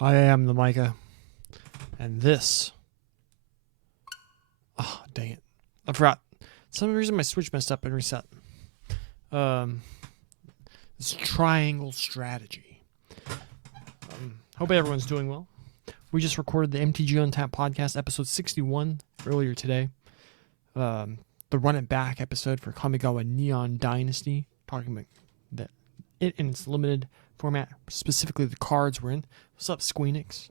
I am the Micah, and this. Oh, dang it! I forgot. Some reason my Switch messed up and reset. Um, it's triangle strategy. Hope everyone's doing well. We just recorded the MTG Untapped podcast episode 61 earlier today. The Run It Back episode for Kamigawa Neon Dynasty, talking about that it in its limited format, specifically the cards we're in. What's up, Squeenix?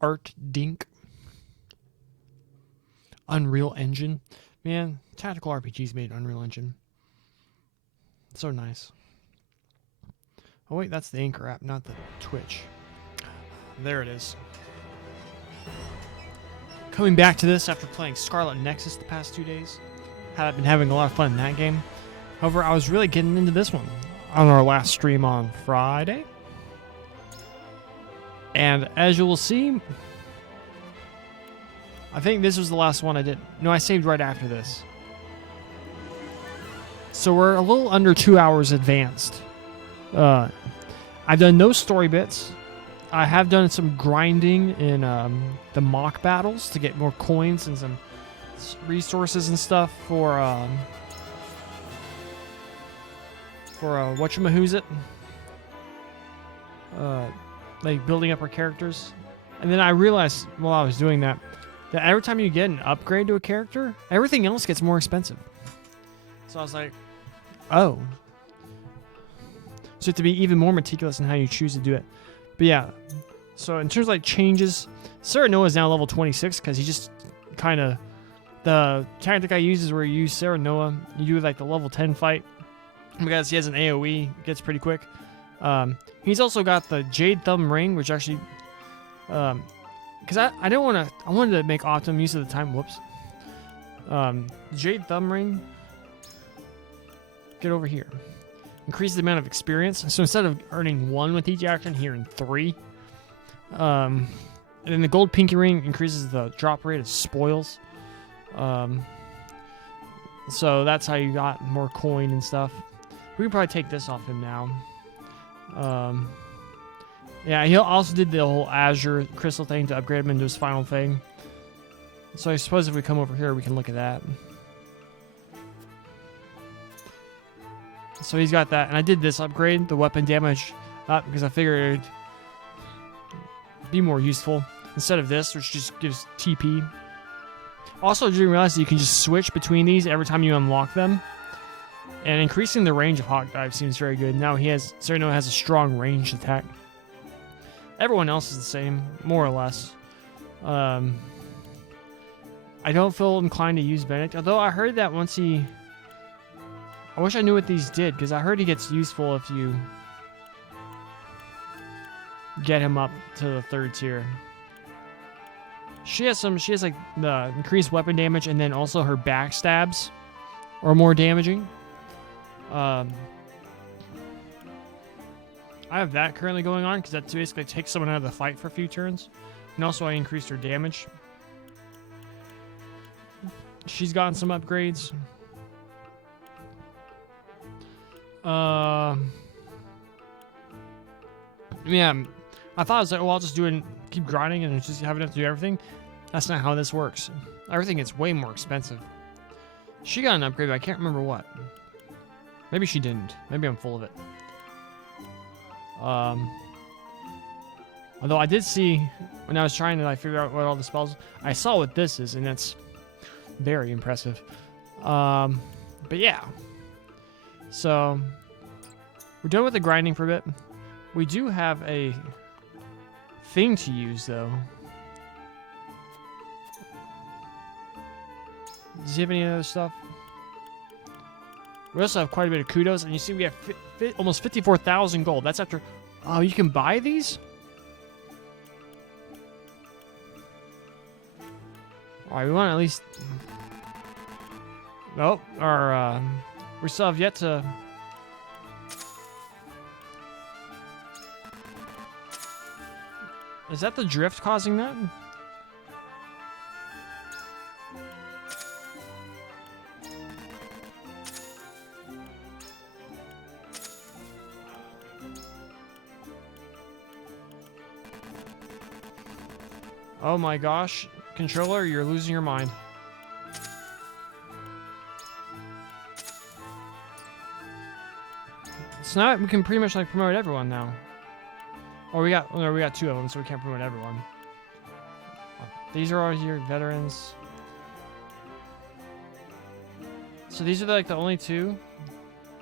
Art Dink. Unreal Engine. Man, tactical RPGs made Unreal Engine. So nice. Oh wait, that's the Anchor app, not the Twitch. There it is. Coming back to this after playing Scarlet Nexus the past 2 days. I've been having a lot of fun in that game. However, I was really getting into this one on our last stream on Friday. And as you will see, I think this was the last one I did. No, I saved right after this. So we're a little under 2 hours advanced. I've done no story bits. I have done some grinding in the mock battles to get more coins and some resources and stuff for whatchamahoosit. Like building up our characters. And then I realized while I was doing that every time you get an upgrade to a character, everything else gets more expensive. So I was like, oh. So you have to be even more meticulous in how you choose to do it. But yeah, so in terms of like changes, Serenoa is now level 26 because he just kind of, the tactic I use is where you use Serenoa, you do like the level 10 fight because he has an AoE, it gets pretty quick. He's also got the Jade Thumb Ring, which actually, because I don't want to, I wanted to make optimum use of the time. Whoops. Jade Thumb Ring. Get over here. Increases the amount of experience. So instead of earning 1 with each action, here in 3. And then the Gold Pinky Ring increases the drop rate of spoils. So that's how you got more coin and stuff. We can probably take this off him now. Yeah, he also did the whole Azure Crystal thing to upgrade him into his final thing. So I suppose if we come over here, we can look at that. So he's got that. And I did this upgrade, the weapon damage up, because I figured it'd be more useful instead of this, which just gives TP. Also, I didn't realize that you can just switch between these every time you unlock them. And increasing the range of Hawk Dive seems very good. Now Serenoa has a strong ranged attack. Everyone else is the same, more or less. I don't feel inclined to use Benedict, although I heard that once he... I wish I knew what these did, because I heard he gets useful if you get him up to the 3rd tier. She has like the increased weapon damage, and then also her backstabs are more damaging. I have that currently going on, because that basically takes someone out of the fight for a few turns. And also I increased her damage. She's gotten some upgrades. Yeah, I thought I was like, well, I'll just keep grinding and just have enough to do everything. That's not how this works. Everything gets way more expensive. She got an upgrade, but I can't remember what. Maybe she didn't. Maybe I'm full of it. Although I did see, when I was trying to figure out what all the spells, I saw what this is, and that's very impressive. But yeah. So, we're done with the grinding for a bit. We do have a thing to use, though. Does he have any other stuff? We also have quite a bit of kudos, and you see we have almost 54,000 gold. That's after... Oh, you can buy these? Alright, we want to at least... Nope, we still have yet to... Is that the drift causing that? Oh my gosh. Controller, you're losing your mind. So now we can pretty much like promote everyone now. Or we got 2 of them, so we can't promote everyone. These are all here, veterans. So these are like the only 2.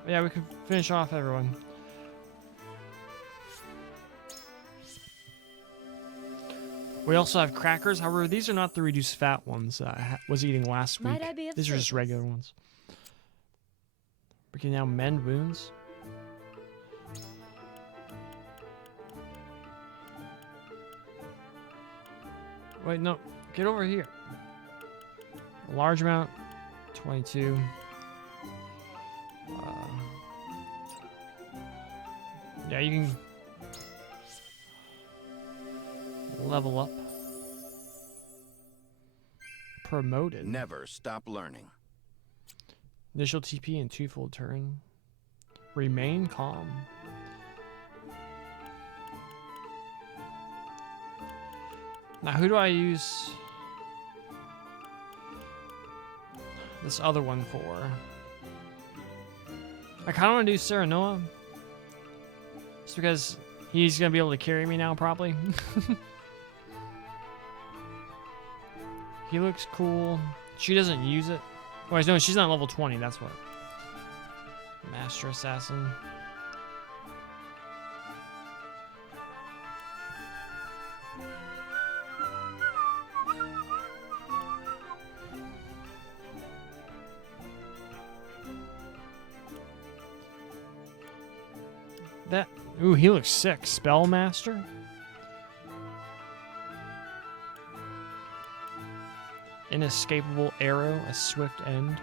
Yeah, we can finish off everyone. We also have crackers. However, these are not the reduced fat ones that I was eating last week. These are just regular ones. We can now mend wounds. Wait, no. Get over here. A large amount. 22. Yeah, you can level up. Promoted. Never stop learning. Initial TP and 2-fold turn. Remain calm. Now, who do I use this other one for? I kind of want to do Serenoa. Just because he's going to be able to carry me now, probably. He looks cool. She doesn't use it. Wait, no, she's not level 20, that's what. Master Assassin. That, ooh, he looks sick. Spellmaster. Inescapable arrow, a swift end.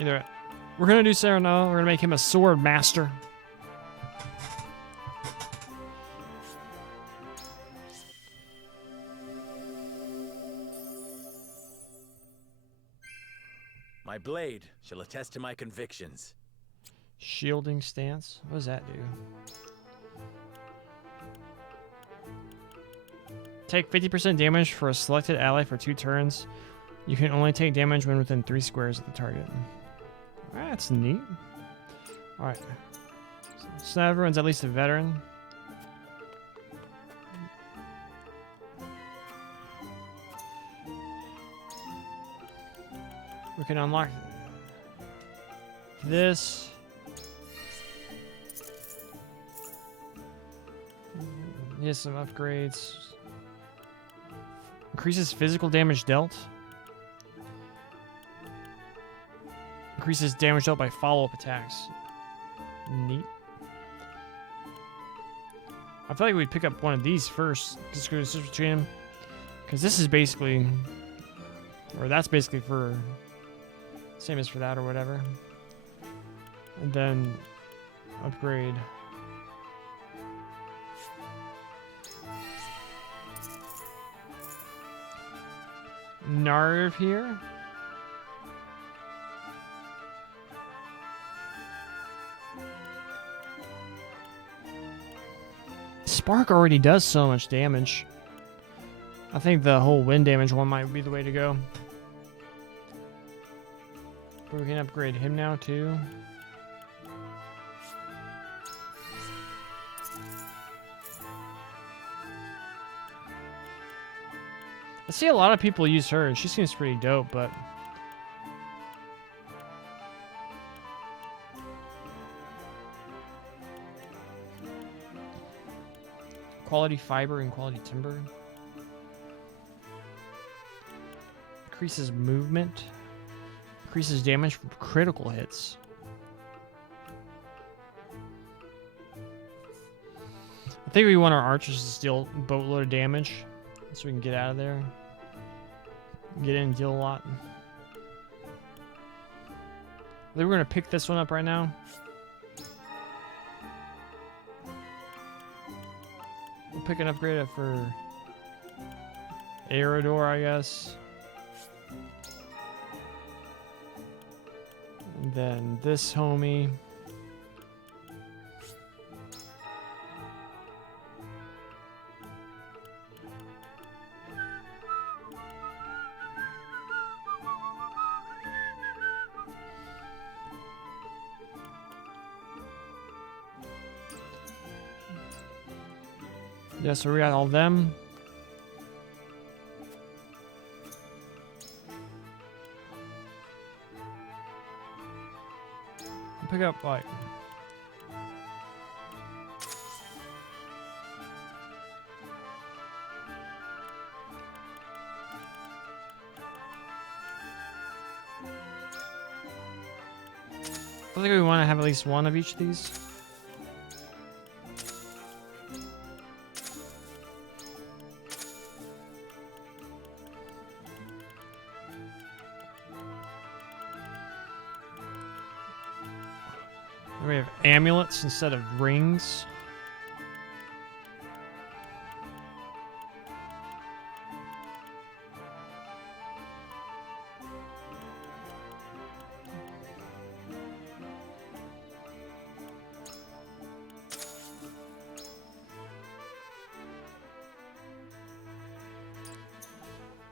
Either we're gonna do Serenoa, we're gonna make him a sword master. My blade shall attest to my convictions. Shielding stance. What does that do? Take 50% damage for a selected ally for 2 turns. You can only take damage when within 3 squares of the target. That's neat. Alright. So now everyone's at least a veteran. We can unlock this. Here's some upgrades. Increases physical damage dealt. Increases damage dealt by follow-up attacks. Neat. I feel like we'd pick up one of these first. Just switch between them. Because this is basically... Or that's basically for... Same as for that or whatever. And then... Upgrade... Narv here. Spark already does so much damage. I think the whole wind damage one might be the way to go. But we can upgrade him now too. I see a lot of people use her, and she seems pretty dope, but... Quality fiber and quality timber. Increases movement. Increases damage from critical hits. I think we want our archers to deal a boatload of damage, so we can get out of there. Get in and deal a lot. I think we're gonna pick this one up right now. We'll pick an upgrade for Aerodor, I guess. And then this homie. Yeah, so we got all them. Pick up like. I think we want to have at least one of each of these. And we have amulets instead of rings.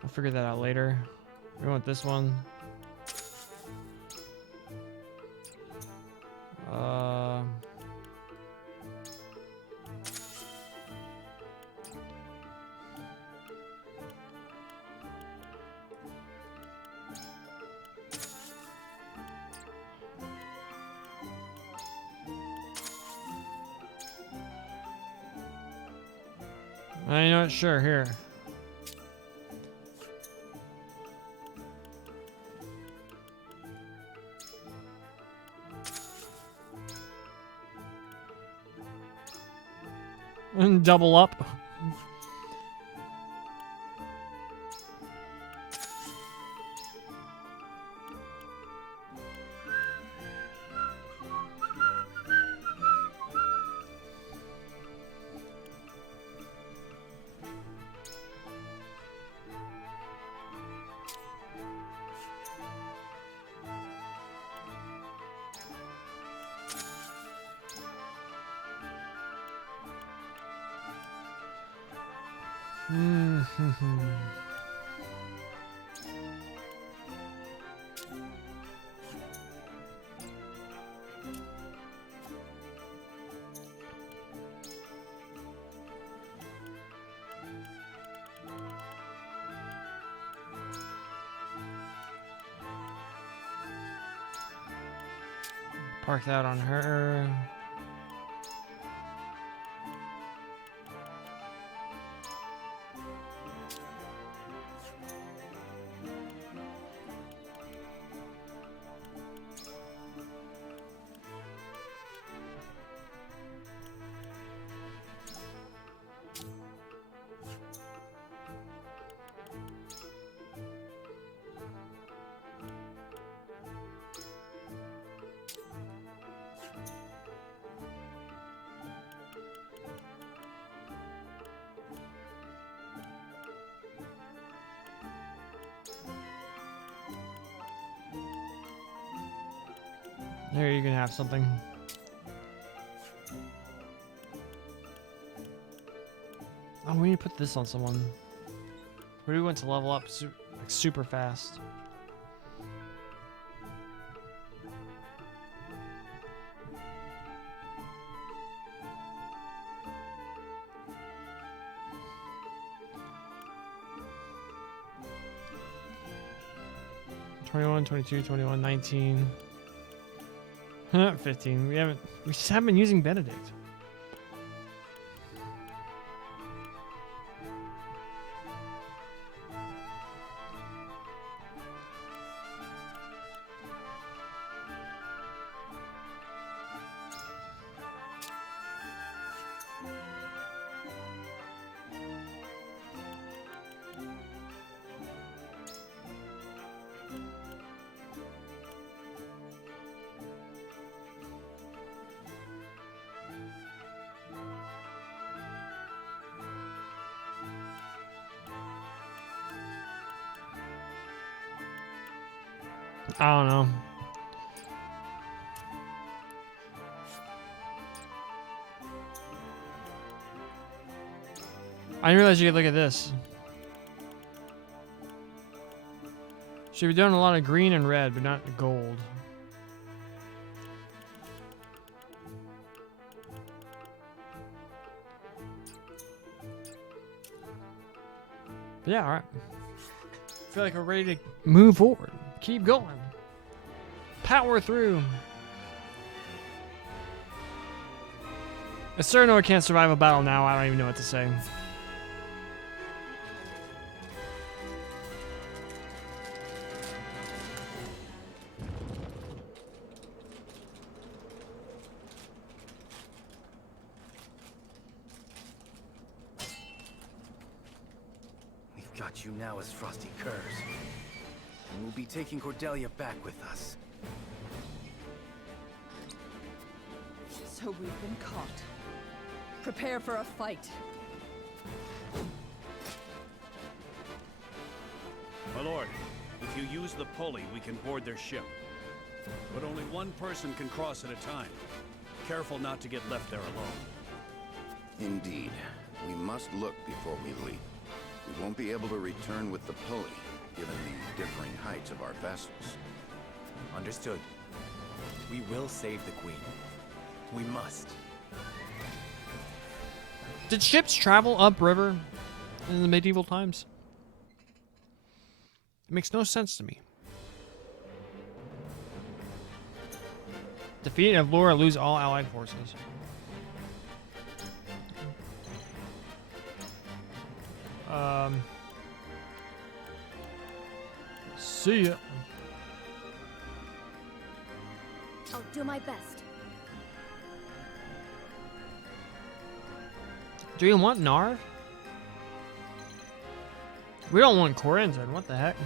I'll figure that out later. We want this one. You know what? Sure, here. And double up. Park that on her. There, you can have something. Oh, we need to put this on someone. We want to level up like super fast. $21, $22, $21, $19. 15. We just haven't been using Benedict. I don't know. I didn't realize you could look at this. Should be doing a lot of green and red, but not gold. Yeah, all right. I feel like we're ready to move forward. Keep going. Power through. It's certain I can't survive a battle now. I don't even know what to say. We've got you now as Frosty Curse. And we'll be taking Cordelia back with us. So we've been caught. Prepare for a fight. My lord, if you use the pulley, we can board their ship. But only one person can cross at a time. Careful not to get left there alone. Indeed. We must look before we leap. We won't be able to return with the pulley, given the differing heights of our vessels. Understood. We will save the Queen. We must. Did ships travel upriver in the medieval times? It makes no sense to me. Defeat of Laura, lose all allied forces. See ya. I'll do my best. Do you want Narv? We don't want Corinzin. What the heck?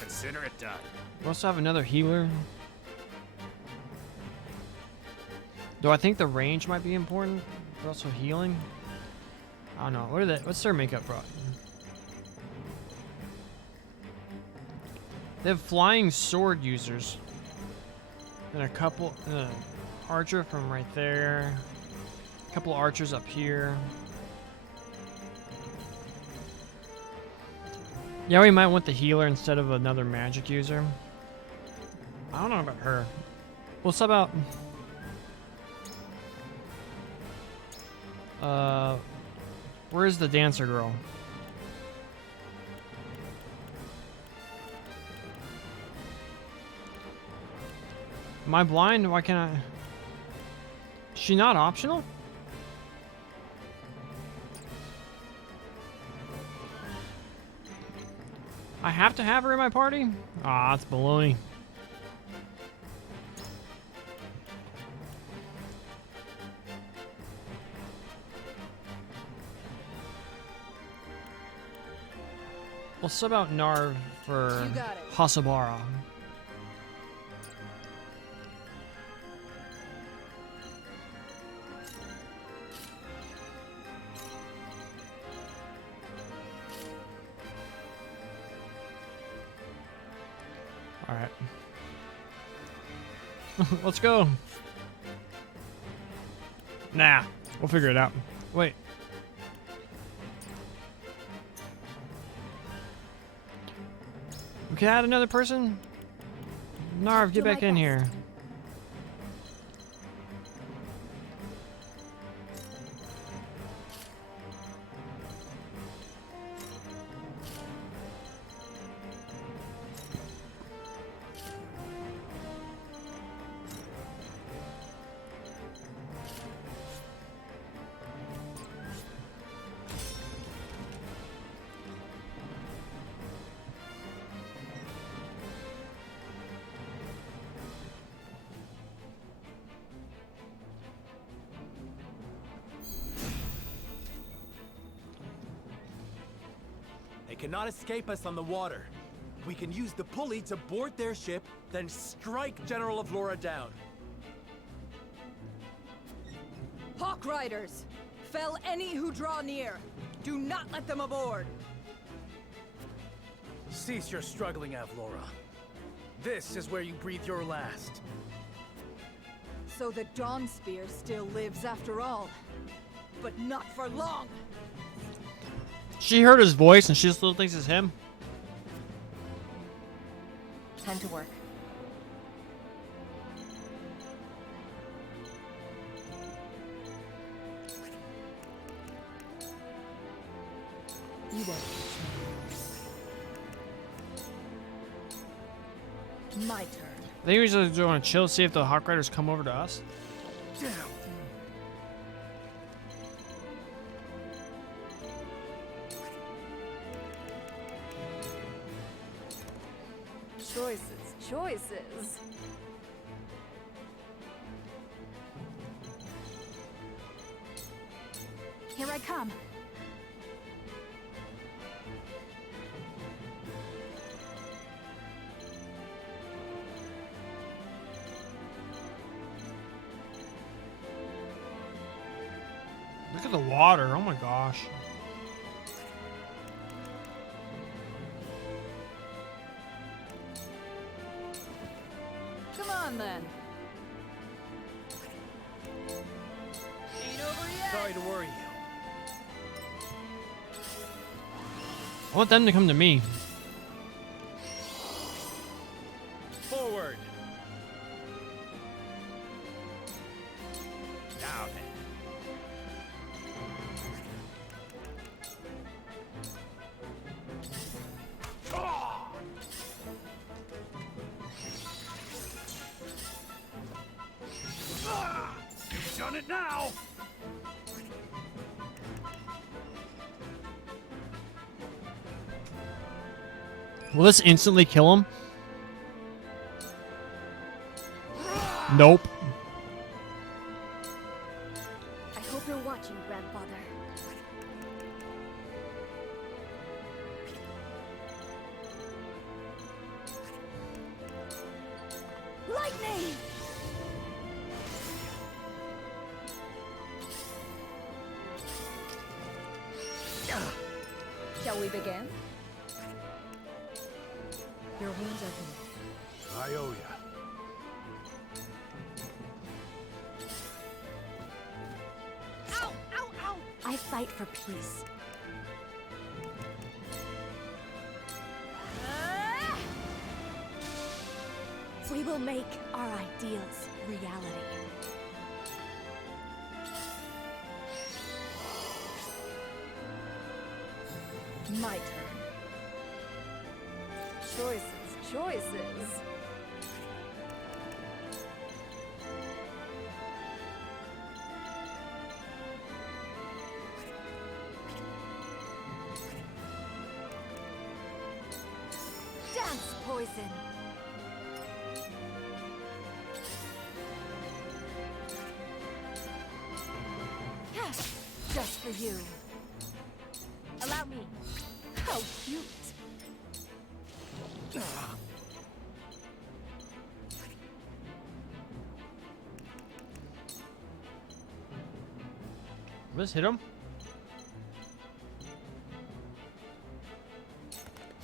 Consider it done. We also have another healer. Do I think the range might be important? But also healing? I don't know. What are they? What's their makeup brought? They have flying sword users. And a couple, archer from right there. A couple archers up here. Yeah, we might want the healer instead of another magic user. I don't know about her. What's about? Where's the dancer girl? Am I blind? Why can't I? Is she not optional? I have to have her in my party? Ah, that's baloney. Well, sub out Narv for You got it. Hasabara. All right. Let's go. Nah, we'll figure it out. Wait. We can add another person? Narv, get Do my back in best. here. They cannot escape us on the water. We can use the pulley to board their ship, then strike General of Laura down. Hawk Riders! Fell any who draw near. Do not let them aboard. Cease your struggling, Avlora. This is where you breathe your last. So the Dawn Spear still lives after all. But not for long. She heard his voice and she still thinks it's him. Time to work. My turn. I think we just want to chill, see if the Hawk Riders come over to us. Choices. Here I come. Look at the water. Oh my gosh. Come on then. Ain't over yet. Sorry to worry you. I want them to come to me. Forward. Now then. You've done it now! Will this instantly kill him? Nope. I hope you're watching, Grandfather. Lightning! Shall we begin? Your wounds are healed. I owe ya. Ow! Ow! Ow! I fight for peace. Ah! We will make our ideals reality. My turn. Choices. Dance, poison. Just for you. Allow me. How cute. Let's hit him.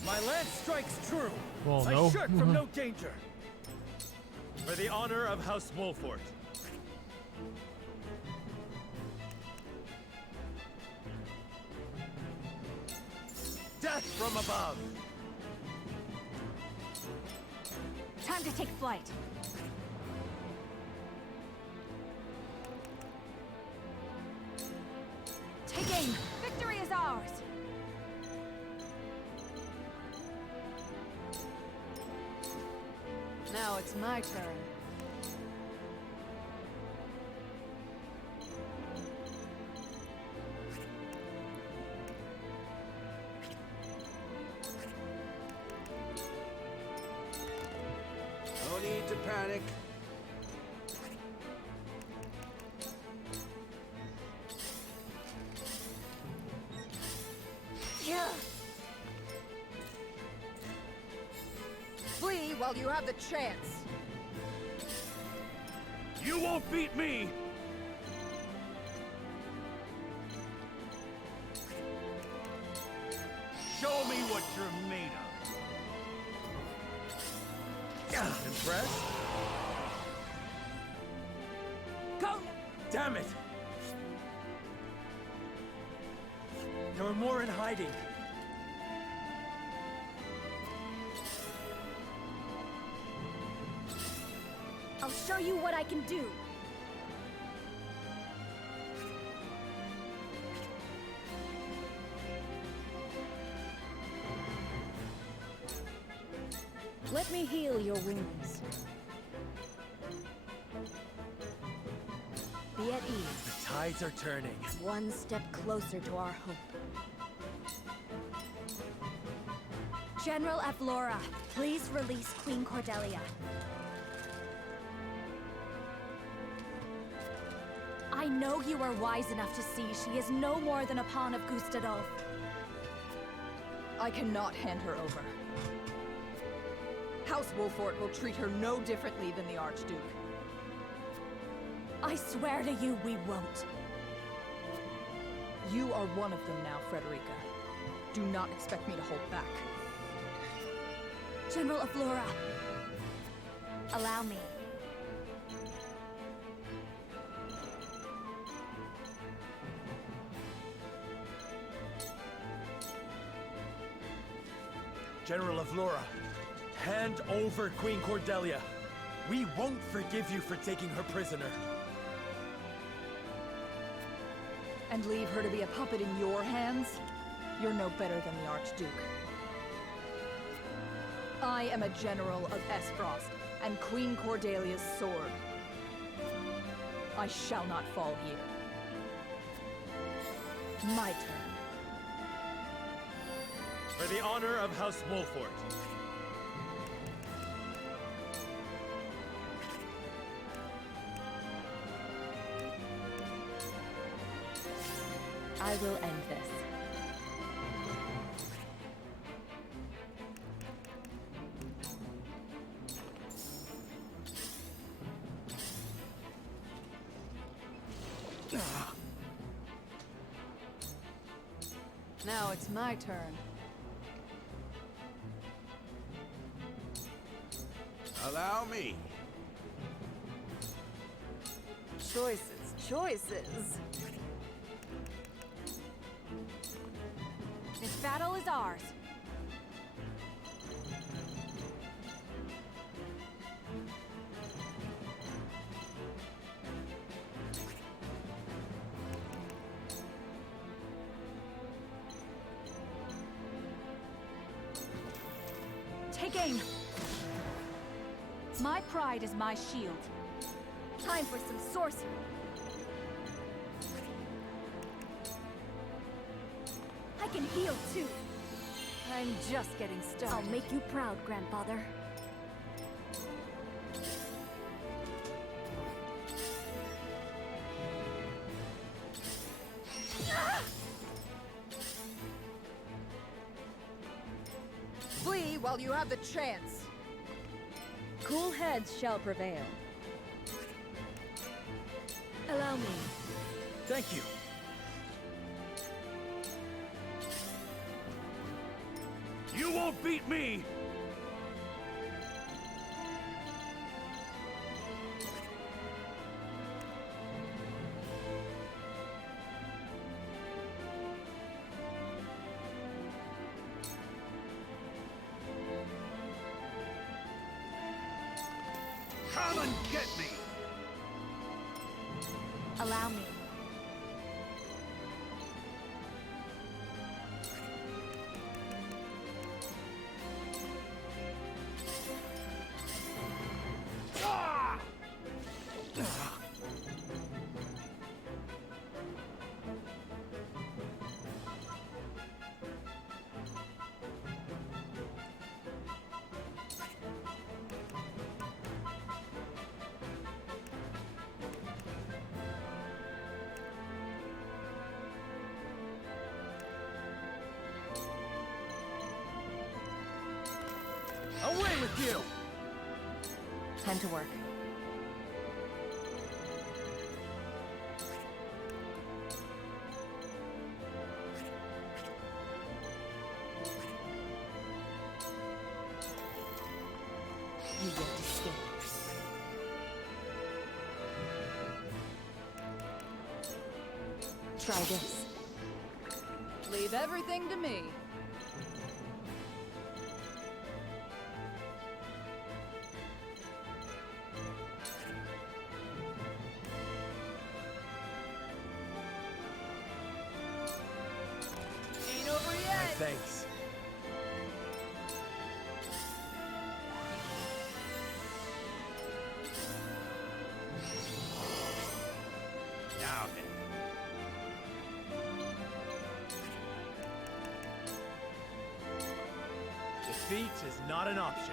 My lance strikes true. Well, I no. shirk from no danger. For the honor of House Wolfort. Death from above. Time to take flight. Take aim. Victory is ours. Now it's my turn. No need to panic. Yeah. Flee while you have the chance. You won't beat me! Show me what you're made of. Impressed? Go! Damn it! There were more in hiding. I'll show you what I can do. Let me heal your wounds. Be at ease. The tides are turning. One step closer to our hope. General Avlora, please release Queen Cordelia. I know you are wise enough to see she is no more than a pawn of Gustadolf. I cannot hand her over. House Wolfort will treat her no differently than the Archduke. I swear to you we won't. You are one of them now, Frederica. Do not expect me to hold back. General Avlora, allow me. General Avlora, hand over Queen Cordelia. We won't forgive you for taking her prisoner. And leave her to be a puppet in your hands? You're no better than the Archduke. I am a general of Esfrost, and Queen Cordelia's sword. I shall not fall here. My turn. For the honor of House Wolfort. I will end this. Now it's my turn. Allow me. Choices, choices. This battle is ours. Take aim. My pride is my shield. Time for some sorcery. I can heal too. I'm just getting started. I'll make you proud, Grandfather. Flee while you have the chance. Cool heads shall prevail. Allow me. Thank you. You won't beat me! Come and get me! Allow me. Away with you! Time to work. You won't escape. Try this. Leave everything to me. Ain't over yet. Thanks. Defeat is not an option.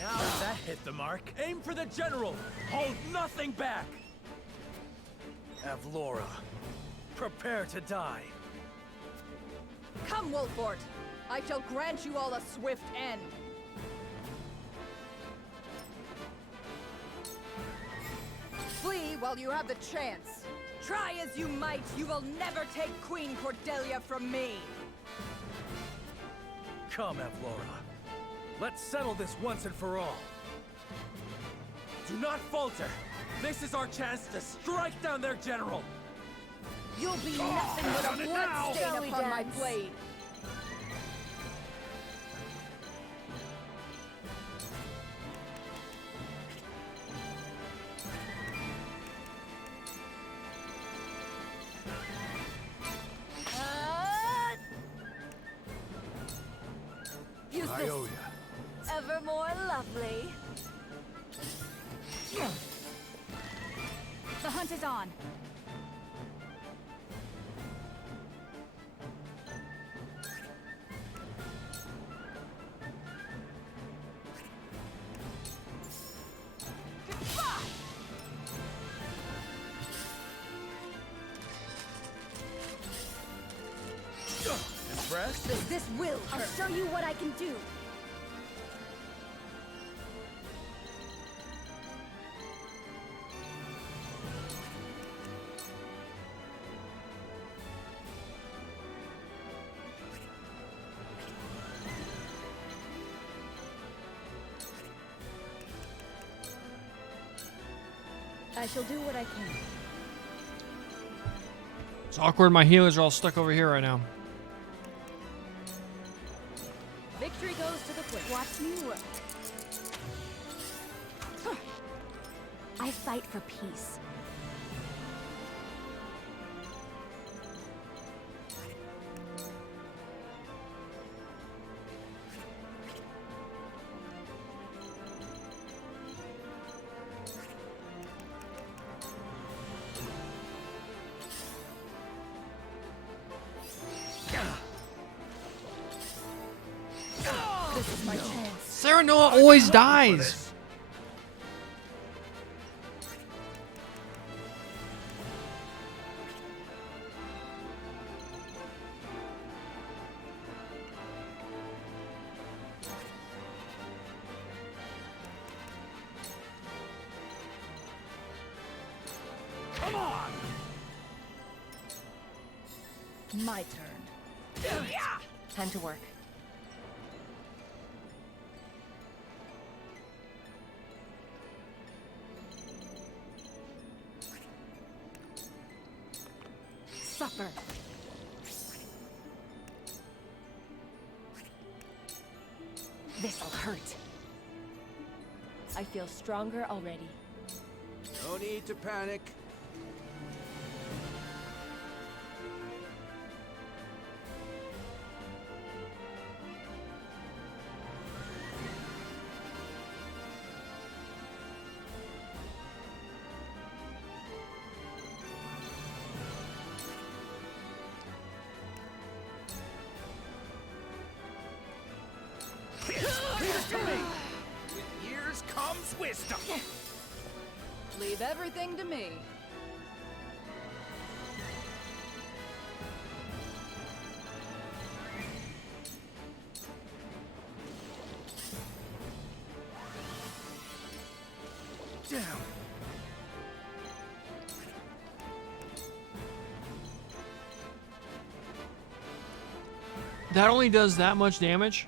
Now that hit the mark. Aim for the general. Hold nothing back. Avlora, prepare to die. Come, Wolfort! I shall grant you all a swift end. Flee while you have the chance. Try as you might, you will never take Queen Cordelia from me. Come, Avlora. Let's settle this once and for all. Do not falter. This is our chance to strike down their general. You'll be nothing but a blood Shall stain we upon my dance? blade. Use I this. owe ya. Ever more lovely. The hunt is on. Impressed? This will I'll hurt. show you what I can do. I shall do what I can. It's awkward. My healers are all stuck over here right now. Victory goes to the quick. Watch me work. I fight for peace. This is my chance. Sarah Noah always dies. Come on! My turn. Time to work. Suffer. This'll hurt. I feel stronger already. No need to panic. With years comes wisdom. Leave everything to me. Damn. That only does that much damage?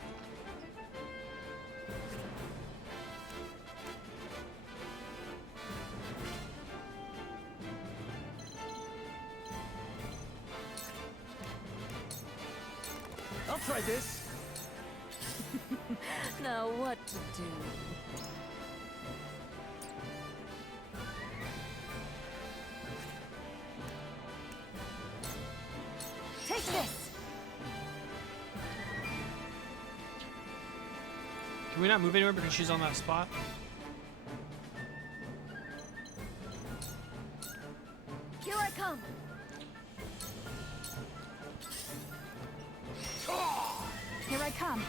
I'll try this. Now what to do? Take this. Can we not move anywhere because she's on that spot? Here I come. Here I come.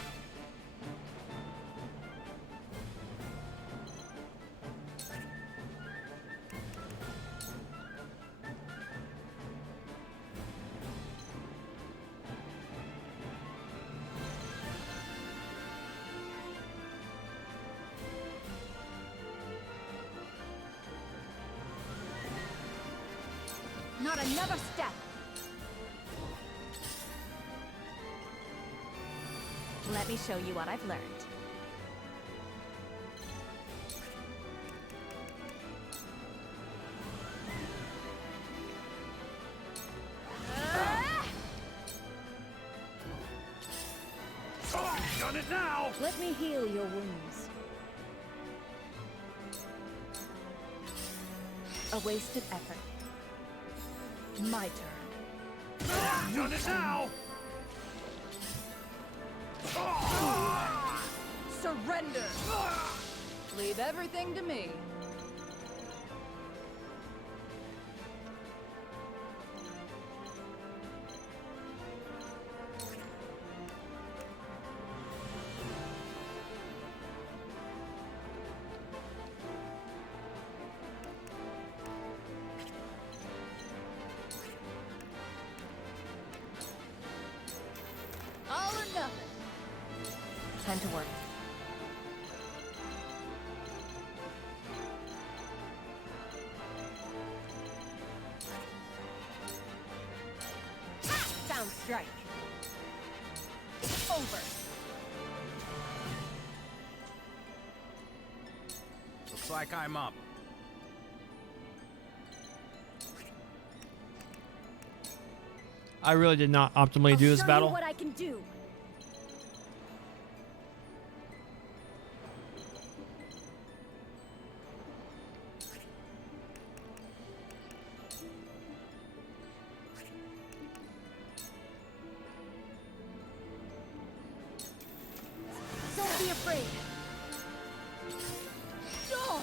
Not another step. Let me show you what I've learned. Done it now! Let me heal your wounds. A wasted effort. My turn. Done it now! Surrender! Leave everything to me. All or nothing. Time to work. Sound strike. It's over. Looks like I'm up. I really did not optimally do this I'll show battle. you what I can do. Don't be afraid. Oh!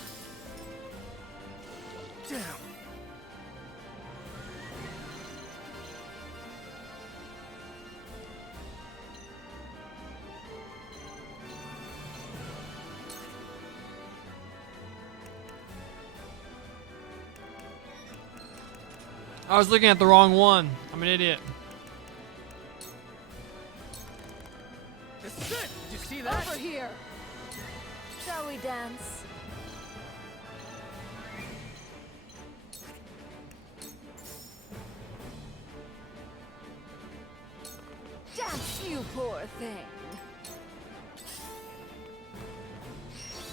Damn! I was looking at the wrong one. I'm an idiot. This is it! Did you see that? Over here. Shall we dance? Dance, you poor thing.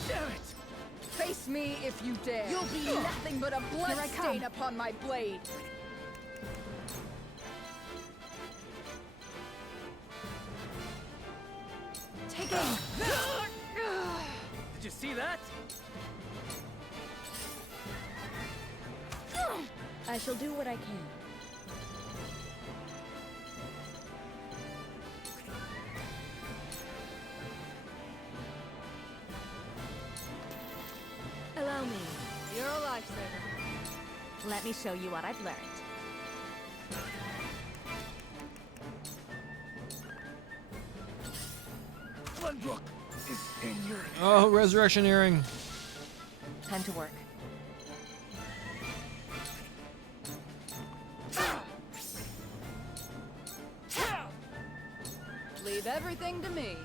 Damn it! Face me if you dare. You'll be nothing but a blood Here I come. stain upon my blade. Take aim. Did you see that? I shall do what I can. Allow me. You're a lifesaver. Let me show you what I've learned. Glenbrook is in your hands. Oh, resurrection earring. Time to work. Leave everything to me.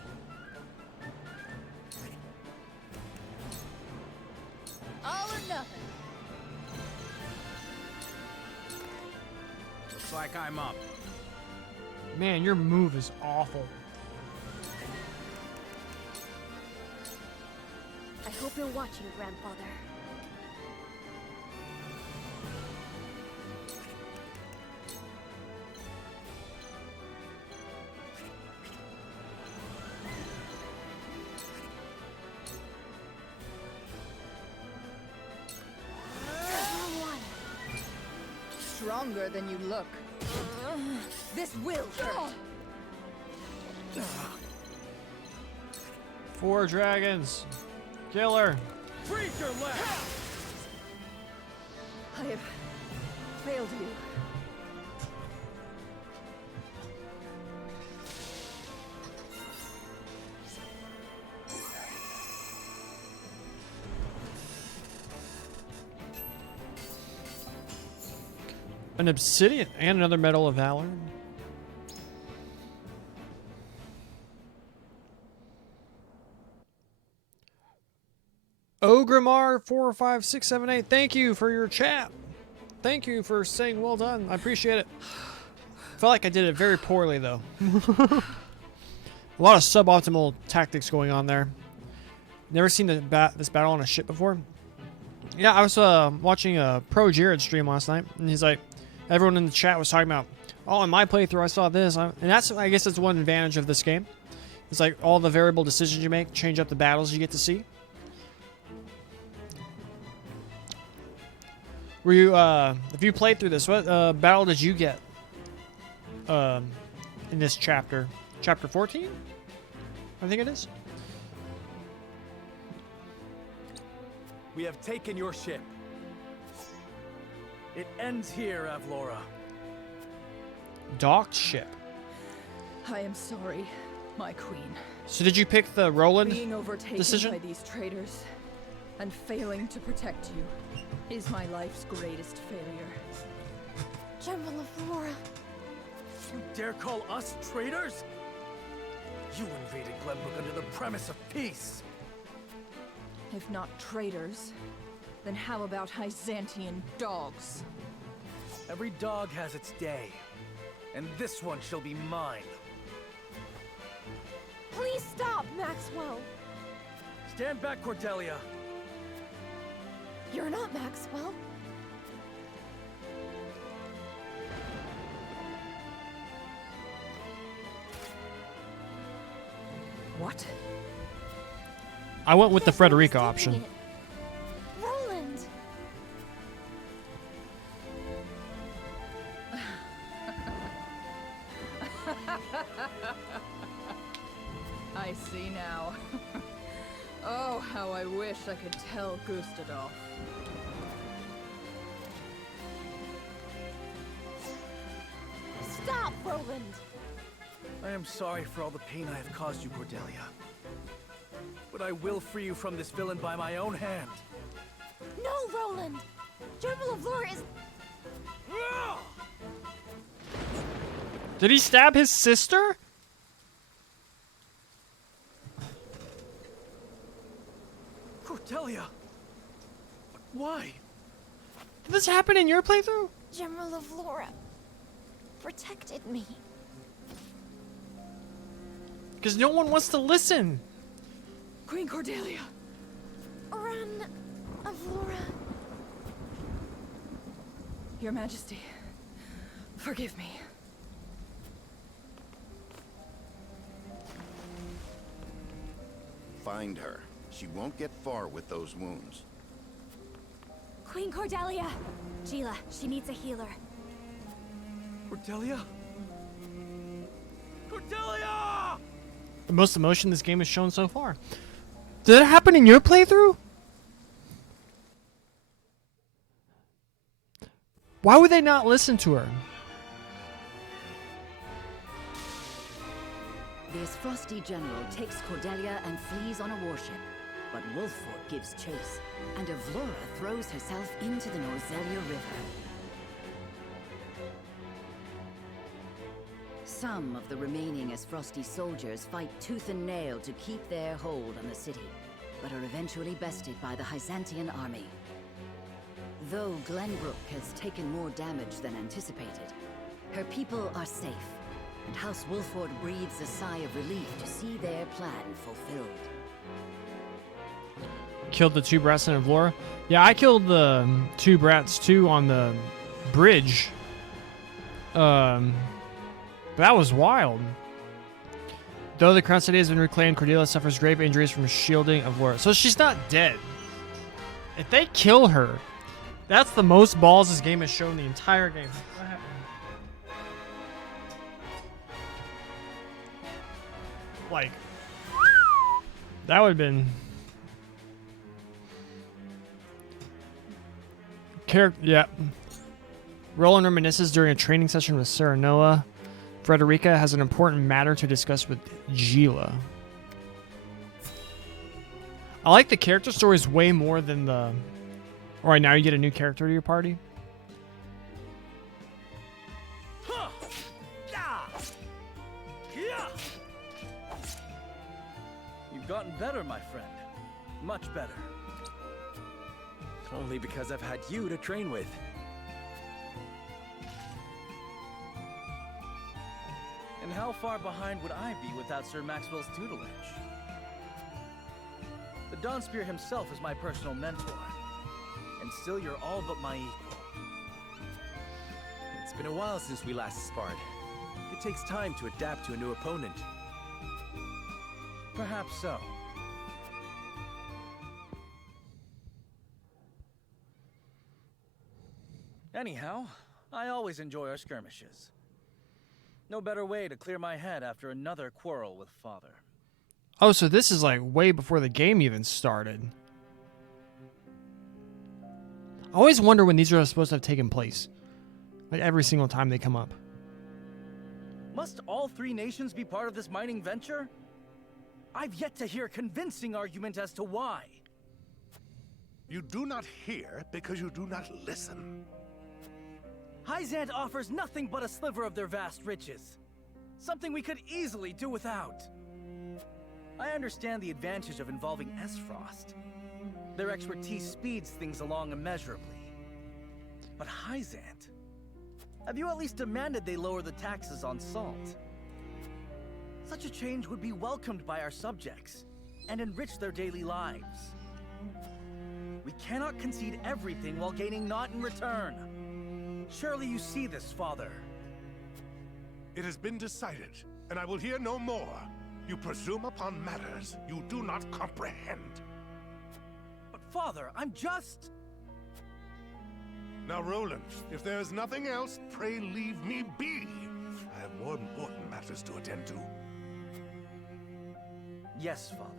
All or nothing. Looks like I'm up. Man, your move is awful. I hope you're watching, Grandfather. Stronger than you look. This will hurt. 4 dragons. Kill her. Freeze your legs! I have failed you. An obsidian and another medal of valor. Ogrimmar 45678, thank you for your chat. Thank you for saying well done. I appreciate it. Felt like I did it very poorly though. A lot of suboptimal tactics going on there. Never seen this battle on a ship before. Yeah, I was watching a Pro Jared stream last night, and he's like, everyone in the chat was talking about, oh, in my playthrough I saw this, and that's, I guess that's one advantage of this game. It's like all the variable decisions you make change up the battles you get to see. Were you, if you played through this, what battle did you get in this chapter? Chapter 14? I think it is. We have taken your ship. It ends here, Avlora. Docked ship. I am sorry, my queen. So did you pick the Roland Being overtaken decision? by these traitors and failing to protect you is my life's greatest failure. General of Laura. You dare call us traitors? You invaded Glenbrook under the premise of peace. If not traitors, then how about Hyzantian dogs? Every dog has its day, and this one shall be mine. Please stop, Maxwell. Stand back, Cordelia. You're not Maxwell. What? I went with the Yes, I was Frederica doing option. it. Roland. I see now. Oh, how I wish I could tell Gustadolf. Stop, Roland. I am sorry for all the pain I have caused you, Cordelia. But I will free you from this villain by my own hand. No, Roland. General of Laura is... Did he stab his sister? Cordelia! Why? Did this happen in your playthrough? General of Laura protected me. Because no one wants to listen. Queen Cordelia! Ran of Laura. Your Majesty, forgive me. Find her. She won't get far with those wounds. Queen Cordelia. Gila, she needs a healer. Cordelia? Cordelia! The most emotion this game has shown so far. Did it happen in your playthrough? Why would they not listen to her? The Frosty General takes Cordelia and flees on a warship, but Wolffort gives chase, and Avlora throws herself into the Norzelia River. Some of the remaining Frosty soldiers fight tooth and nail to keep their hold on the city, but are eventually bested by the Hyzantian army. Though Glenbrook has taken more damage than anticipated, her people are safe, and House Wolffort breathes a sigh of relief to see their plan fulfilled. Killed the 2 brats in Avlora? Yeah, I killed the 2 brats too on the bridge. That was wild. Though the Crown City has been reclaimed, Cordelia suffers grave injuries from shielding Avlora. So she's not dead. If they kill her, that's the most balls this game has shown the entire game. What happened? Like, that would have been... Yeah. Roland reminisces during a training session with Serenoa. Frederica has an important matter to discuss with Gila. I like the character stories way more than the... Alright, now you get a new character to your party. You've gotten better, my friend. Much better. Only because I've had you to train with. And how far behind would I be without Sir Maxwell's tutelage? The Dawnspear himself is my personal mentor. And still you're all but my equal. It's been a while since we last sparred. It takes time to adapt to a new opponent. Perhaps so. Anyhow, I always enjoy our skirmishes. No better way to clear my head after another quarrel with Father. Oh, so this is like way before the game even started. I always wonder when these are supposed to have taken place. Like every single time they come up. Must all three nations be part of this mining venture? I've yet to hear a convincing argument as to why. You do not hear because you do not listen. Hyzant offers nothing but a sliver of their vast riches. Something we could easily do without. I understand the advantage of involving Esfrost. Their expertise speeds things along immeasurably. But Hyzant, have you at least demanded they lower the taxes on salt? Such a change would be welcomed by our subjects and enrich their daily lives. We cannot concede everything while gaining naught in return. Surely you see this, Father. It has been decided, and I will hear no more. You presume upon matters you do not comprehend. But Father, I'm just... Now, Roland, if there is nothing else, pray leave me be. I have more important matters to attend to. Yes, Father.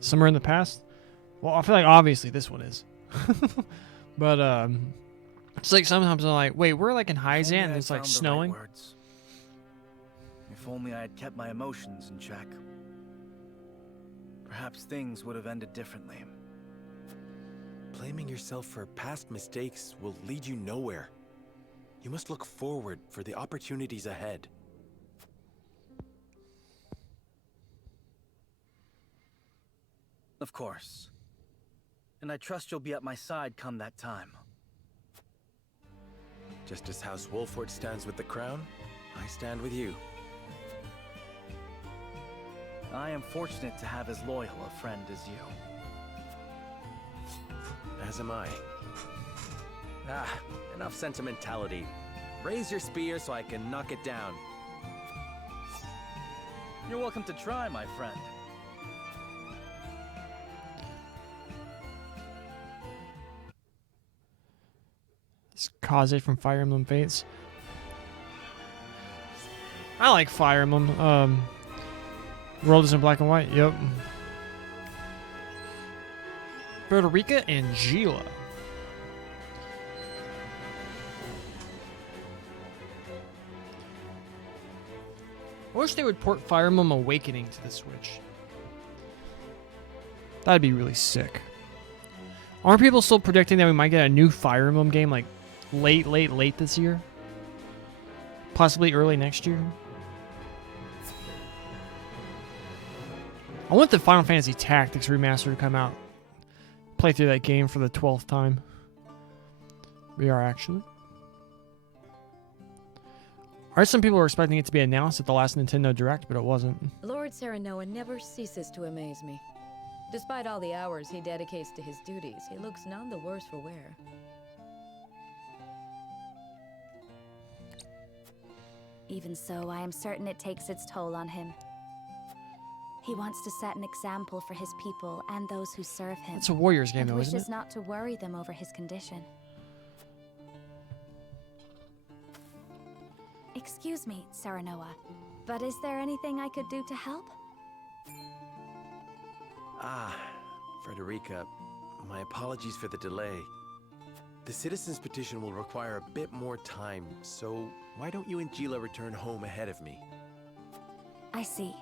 Somewhere in the past? Well, I feel like obviously this one is. But, it's like sometimes I'm like, wait, we're like in Hyzant and it's like snowing. If only I had kept my emotions in check. Perhaps things would have ended differently. Blaming yourself for past mistakes will lead you nowhere. You must look forward for the opportunities ahead. Of course. And I trust you'll be at my side come that time. Just as House Wolford stands with the crown, I stand with you. I am fortunate to have as loyal a friend as you. As am I. Enough sentimentality. Raise your spear so I can knock it down. You're welcome to try, my friend. It's Kaze from Fire Emblem Fates. I like Fire Emblem. World is in black and white. Yep. Frederica and Gila. I wish they would port Fire Emblem Awakening to the Switch. That'd be really sick. Aren't people still predicting that we might get a new Fire Emblem game like late this year? Possibly early next year? I want the Final Fantasy Tactics remaster to come out. Play through that game for the 12th time. We are actually. Some people were expecting it to be announced at the last Nintendo Direct, but it wasn't. Lord Serenoa never ceases to amaze me. Despite all the hours he dedicates to his duties, he looks none the worse for wear. Even so, I am certain it takes its toll on him. He wants to set an example for his people and those who serve him. It's a Warriors game, and though, isn't it? wishes not to worry them over his condition. Excuse me, Serenoa, but is there anything I could do to help? Frederica, my apologies for the delay. The citizen's petition will require a bit more time, so why don't you and Gila return home ahead of me? I see,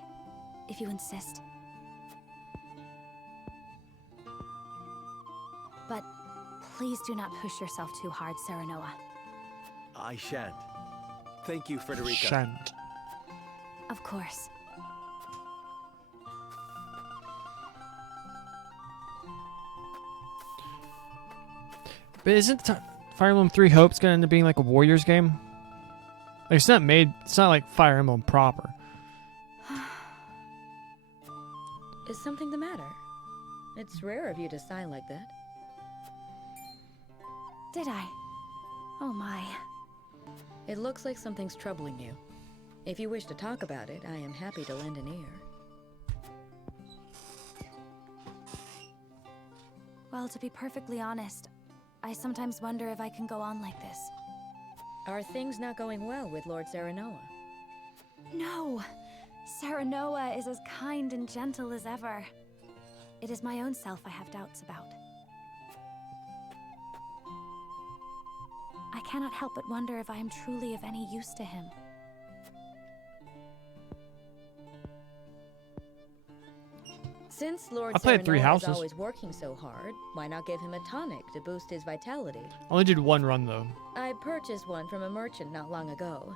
if you insist. But please do not push yourself too hard, Serenoa. I shan't. Thank you, Frederica. Shan't. Of course. But isn't Fire Emblem Three Hopes gonna end up being like a Warriors game? Like it's not like Fire Emblem proper. Is something the matter? It's rare of you to sigh like that. Did I? Oh my. It looks like something's troubling you. If you wish to talk about it, I am happy to lend an ear. Well, to be perfectly honest, I sometimes wonder if I can go on like this. Are things not going well with Lord Serenoa? No! Serenoa is as kind and gentle as ever. It is my own self I have doubts about. I cannot help but wonder if I am truly of any use to him. Since Lord I played Three Serenoa is Houses. always working so hard, why not give him a tonic to boost his vitality? Only did one run though. I purchased one from a merchant not long ago.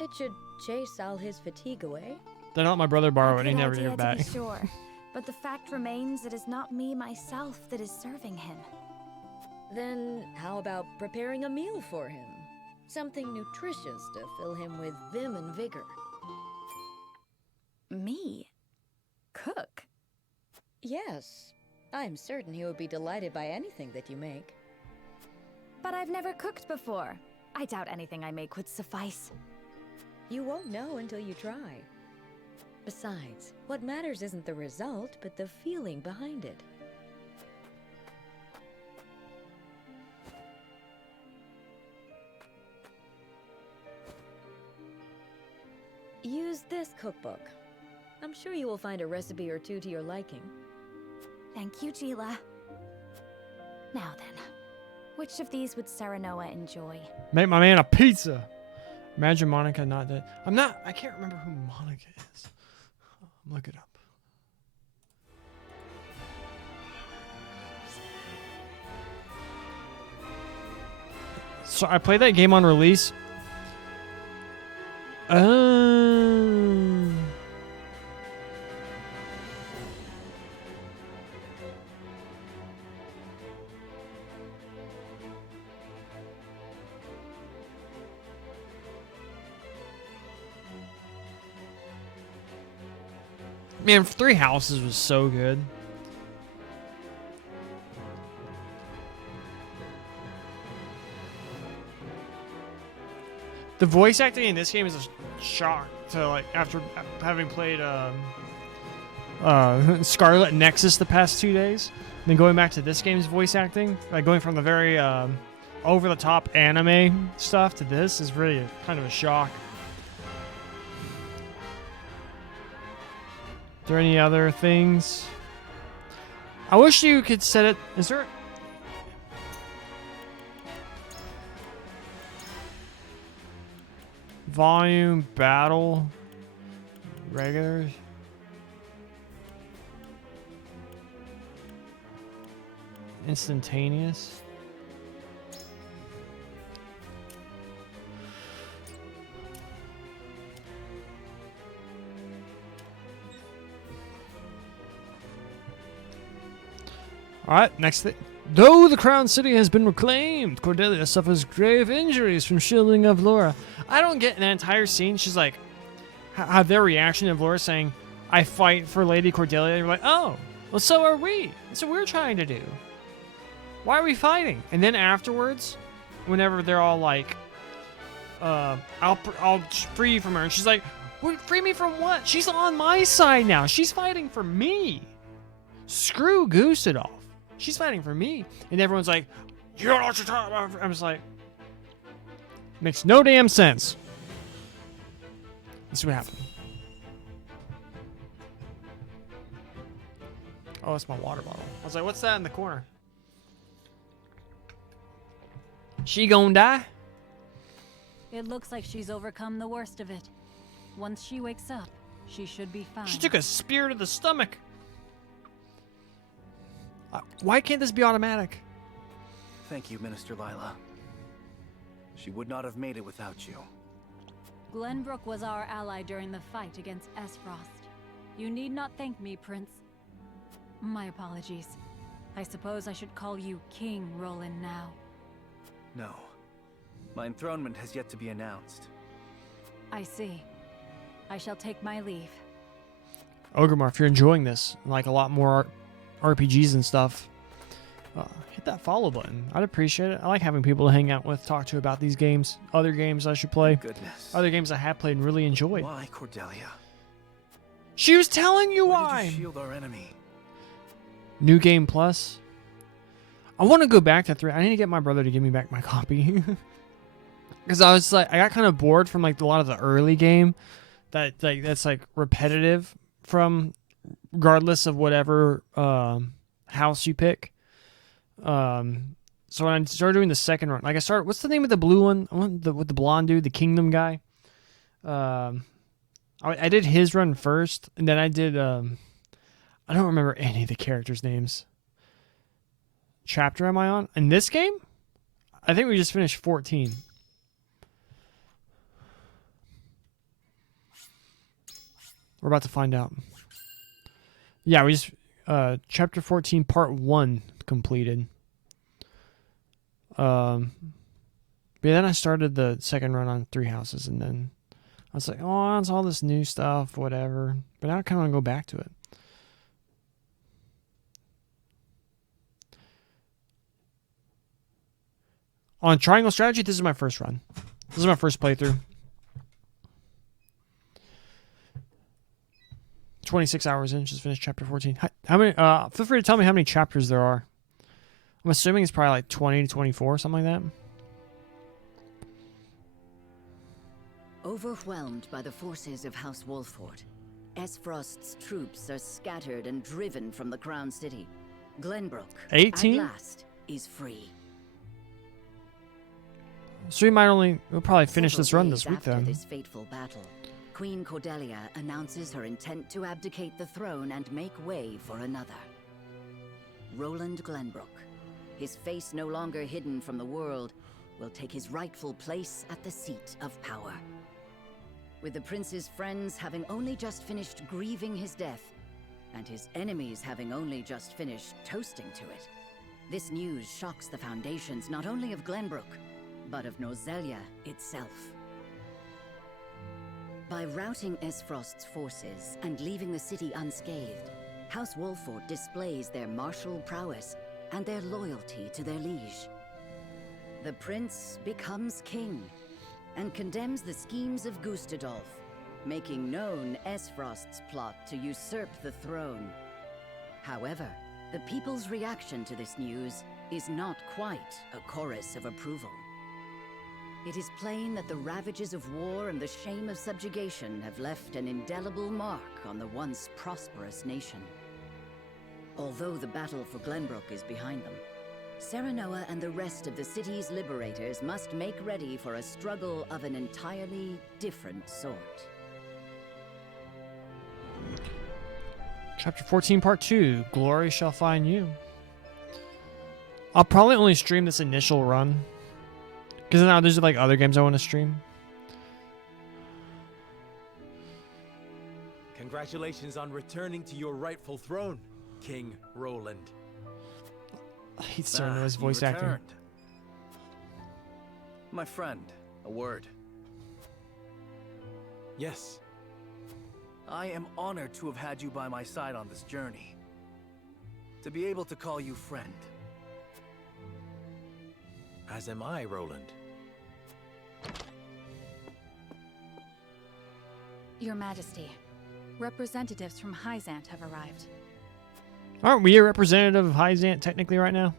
It should chase all his fatigue away. Then I let my brother borrow it and he Good never idea, gave it back. to be sure, but the fact remains it is not me myself that is serving him. Then how about preparing a meal for him? Something nutritious to fill him with vim and vigor. Me? Cook? Yes. I'm certain he would be delighted by anything that you make. But I've never cooked before. I doubt anything I make would suffice. You won't know until you try. Besides, what matters isn't the result, but the feeling behind it. Use this cookbook. I'm sure you will find a recipe or two to your liking. Thank you, Gila. Now then, which of these would Serenoa enjoy? Make my man a pizza. Imagine Monica not dead. I can't remember who Monica is. Look it up. So I played that game on release. Man, Three Houses was so good. The voice acting in this game is a shock to like after having played Scarlet Nexus the past 2 days. And then going back to this game's voice acting, like going from the very over-the-top anime stuff to this is really kind of a shock. Are there any other things? I wish you could set it. Is there? Volume, battle, regulars. Instantaneous. Alright, next thing. Though the Crown City has been reclaimed, Cordelia suffers grave injuries from shielding of Laura. I don't get an entire scene. She's like, have their reaction of Laura saying, I fight for Lady Cordelia. You're like, oh, well, so are we. That's what we're trying to do. Why are we fighting? And then afterwards, whenever they're all like, I'll free you from her. And she's like, free me from what? She's on my side now. She's fighting for me. Screw Gusadolf. She's fighting for me. And everyone's like, you don't know what you're talking about. I'm just like, makes no damn sense. Let's see what happened. Oh, it's my water bottle. I was like, what's that in the corner? She gonna die? It looks like she's overcome the worst of it. Once she wakes up, she should be fine. She took a spear to the stomach. Why can't this be automatic? Thank you, Minister Lila. She would not have made it without you. Glenbrook was our ally during the fight against Esfrost. You need not thank me, Prince. My apologies. I suppose I should call you King Roland now. No. My enthronement has yet to be announced. I see. I shall take my leave. Ogremar, if you're enjoying this, like a lot more RPGs and stuff, hit that follow button. I'd appreciate it. I like having people to hang out with, talk to about these games, other games I should play, Goodness. other games I have played and really enjoyed. Why, Cordelia? She was telling you Why why. did you shield our enemy? New Game Plus. I want to go back to 3. I need to get my brother to give me back my copy. Because I was like, I got kind of bored from like a lot of the early game that's like repetitive from regardless of whatever house you pick. So when I started doing the second run, like what's the name of the blue one? With the blonde dude, the Kingdom guy. I did his run first, and then I did I don't remember any of the characters' names. Chapter am I on? In this game? I think we just finished 14. We're about to find out. Yeah, we just chapter 14 part 1 completed. But then I started the second run on 3 houses, and then I was like, oh, it's all this new stuff, whatever. But now I kind of want to go back to it. On Triangle Strategy, this is my first run. This is my first playthrough. 26 hours in, just finished chapter 14. How many? Feel free to tell me how many chapters there are. I'm assuming it's probably like 20 to 24, something like that. Overwhelmed by the forces of House Wolford, Esfrost's troops are scattered and driven from the Crown City. Glenbrook, 18? at last, is free. So we'll probably finish this run this week after then. This fateful battle, Queen Cordelia announces her intent to abdicate the throne and make way for another. Roland Glenbrook, his face no longer hidden from the world, will take his rightful place at the seat of power. With the prince's friends having only just finished grieving his death, and his enemies having only just finished toasting to it, this news shocks the foundations not only of Glenbrook, but of Nozelia itself. By routing Esfrost's forces and leaving the city unscathed, House Wolford displays their martial prowess and their loyalty to their liege. The prince becomes king and condemns the schemes of Gustadolf, making known Esfrost's plot to usurp the throne. However, the people's reaction to this news is not quite a chorus of approval. It is plain that the ravages of war and the shame of subjugation have left an indelible mark on the once prosperous nation. Although the battle for Glenbrook is behind them, Serenoa and the rest of the city's liberators must make ready for a struggle of an entirely different sort. Chapter 14, Part 2. Glory shall find you. I'll probably only stream this initial run, because now there's like other games I want to stream. Congratulations on returning to your rightful throne, King Roland. He's starting his voice acting. Returned. My friend, a word. Yes. I am honored to have had you by my side on this journey. To be able to call you friend. As am I, Roland. Your Majesty, representatives from Hyzant have arrived. Aren't we a representative of Hyzant technically right now?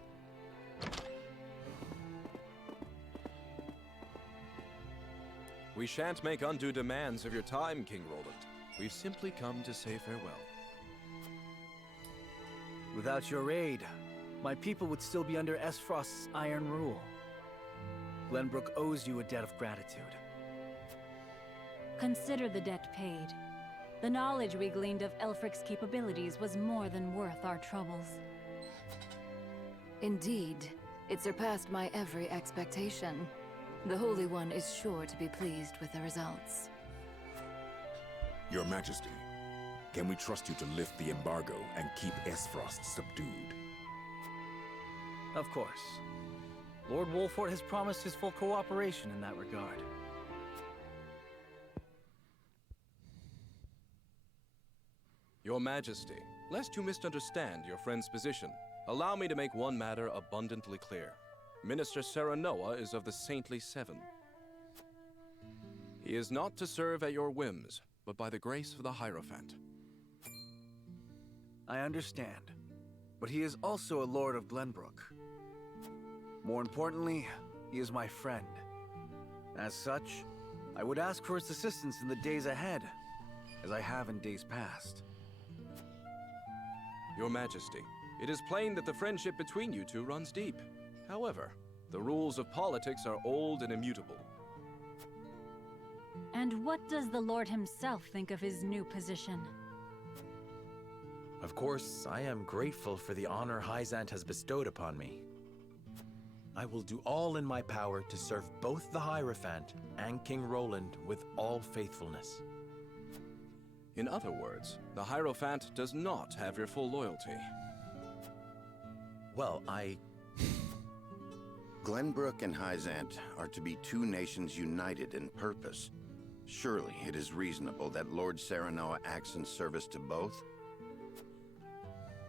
We We shan't make undue demands of your time, King Roland. We've simply come to say farewell. Without your aid, my people would still be under Esfrost's iron rule. Glenbrook owes you a debt of gratitude. Consider the debt paid. The knowledge we gleaned of Elfric's capabilities was more than worth our troubles. Indeed, it surpassed my every expectation. The Holy One is sure to be pleased with the results. Your Majesty, can we trust you to lift the embargo and keep Esfrost subdued? Of course. Lord Wolfort has promised his full cooperation in that regard. Your Majesty, lest you misunderstand your friend's position, allow me to make one matter abundantly clear. Minister Serenoa is of the Saintly Seven. He is not to serve at your whims, but by the grace of the Hierophant. I understand, but he is also a Lord of Glenbrook. More importantly, he is my friend. As such, I would ask for his assistance in the days ahead, as I have in days past. Your Majesty, it is plain that the friendship between you two runs deep. However, the rules of politics are old and immutable. And what does the Lord himself think of his new position? Of course, I am grateful for the honor Hyzant has bestowed upon me. I will do all in my power to serve both the Hierophant and King Roland with all faithfulness. In other words, the Hierophant does not have your full loyalty. Well, Glenbrook and Hyzant are to be two nations united in purpose. Surely it is reasonable that Lord Serenoa acts in service to both?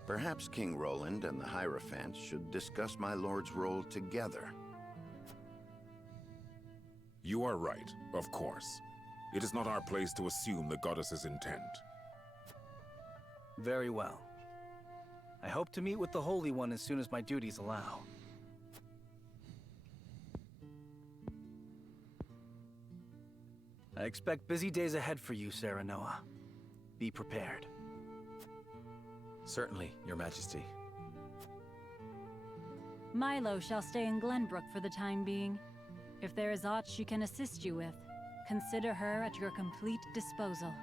Perhaps King Roland and the Hierophant should discuss my lord's role together. You are right, of course. It is not our place to assume the goddess's intent. Very well. I hope to meet with the Holy One as soon as my duties allow. I expect busy days ahead for you, Serenoa. Be prepared. Certainly, Your Majesty. Milo shall stay in Glenbrook for the time being. If there is aught she can assist you with, consider her at your complete disposal.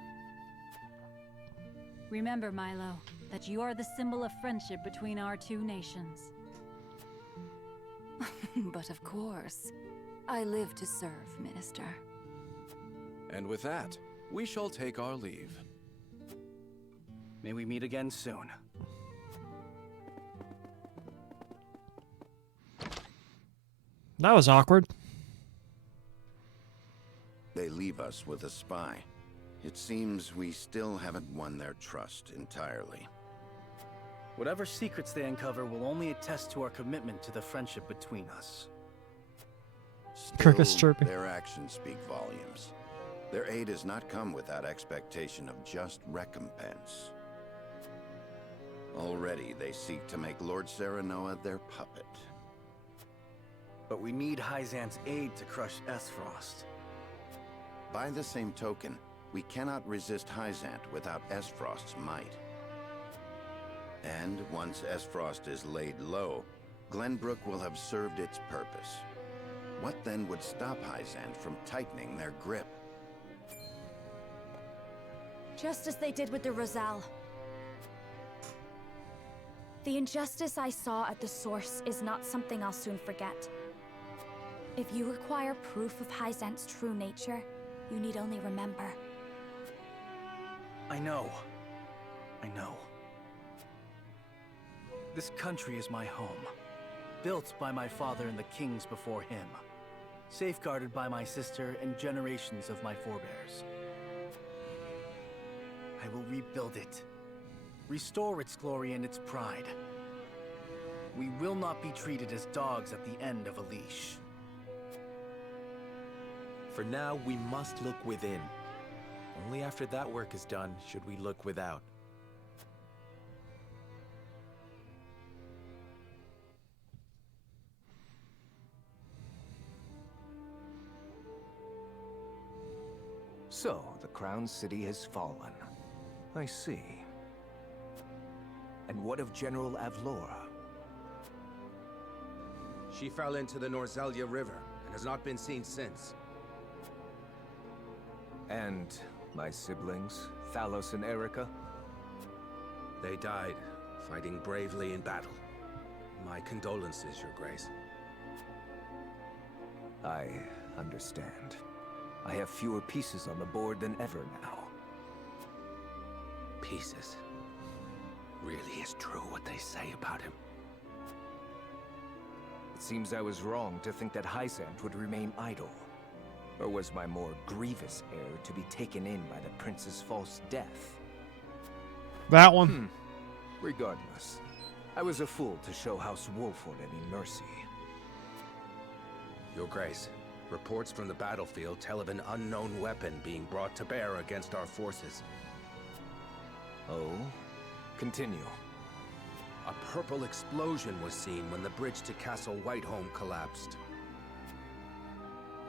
Remember, Milo, that you are the symbol of friendship between our two nations. But of course, I live to serve, Minister. And with that, we shall take our leave. May we meet again soon. That was awkward. They leave us with a spy. It seems we still haven't won their trust entirely. Whatever secrets they uncover will only attest to our commitment to the friendship between us. Cricket's chirping. Their actions speak volumes. Their aid has not come without expectation of just recompense. Already they seek to make Lord Serenoa their puppet. But we need Hyzant's aid to crush Esfrost. By the same token, we cannot resist Hyzant without Esfrost's might. And once Esfrost is laid low, Glenbrook will have served its purpose. What then would stop Hyzant from tightening their grip? Just as they did with the Rosal. The injustice I saw at the source is not something I'll soon forget. If you require proof of Hyzant's true nature, you need only remember. I know. This country is my home. Built by my father and the kings before him. Safeguarded by my sister and generations of my forebears. I will rebuild it. Restore its glory and its pride. We will not be treated as dogs at the end of a leash. For now, we must look within. Only after that work is done should we look without. So, the Crown City has fallen. I see. And what of General Avlora? She fell into the Norzelia River and has not been seen since. And my siblings, Thalos and Erica? They died, fighting bravely in battle. My condolences, Your Grace. I understand. I have fewer pieces on the board than ever now. Pieces? Really is true what they say about him. It seems I was wrong to think that Hyzant would remain idle. Or was my more grievous heir to be taken in by the prince's false death? That one. Regardless, I was a fool to show House Wolfwood any mercy. Your Grace, reports from the battlefield tell of an unknown weapon being brought to bear against our forces. Oh? Continue. A purple explosion was seen when the bridge to Castle Whiteholm collapsed.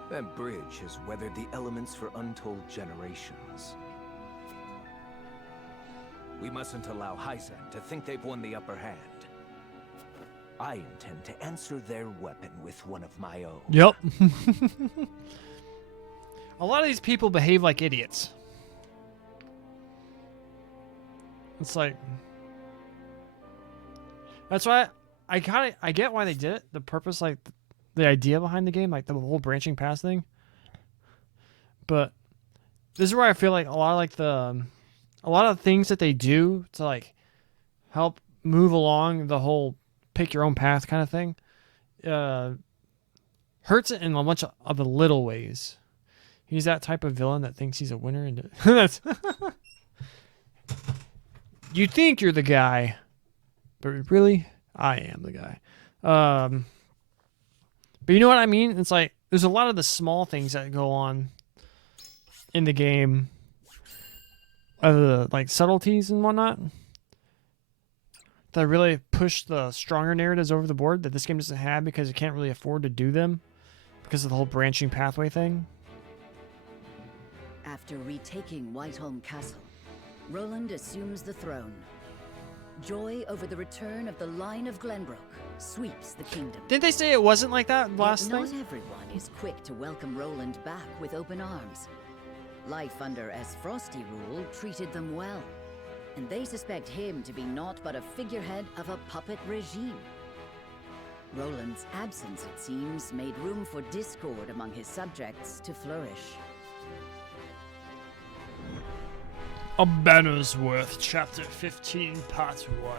That bridge has weathered the elements for untold generations. We mustn't allow Hyzant to think they've won the upper hand. I intend to answer their weapon with one of my own. Yep. A lot of these people behave like idiots. It's like... That's why I get why they did it. The purpose, like, the idea behind the game, like the whole branching paths thing. But this is where I feel like a lot of things that they do to like help move along the whole pick your own path kind of thing hurts it in a bunch of the little ways. He's that type of villain that thinks he's a winner, and that's you think you're the guy, but really I am the guy. But you know what I mean? It's like there's a lot of the small things that go on in the game, like subtleties and whatnot, that really push the stronger narratives over the board that this game doesn't have because it can't really afford to do them because of the whole branching pathway thing. After retaking Whiteholm Castle, Roland assumes the throne. Joy over the return of the line of Glenbrook sweeps the kingdom. Didn't they say it wasn't like that last Yet thing? not everyone is quick to welcome Roland back with open arms. Life under Frosty rule treated them well, and they suspect him to be naught but a figurehead of a puppet regime. Roland's absence, it seems, made room for discord among his subjects to flourish. A Banner's Worth, Chapter 15, Part 1.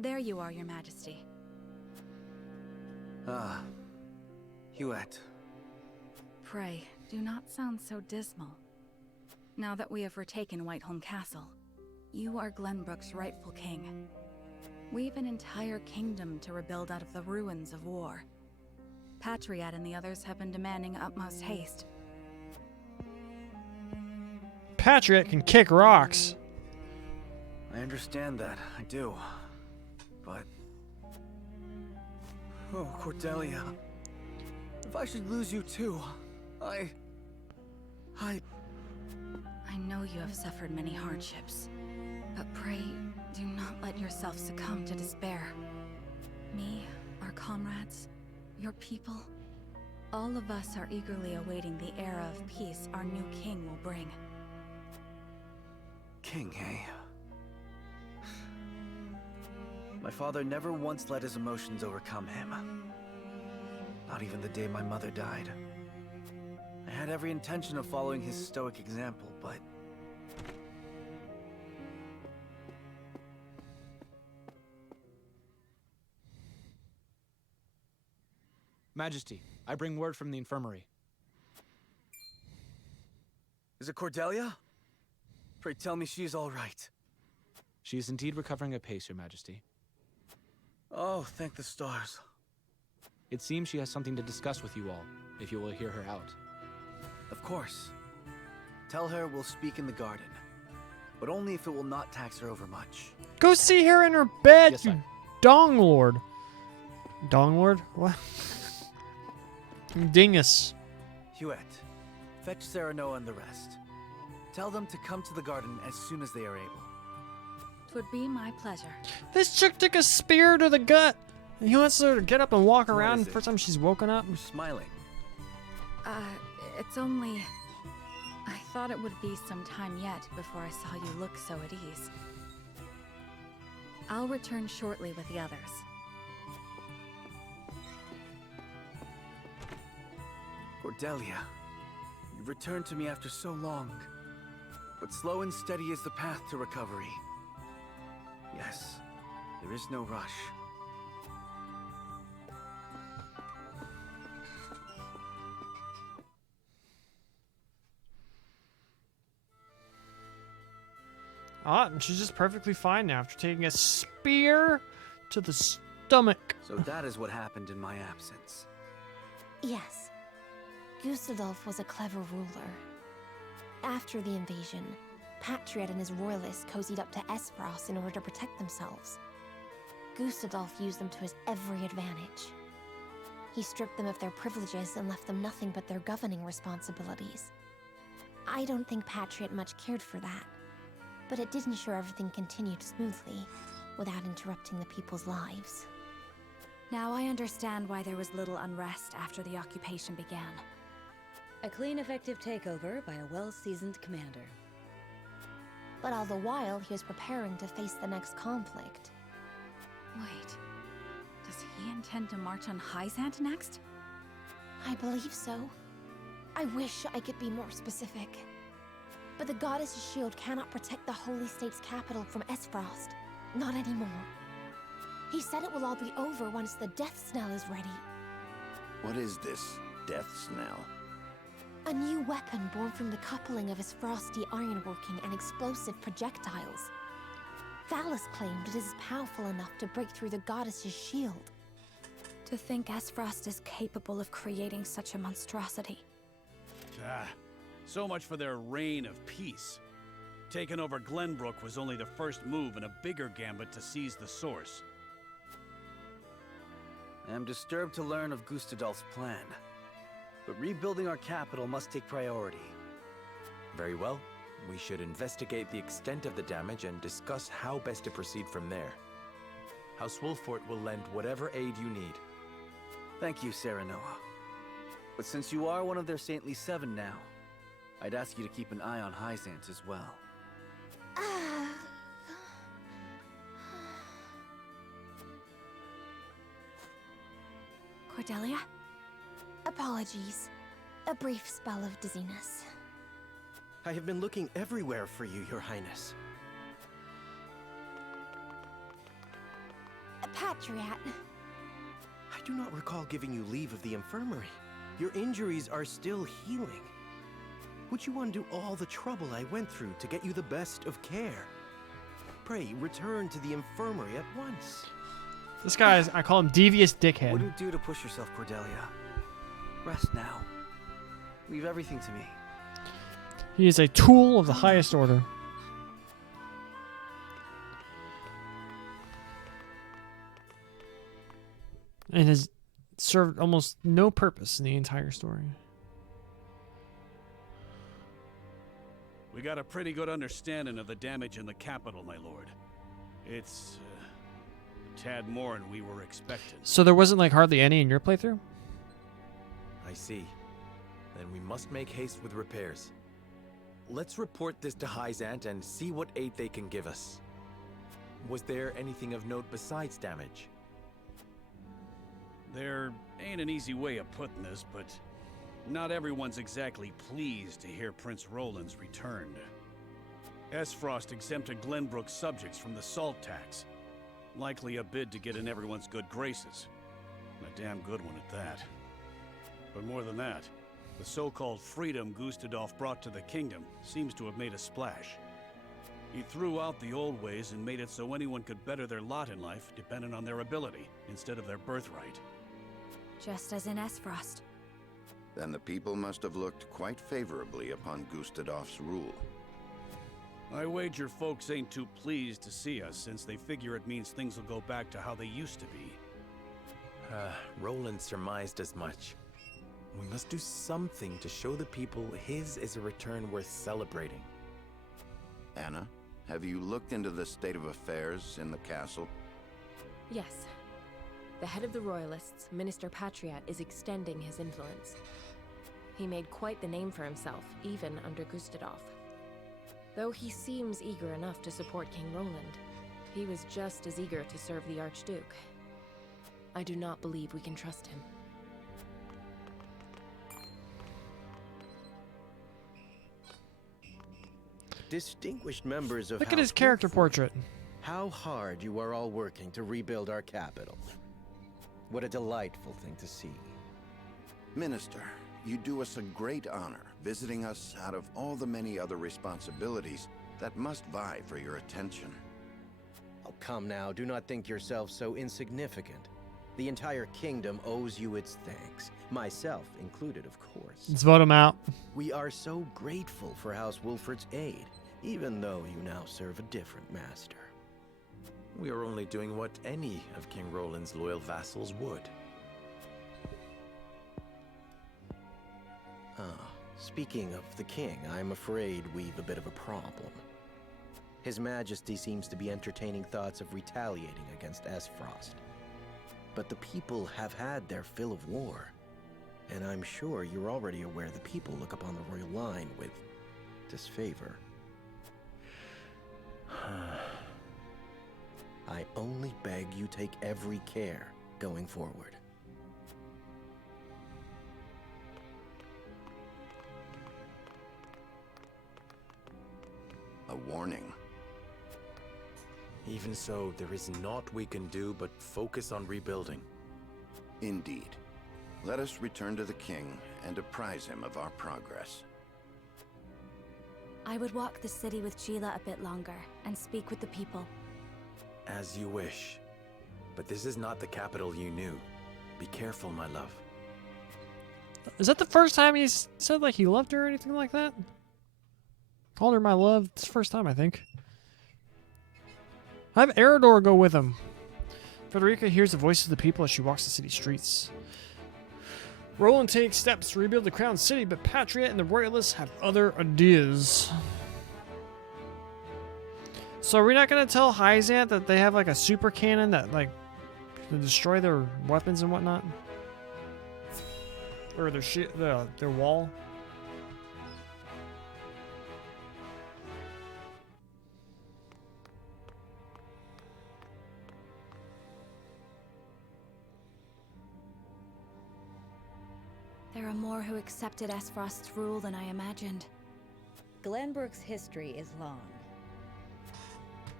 There you are, Your Majesty. Ah, Huette. Pray, do not sound so dismal. Now that we have retaken Whiteholm Castle, you are Glenbrook's rightful king. We've an entire kingdom to rebuild out of the ruins of war. Patriot and the others have been demanding utmost haste. Patriot can kick rocks. I understand that, I do. But... oh, Cordelia. If I should lose you too, I know you have suffered many hardships, but pray, do not let yourself succumb to despair. Me, our comrades, your people, all of us are eagerly awaiting the era of peace our new king will bring. King, eh? My father never once let his emotions overcome him. Not even the day my mother died. I had every intention of following his stoic example, but... Majesty, I bring word from the infirmary. Is it Cordelia? Pray tell me she is all right. She is indeed recovering apace, Your Majesty. Oh, thank the stars. It seems she has something to discuss with you all, if you will hear her out. Of course. Tell her we'll speak in the garden. but only if it will not tax her over much. Go see her in her bed, Yes, you sir. dong lord. Dong lord? What? Dingus. Huet, fetch Serenoa and the rest. Tell them to come to the garden as soon as they are able. 'Twould be my pleasure. This chick took a spear to the gut. And he wants her to get up and walk around is the it? first time she's woken up. Who's smiling? It's only... I thought it would be some time yet before I saw you look so at ease. I'll return shortly with the others. Cordelia, you've returned to me after so long. But slow and steady is the path to recovery. Yes, there is no rush. Ah, and she's just perfectly fine now after taking a spear to the stomach. So that is what happened in my absence. Yes. Gustadolf was a clever ruler. After the invasion, Patriot and his royalists cozied up to Esfrost in order to protect themselves. Gustadolf used them to his every advantage. He stripped them of their privileges and left them nothing but their governing responsibilities. I don't think Patriot much cared for that, but it did ensure everything continued smoothly, without interrupting the people's lives. Now I understand why there was little unrest after the occupation began. A clean, effective takeover by a well-seasoned commander. But all the while, he was preparing to face the next conflict. Wait, does he intend to march on Hyzant next? I believe so. I wish I could be more specific. But the Goddess's shield cannot protect the Holy State's capital from Esfrost. Not anymore. He said it will all be over once the Death Snell is ready. What is this Death Snell? A new weapon born from the coupling of his frosty ironworking and explosive projectiles. Valis claimed it is powerful enough to break through the Goddess's shield. To think Esfrost is capable of creating such a monstrosity. Ah, so much for their reign of peace. Taking over Glenbrook was only the first move in a bigger gambit to seize the source. I am disturbed to learn of Gustadolf's plan. But rebuilding our capital must take priority. Very well. We should investigate the extent of the damage and discuss how best to proceed from there. House Wolfort will lend whatever aid you need. Thank you, Serenoa. But since you are one of their Saintly Seven now, I'd ask you to keep an eye on Hyzant as well. Cordelia? Apologies. A brief spell of dizziness. I have been looking everywhere for you, Your Highness. Patriot. I do not recall giving you leave of the infirmary. Your injuries are still healing. Would you undo all the trouble I went through to get you the best of care? Pray, return to the infirmary at once. This guy is, I call him Devious Dickhead. Wouldn't do to push yourself, Cordelia. Rest now. Leave everything to me. He is a tool of the highest order. And has served almost no purpose in the entire story. We got a pretty good understanding of the damage in the capital, my lord. It's a tad more than we were expecting. So there wasn't like hardly any in your playthrough? I see. Then we must make haste with repairs. Let's report this to Hyzant and see what aid they can give us. Was there anything of note besides damage? There ain't an easy way of putting this, but not everyone's exactly pleased to hear Prince Roland's returned. Esfrost exempted Glenbrook's subjects from the salt tax. Likely a bid to get in everyone's good graces. A damn good one at that. But more than that, the so-called freedom Gustadolf brought to the kingdom seems to have made a splash. He threw out the old ways and made it so anyone could better their lot in life dependent on their ability instead of their birthright. Just as in Esfrost. Then the people must have looked quite favorably upon Gustadolf's rule. I wager folks ain't too pleased to see us, since they figure it means things will go back to how they used to be. Roland surmised as much. We must do something to show the people his is a return worth celebrating. Anna, have you looked into the state of affairs in the castle? Yes. The head of the Royalists, Minister Patriat, is extending his influence. He made quite the name for himself, even under Gustadolf. Though he seems eager enough to support King Roland, he was just as eager to serve the Archduke. I do not believe we can trust him. Distinguished members of Look at his character portrait. How hard you are all working to rebuild our capital. What a delightful thing to see. Minister, you do us a great honor visiting us out of all the many other responsibilities that must vie for your attention. Oh, come now, do not think yourself so insignificant. The entire kingdom owes you its thanks, myself included, of course. Let's vote him out. We are so grateful for House Wolford's aid, even though you now serve a different master. We are only doing what any of King Roland's loyal vassals would. Speaking of the king, I'm afraid we've a bit of a problem. His Majesty seems to be entertaining thoughts of retaliating against Esfrost. But the people have had their fill of war, and I'm sure you're already aware the people look upon the royal line with disfavor. I only beg you take every care going forward. A warning. Even so, there is naught we can do but focus on rebuilding. Indeed. Let us return to the king and apprise him of our progress. I would walk the city with Sheila a bit longer and speak with the people. As you wish. But this is not the capital you knew. Be careful, my love. Is that the first time he's said like he loved her or anything like that? Called her my love. It's the first time, I think. Have Eredor go with him. Frederica hears the voices of the people as she walks the city streets. Roland takes steps to rebuild the crown city, but Patriot and the Royalists have other ideas. So are we not going to tell Hyzant that they have like a super cannon that like can destroy their weapons and whatnot? Or their wall? There are more who accepted Esfrost's rule than I imagined. Glenbrook's history is long.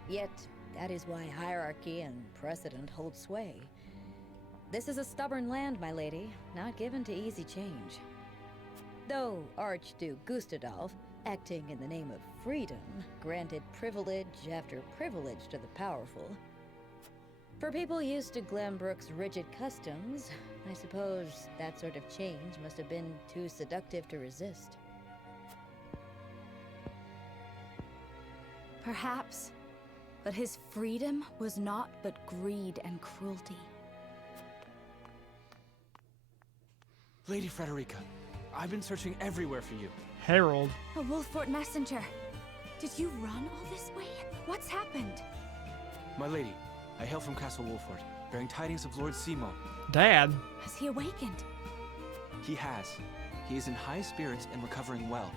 Yet, that is why hierarchy and precedent hold sway. This is a stubborn land, my lady, not given to easy change. Though Archduke Gustadolf, acting in the name of freedom, granted privilege after privilege to the powerful. For people used to Glenbrook's rigid customs, I suppose that sort of change must have been too seductive to resist. Perhaps, but his freedom was naught but greed and cruelty. Lady Frederica, I've been searching everywhere for you. Harold. A Wolfort messenger. Did you run all this way? What's happened? My lady, I hail from Castle Wolfort, bearing tidings of Lord Simo. Dad. Has he awakened? He has. He is in high spirits and recovering well.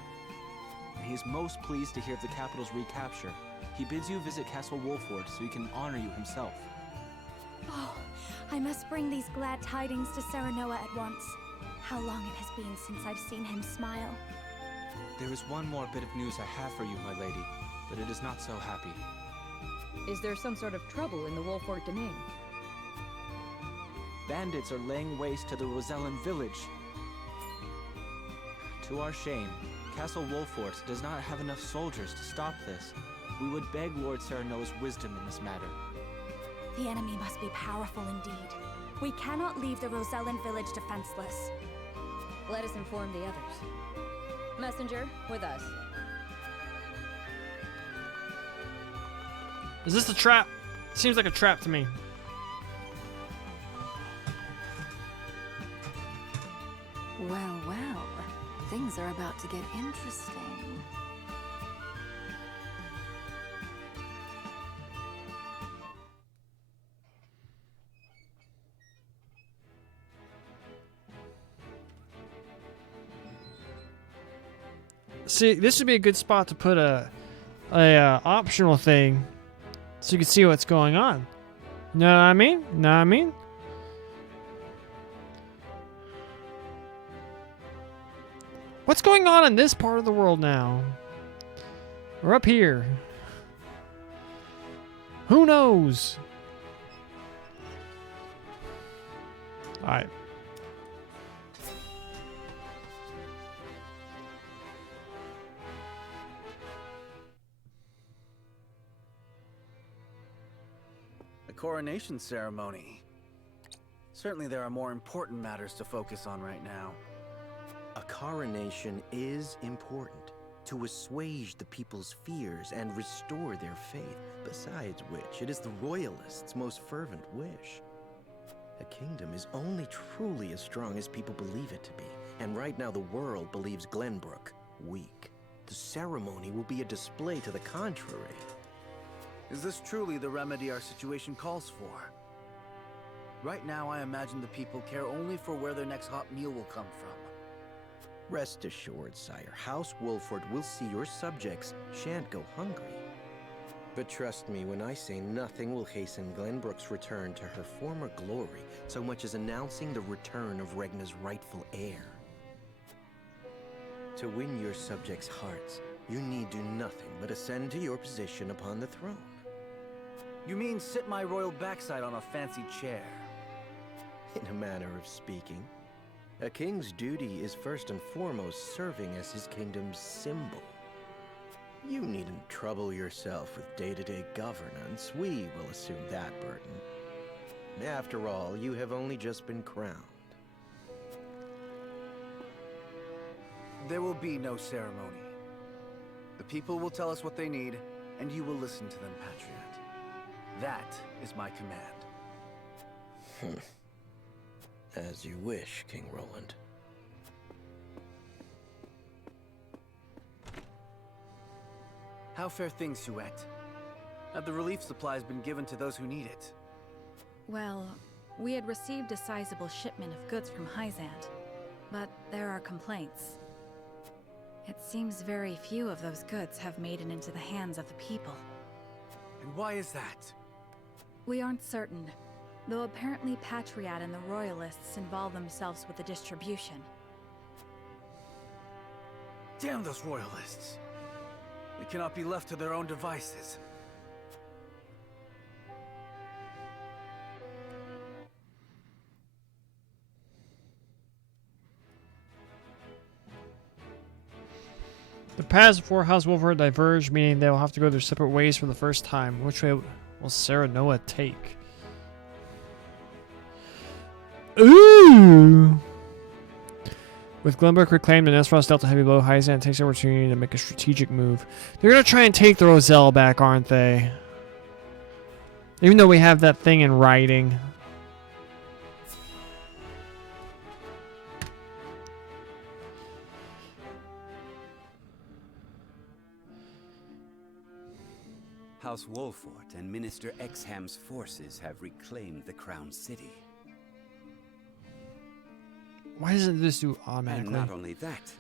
And he is most pleased to hear of the capital's recapture. He bids you visit Castle Wolfort so he can honor you himself. Oh, I must bring these glad tidings to Serenoa at once. How long it has been since I've seen him smile. There is one more bit of news I have for you, my lady, but it is not so happy. Is there some sort of trouble in the Wolfort domain? Bandits are laying waste to the Rosellan village. To our shame, Castle Wolfort does not have enough soldiers to stop this. We would beg Lord Serenoa's wisdom in this matter. The enemy must be powerful indeed. We cannot leave the Rosellan village defenseless. Let us inform the others. Messenger, with us. Is this a trap? Seems like a trap to me. Well, well. Things are about to get interesting. See, this would be a good spot to put a optional thing, so you can see what's going on. Know what I mean? Know what I mean? What's going on in this part of the world now? We're up here. Who knows? Alright. The coronation ceremony. Certainly there are more important matters to focus on right now. A coronation is important to assuage the people's fears and restore their faith, besides which it is the Royalists' most fervent wish. A kingdom is only truly as strong as people believe it to be, and right now the world believes Glenbrook weak. The ceremony will be a display to the contrary. Is this truly the remedy our situation calls for? Right now I imagine the people care only for where their next hot meal will come from. Rest assured, sire, House Wolford will see your subjects shan't go hungry. But trust me when I say nothing will hasten Glenbrook's return to her former glory so much as announcing the return of Regna's rightful heir. To win your subjects' hearts, you need do nothing but ascend to your position upon the throne. You mean sit my royal backside on a fancy chair? In a manner of speaking. A king's duty is first and foremost serving as his kingdom's symbol. You needn't trouble yourself with day-to-day governance. We will assume that burden. After all, you have only just been crowned. There will be no ceremony. The people will tell us what they need, and you will listen to them, Patriot. That is my command. As you wish, King Roland. How fare things, Huette? Have the relief supplies been given to those who need it? Well, we had received a sizable shipment of goods from Hyzant, but there are complaints. It seems very few of those goods have made it into the hands of the people. And why is that? We aren't certain, though apparently Patriot and the Royalists involve themselves with the distribution. Damn those Royalists! They cannot be left to their own devices. The paths for House Wolford diverge, meaning they will have to go their separate ways for the first time. Which way will Serenoa take? Ooh! With Glenbrook reclaimed and Esfrost dealt a heavy blow, Hyzant takes the opportunity to make a strategic move. They're going to try and take the Roselle back, aren't they? Even though we have that thing in writing. House Wolfort and Minister Exham's forces have reclaimed the Crown City. Why doesn't this do automatically? And not only that,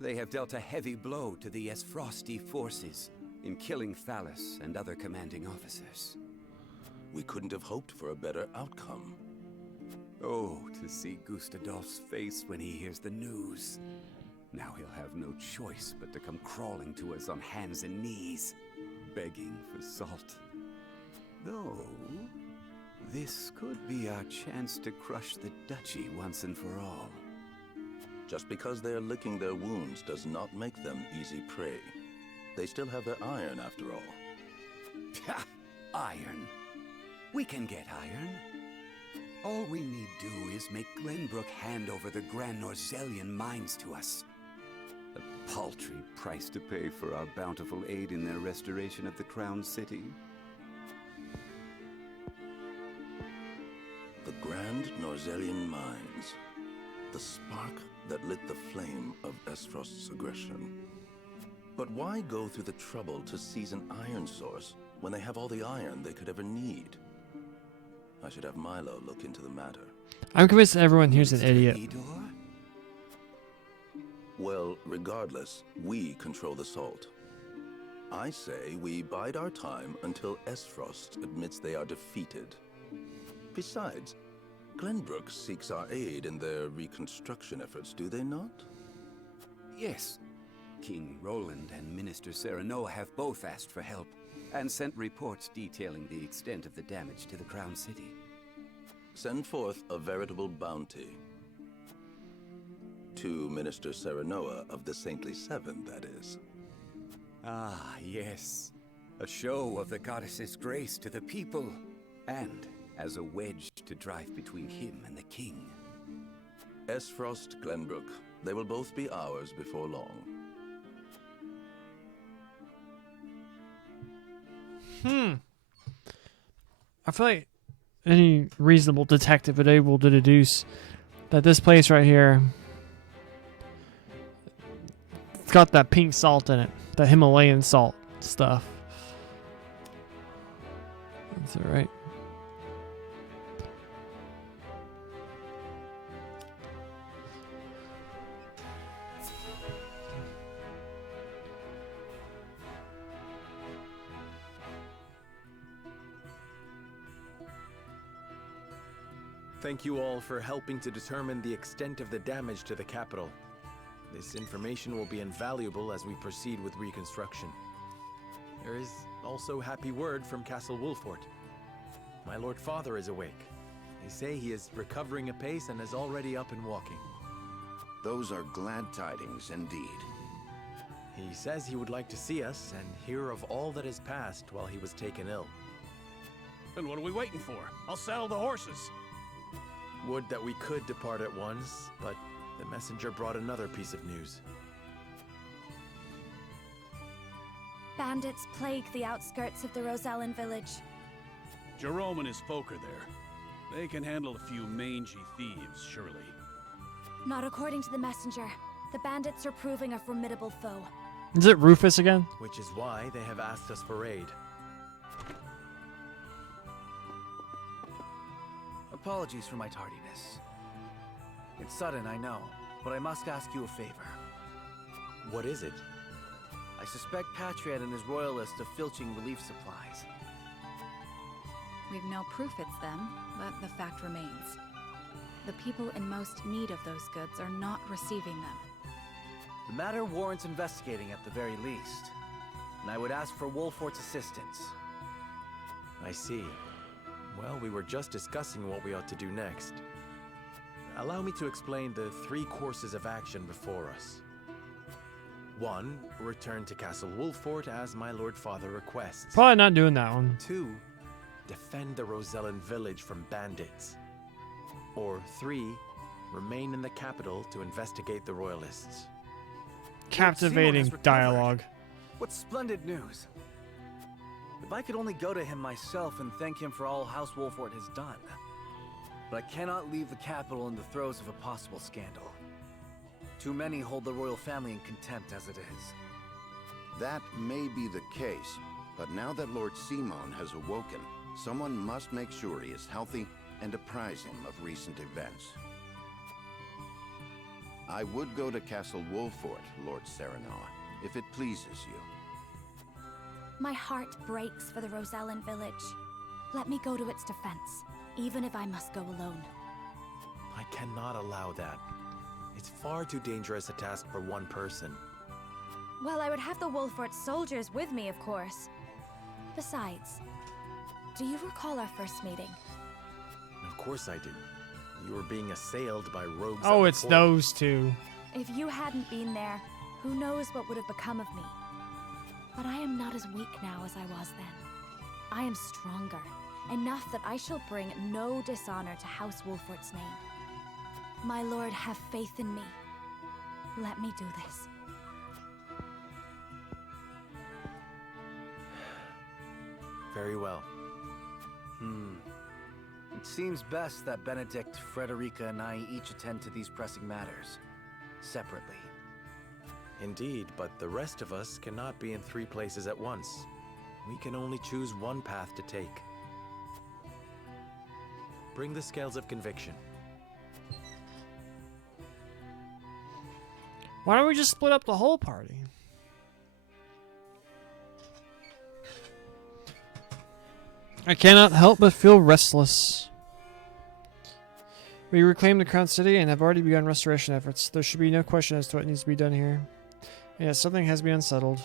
they have dealt a heavy blow to the Esfrosti forces in killing Thalos and other commanding officers. We couldn't have hoped for a better outcome. Oh, to see Gustadolf's face when he hears the news. Now he'll have no choice but to come crawling to us on hands and knees, begging for salt. Though, this could be our chance to crush the duchy once and for all. Just because they're licking their wounds does not make them easy prey. They still have their iron, after all. Ha! Iron. We can get iron. All we need do is make Glenbrook hand over the Grand Norzellian mines to us. A paltry price to pay for our bountiful aid in their restoration of the Crown City. Grand Norzelian mines. The spark that lit the flame of Esfrost's aggression. But why go through the trouble to seize an iron source when they have all the iron they could ever need? I should have Milo look into the matter. I'm convinced everyone here's an idiot. Well, regardless, we control the salt. I say we bide our time until Esfrost admits they are defeated. Besides, Glenbrook seeks our aid in their reconstruction efforts, do they not? Yes. King Roland and Minister Serenoa have both asked for help, and sent reports detailing the extent of the damage to the Crown City. Send forth a veritable bounty. To Minister Serenoa of the Saintly Seven, that is. Ah, yes. A show of the goddess's grace to the people, and as a wedge to drive between him and the king. Esfrost, Glenbrook, they will both be ours before long. I feel like any reasonable detective would be able to deduce that this place right here, it's got that pink salt in it, the Himalayan salt stuff. That's alright. Thank you all for helping to determine the extent of the damage to the capital. This information will be invaluable as we proceed with reconstruction. There is also happy word from Castle Wolfort. My Lord Father is awake. They say he is recovering apace and is already up and walking. Those are glad tidings indeed. He says he would like to see us and hear of all that has passed while he was taken ill. Then what are we waiting for? I'll saddle the horses. Would that we could depart at once, but the messenger brought another piece of news. Bandits plague the outskirts of the Rosellan village. Jerome and his folk are there. They can handle a few mangy thieves, surely. Not according to the messenger. The bandits are proving a formidable foe. Is it Rufus again? Which is why they have asked us for aid. Apologies for my tardiness. It's sudden, I know, but I must ask you a favor. What is it? I suspect Patriot and his royalists of filching relief supplies. We've no proof it's them, but the fact remains. The people in most need of those goods are not receiving them. The matter warrants investigating at the very least, and I would ask for Wolfort's assistance. I see. Well, we were just discussing what we ought to do next. Allow me to explain the 3 courses of action before us. 1. Return to Castle Wolfort as my Lord Father requests. Probably not doing that one. 2. Defend the Rosellan village from bandits. Or 3. Remain in the capital to investigate the royalists. Captivating dialogue. What splendid news! If I could only go to him myself and thank him for all House Wolfort has done. But I cannot leave the capital in the throes of a possible scandal. Too many hold the royal family in contempt as it is. That may be the case, but now that Lord Simon has awoken, someone must make sure he is healthy and apprise him of recent events. I would go to Castle Wolfort, Lord Serenoa, if it pleases you. My heart breaks for the Rosellan village. Let me go to its defense, even if I must go alone. I cannot allow that. It's far too dangerous a task for one person. Well, I would have the Wolfort soldiers with me, of course. Besides, do you recall our first meeting? Of course I do. You were being assailed by rogues. Oh, it's those two. If you hadn't been there, who knows what would have become of me. But I am not as weak now as I was then. I am stronger, enough that I shall bring no dishonor to House Wolfort's name. My lord, have faith in me. Let me do this. Very well. It seems best that Benedict, Frederica, and I each attend to these pressing matters, separately. Indeed, but the rest of us cannot be in 3 places at once. We can only choose one path to take. Bring the scales of conviction. Why don't we just split up the whole party? I cannot help but feel restless. We reclaimed the Crown City and have already begun restoration efforts. There should be no question as to what needs to be done here. And yet something has been unsettled.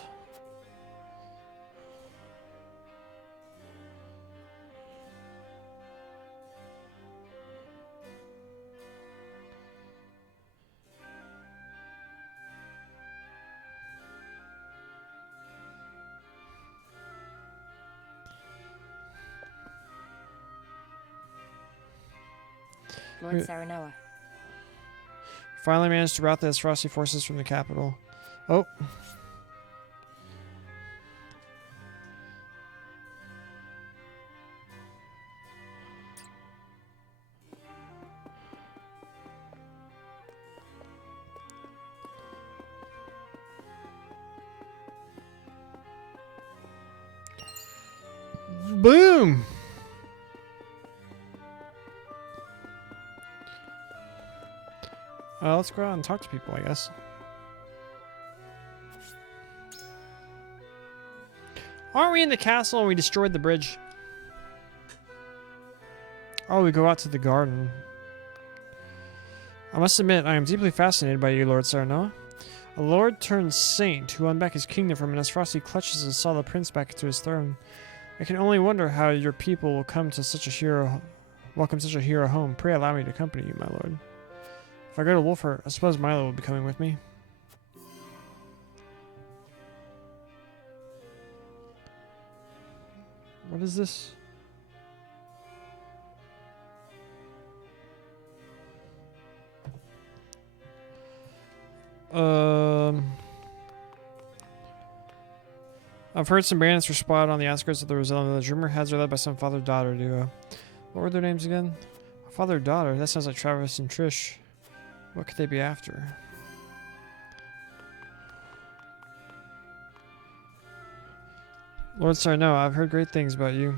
Lord Saranoa. Finally managed to rout the Frosty forces from the capital. Oh. Boom! Let's go out and talk to people, I guess. Aren't we in the castle and we destroyed the bridge? Oh, we go out to the garden. I must admit, I am deeply fascinated by you, Lord Saranoa. A lord turned saint who won back his kingdom from Frosty clutches and saw the prince back to his throne. I can only wonder how your people will come to such a hero, welcome such a hero home. Pray allow me to accompany you, my lord. If I go to Wolfurt, I suppose Milo will be coming with me. What is this? I've heard some bandits were spotted on the outskirts of the Rosella village. Rumor has are led by some father-daughter duo. What were their names again? Father-daughter? That sounds like Travis and Trish. What could they be after? Lord Saranoa, I've heard great things about you.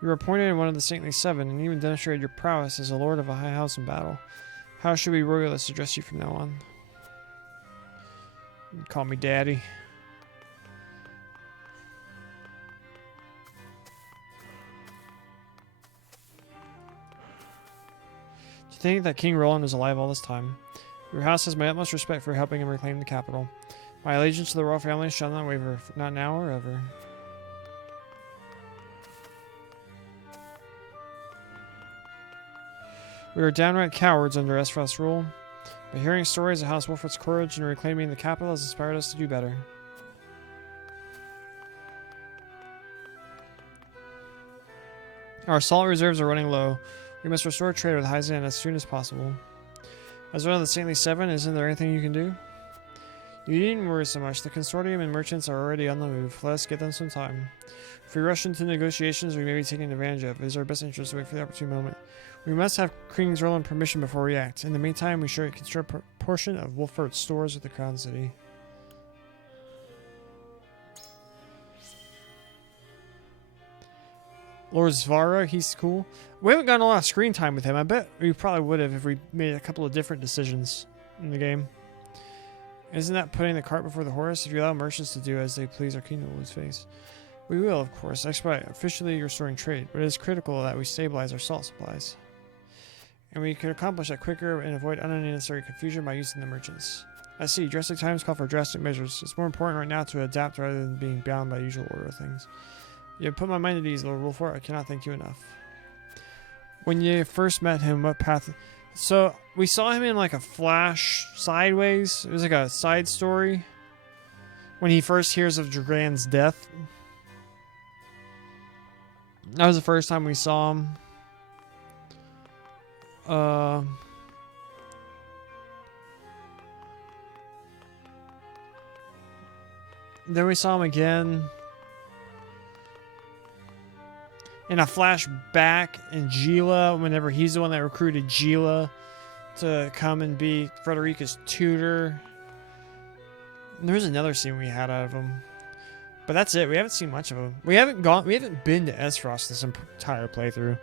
You were appointed in one of the Saintly Seven and even demonstrated your prowess as a lord of a high house in battle. How should we royalists address you from now on? You call me Daddy. To think that King Roland is alive all this time. Your house has my utmost respect for helping him reclaim the capital. My allegiance to the royal family shall not waver, not now or ever. We were downright cowards under Esfrost's rule, but hearing stories of House Wolfert's courage in reclaiming the capital has inspired us to do better. Our salt reserves are running low. We must restore trade with Hyzan as soon as possible. As one of the Saintly Seven, isn't there anything you can do? You needn't worry so much. The consortium and merchants are already on the move. Let us give them some time. If we rush into negotiations, we may be taken advantage of. It is our best interest to wait for the opportune moment. We must have King Roland permission before we act. In the meantime, we should construct a portion of Wolfert's stores with the Crown City. Lord Zvara, he's cool. We haven't gotten a lot of screen time with him. I bet we probably would have if we made a couple of different decisions in the game. Isn't that putting the cart before the horse? If you allow merchants to do as they please, our kingdom will lose face. We will, of course, expedite officially restoring trade, but it is critical that we stabilize our salt supplies. And we could accomplish that quicker and avoid unnecessary confusion by using the merchants. I see, drastic times call for drastic measures. It's more important right now to adapt rather than being bound by the usual order of things. You have put my mind at ease, Lord Wolfort. I cannot thank you enough. When you first met him, what path... So, we saw him in like a flash sideways. It was like a side story. When he first hears of Dragran's death. That was the first time we saw him. Then we saw him again in a flashback in Gila, whenever he's the one that recruited Gila to come and be Frederica's tutor. And there was another scene we had out of him. But that's it. We haven't seen much of him. We haven't been to Esfrost this entire playthrough.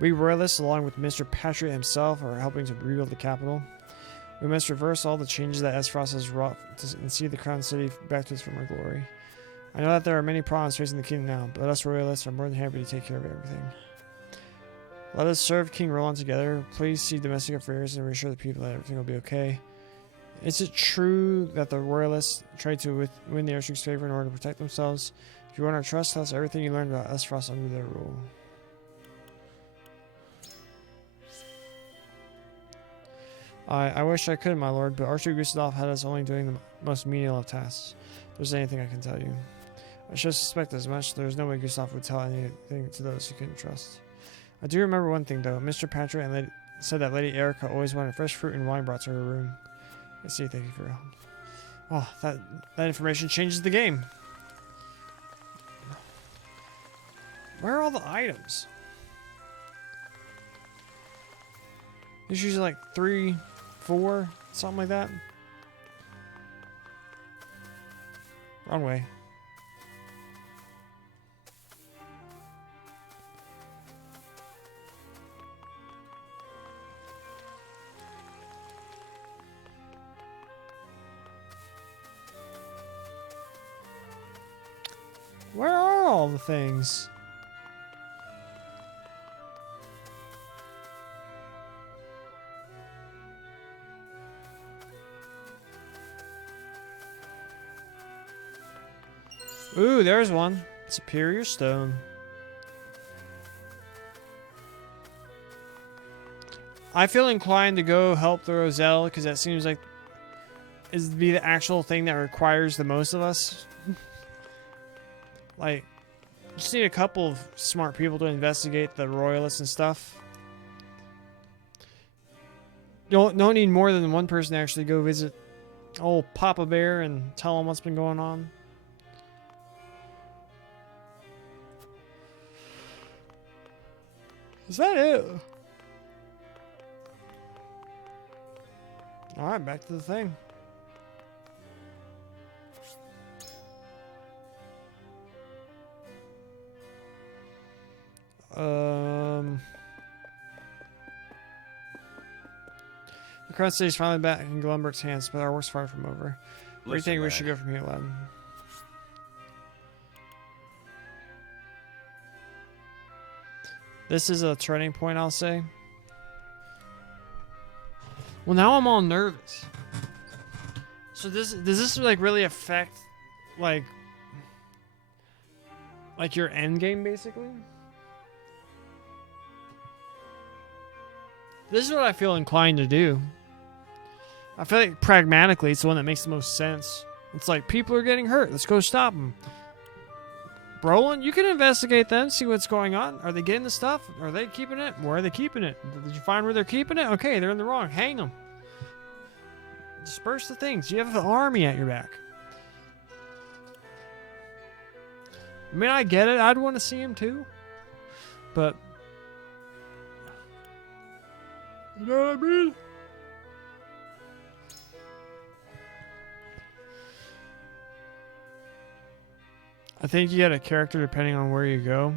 We royalists, along with Mr. Patriot himself, are helping to rebuild the capital. We must reverse all the changes that Esfrost has wrought and see the crown city back to its former glory. I know that there are many problems facing the kingdom now, but us royalists are more than happy to take care of everything. Let us serve King Roland together. Please see domestic affairs and reassure the people that everything will be okay. Is it true that the royalists tried to win the Archduke's favor in order to protect themselves? If you want our trust, tell us everything you learned about Esfrost under their rule. I wish I could, my lord, but Archduke Gustave had us only doing the most menial of tasks. If there's anything I can tell you. I should suspect as much. There's no way Gustave would tell anything to those who couldn't trust. I do remember one thing, though. Mr. Patrick said that Lady Erica always wanted fresh fruit and wine brought to her room. I see, thank you for your help. Oh, that information changes the game. Where are all the items? There's usually like 3, 4, something like that. Wrong way. Where are all the things? Ooh, there's one. Superior Stone. I feel inclined to go help the Roselle because that seems like is to be the actual thing that requires the most of us. Like, just need a couple of smart people to investigate the royalists and stuff. Don't need more than one person to actually go visit old Papa Bear and tell him what's been going on. Is that it? Alright, back to the thing. The crown city is finally back in Glenbrook's hands, but our work's far from over. Where do you think we should go from here, lad? This is a turning point, I'll say. Well, now I'm all nervous. So does this like really affect like your end game basically? This is what I feel inclined to do. I feel like pragmatically it's the one that makes the most sense. It's like people are getting hurt. Let's go stop them. Roland, you can investigate them, see what's going on. Are they getting the stuff? Are they keeping it? Where are they keeping it? Did you find where they're keeping it? Okay, they're in the wrong. Hang them. Disperse the things. You have an army at your back. I mean, I get it. I'd want to see him too. But... you know what I mean? I think you get a character depending on where you go.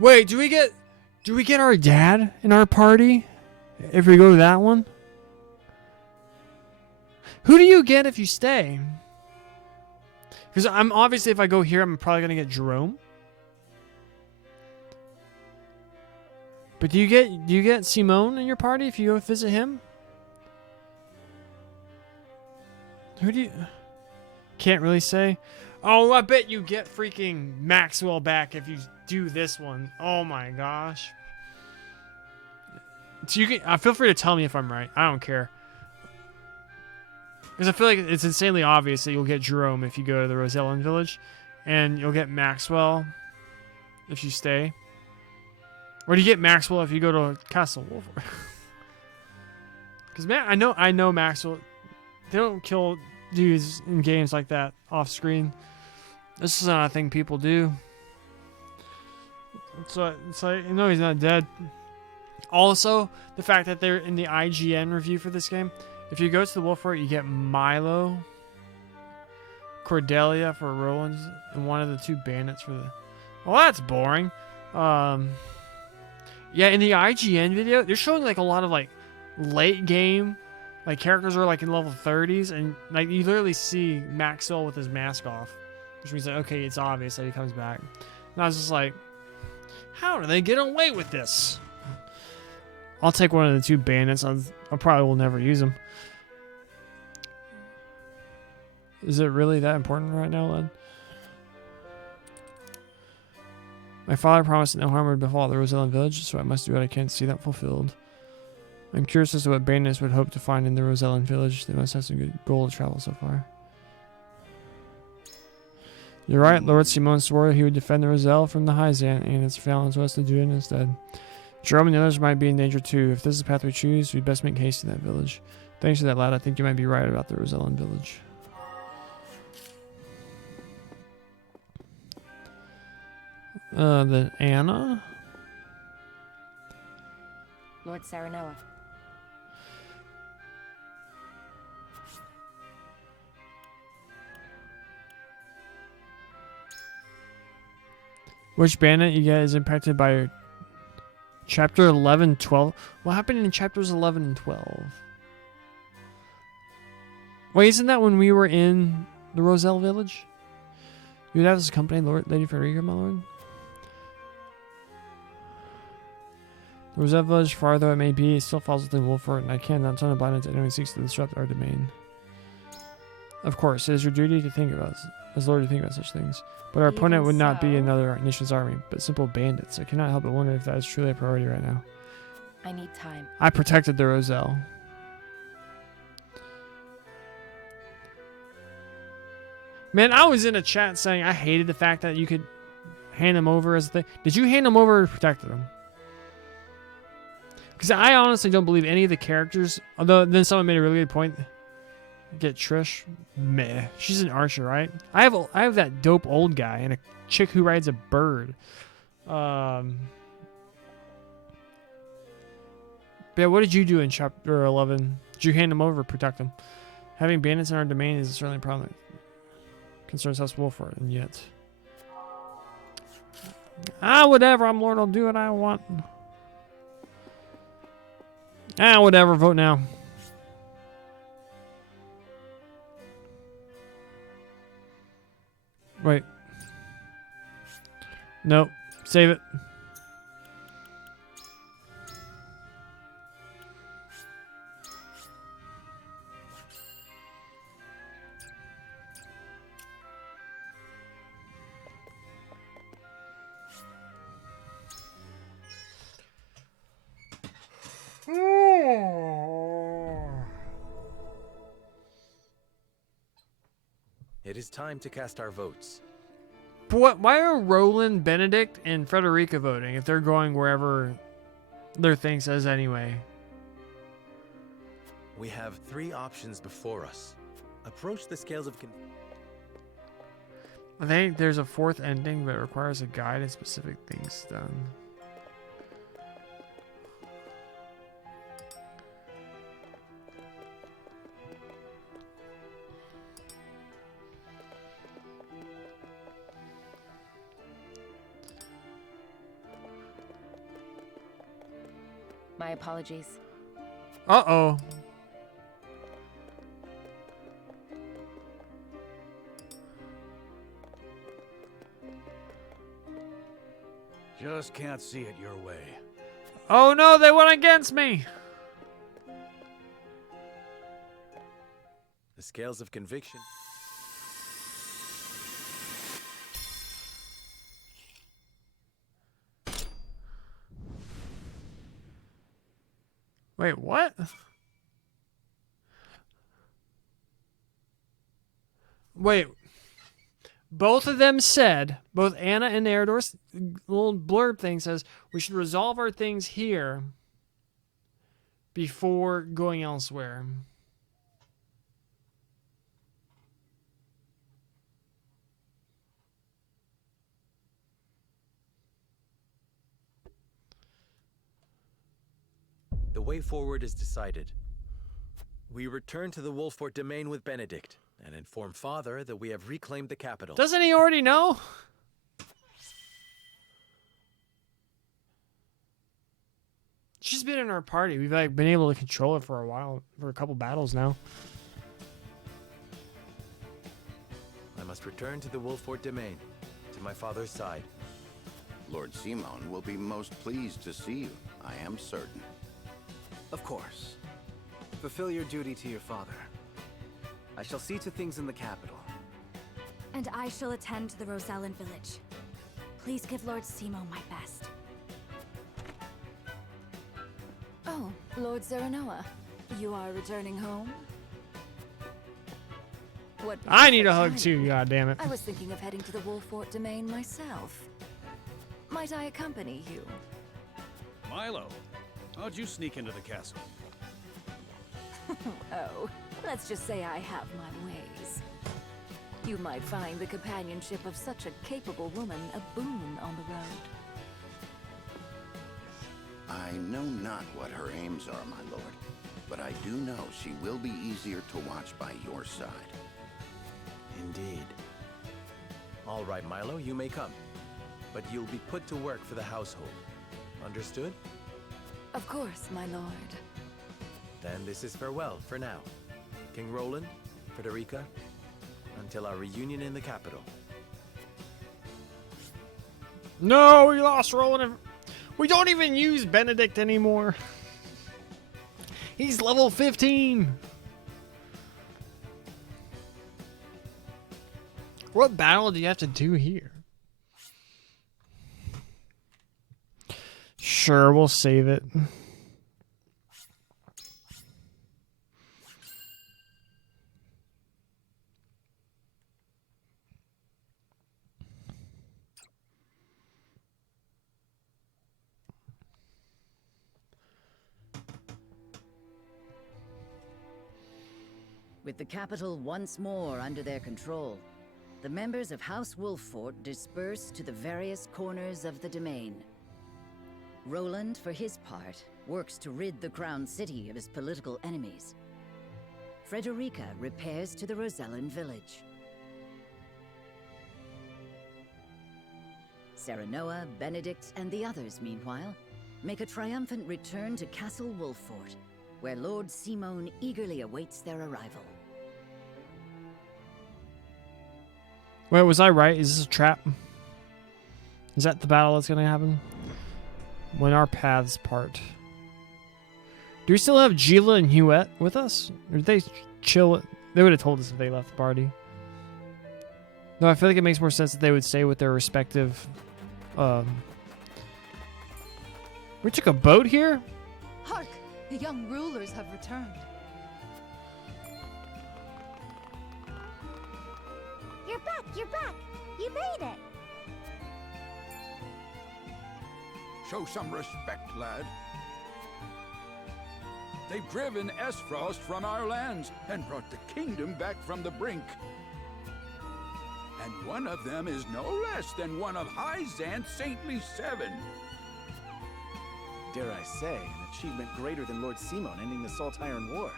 Wait, do we get our dad in our party if we go to that one? Who do you get if you stay? Because I'm obviously if I go here, I'm probably gonna get Jerome. But do you get Simone in your party if you go visit him? Who do you... Can't really say. Oh, I bet you get freaking Maxwell back if you do this one. Oh my gosh. So you can... feel free to tell me if I'm right. I don't care. Because I feel like it's insanely obvious that you'll get Jerome if you go to the Rosellan village. And you'll get Maxwell if you stay. Or do you get Maxwell if you go to Castle Wolford? Because I know Maxwell. They don't kill dudes in games like that off screen. This is not a thing people do. So it's like, no, he's not dead. Also, the fact that they're in the IGN review for this game, if you go to the Wolf Fort, you get Milo, Cordelia for Roland's, and one of the 2 bandits for the... Well, that's boring. Yeah, in the IGN video, they're showing like a lot of like late game, like characters are like in level 30s, and like you literally see Maxwell with his mask off, which means that, okay, it's obvious that he comes back. And I was just like, how do they get away with this? I'll take one of the 2 bandits. I probably will never use them. Is it really that important right now, Len? My father promised that no harm would befall the Rosellan village, so I must do what I can to see that fulfilled. I'm curious as to what bandits would hope to find in the Rosellan village. They must have some good gold to travel so far. You're right, Lord Simon swore he would defend the Roselle from the Hyzant, and it's failing to us to do it instead. Jerome and the others might be in danger too. If this is the path we choose, we'd best make haste to that village. Thanks for that, lad. I think you might be right about the Rosellan village. Then Anna? Lord Saranoa. Which bandit you get is impacted by chapter 11, 12? What happened in chapters 11 and 12? Wait, isn't that when we were in the Roselle village? You would have as a company, Lady Frederica, my lord? The Roselle village, far though it may be, it still falls within Wolford, and I cannot turn a blind eye to anyone who seeks to disrupt our domain. Of course, it is your duty to think about, as Lord, to think about such things. But our opponent would not be another nation's army, but simple bandits. I cannot help but wonder if that is truly a priority right now. I need time. I protected the Roselle. Man, I was in a chat saying I hated the fact that you could hand them over as a thing. Did you hand them over or protected them? Because I honestly don't believe any of the characters. Although then someone made a really good point. Get Trish. Meh. She's an archer, right? I have that dope old guy and a chick who rides a bird. Yeah, what did you do in chapter 11? Did you hand them over or protect them? Having bandits in our domain is certainly a problem that concerns us Wolford, and yet... whatever. I'm Lord. I'll do what I want. Whatever. Vote now. Wait. Nope. Save it. It is time to cast our votes. But why are Roland, Benedict, and Frederica voting if they're going wherever their thing says anyway? We have 3 options before us. Approach the scales of... I think there's a 4th ending, but it requires a guide and specific things done. My apologies. Uh-oh. Just can't see it your way. Oh no, they went against me! The scales of conviction. Wait, what? Wait. Both of them said, both Anna and Eridor's little blurb thing says, we should resolve our things here before going elsewhere. The way forward is decided. We return to the Wolfort domain with Benedict and inform Father that we have reclaimed the capital. Doesn't he already know? She's been in our party. We've like been able to control it for a while, for a couple battles now. I must return to the Wolfort domain, to my father's side. Lord Simon will be most pleased to see you, I am certain. Of course. Fulfill your duty to your father. I shall see to things in the capital. And I shall attend to the Rosellan village. Please give Lord Simo my best. Oh, Lord Serenoa, you are returning home? What I need a hug timing. too, god damn it. I was thinking of heading to the Wolfort domain myself. Might I accompany you? Milo, how'd you sneak into the castle? Oh, let's just say I have my ways. You might find the companionship of such a capable woman a boon on the road. I know not what her aims are, my lord, but I do know she will be easier to watch by your side. Indeed. All right, Milo, you may come. But you'll be put to work for the household. Understood? Of course, my lord. Then this is farewell for now. King Roland, Frederica, until our reunion in the capital. No, we lost Roland. We don't even use Benedict anymore. He's level 15. What battle do you have to do here? Sure, we'll save it. With the capital once more under their control, the members of House Wolfort disperse to the various corners of the domain. Roland, for his part, works to rid the Crown City of his political enemies. Frederica repairs to the Rosellan village. Serenoa, Benedict, and the others, meanwhile, make a triumphant return to Castle Wolfort, where Lord Simon eagerly awaits their arrival. Wait, was I right? Is this a trap? Is that the battle that's going to happen? When our paths part. Do we still have Gila and Huette with us? Or did they chill? They would have told us if they left the party. No, I feel like it makes more sense that they would stay with their respective... We took a boat here? Hark! The young rulers have returned. You're back! You're back! You made it! Show some respect, lad. They've driven Esfrost from our lands and brought the kingdom back from the brink. And one of them is no less than one of Hyzant's saintly 7. Dare I say, an achievement greater than Lord Simon ending the Salt Iron War.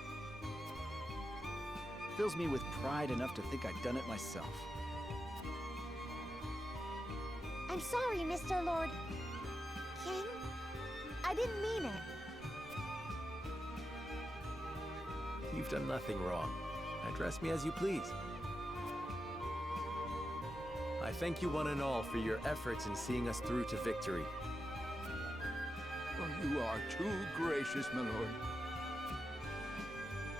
Fills me with pride enough to think I'd done it myself. I'm sorry, Mr. Lord... King? I didn't mean it. You've done nothing wrong. Address me as you please. I thank you one and all for your efforts in seeing us through to victory. Oh, you are too gracious, my lord.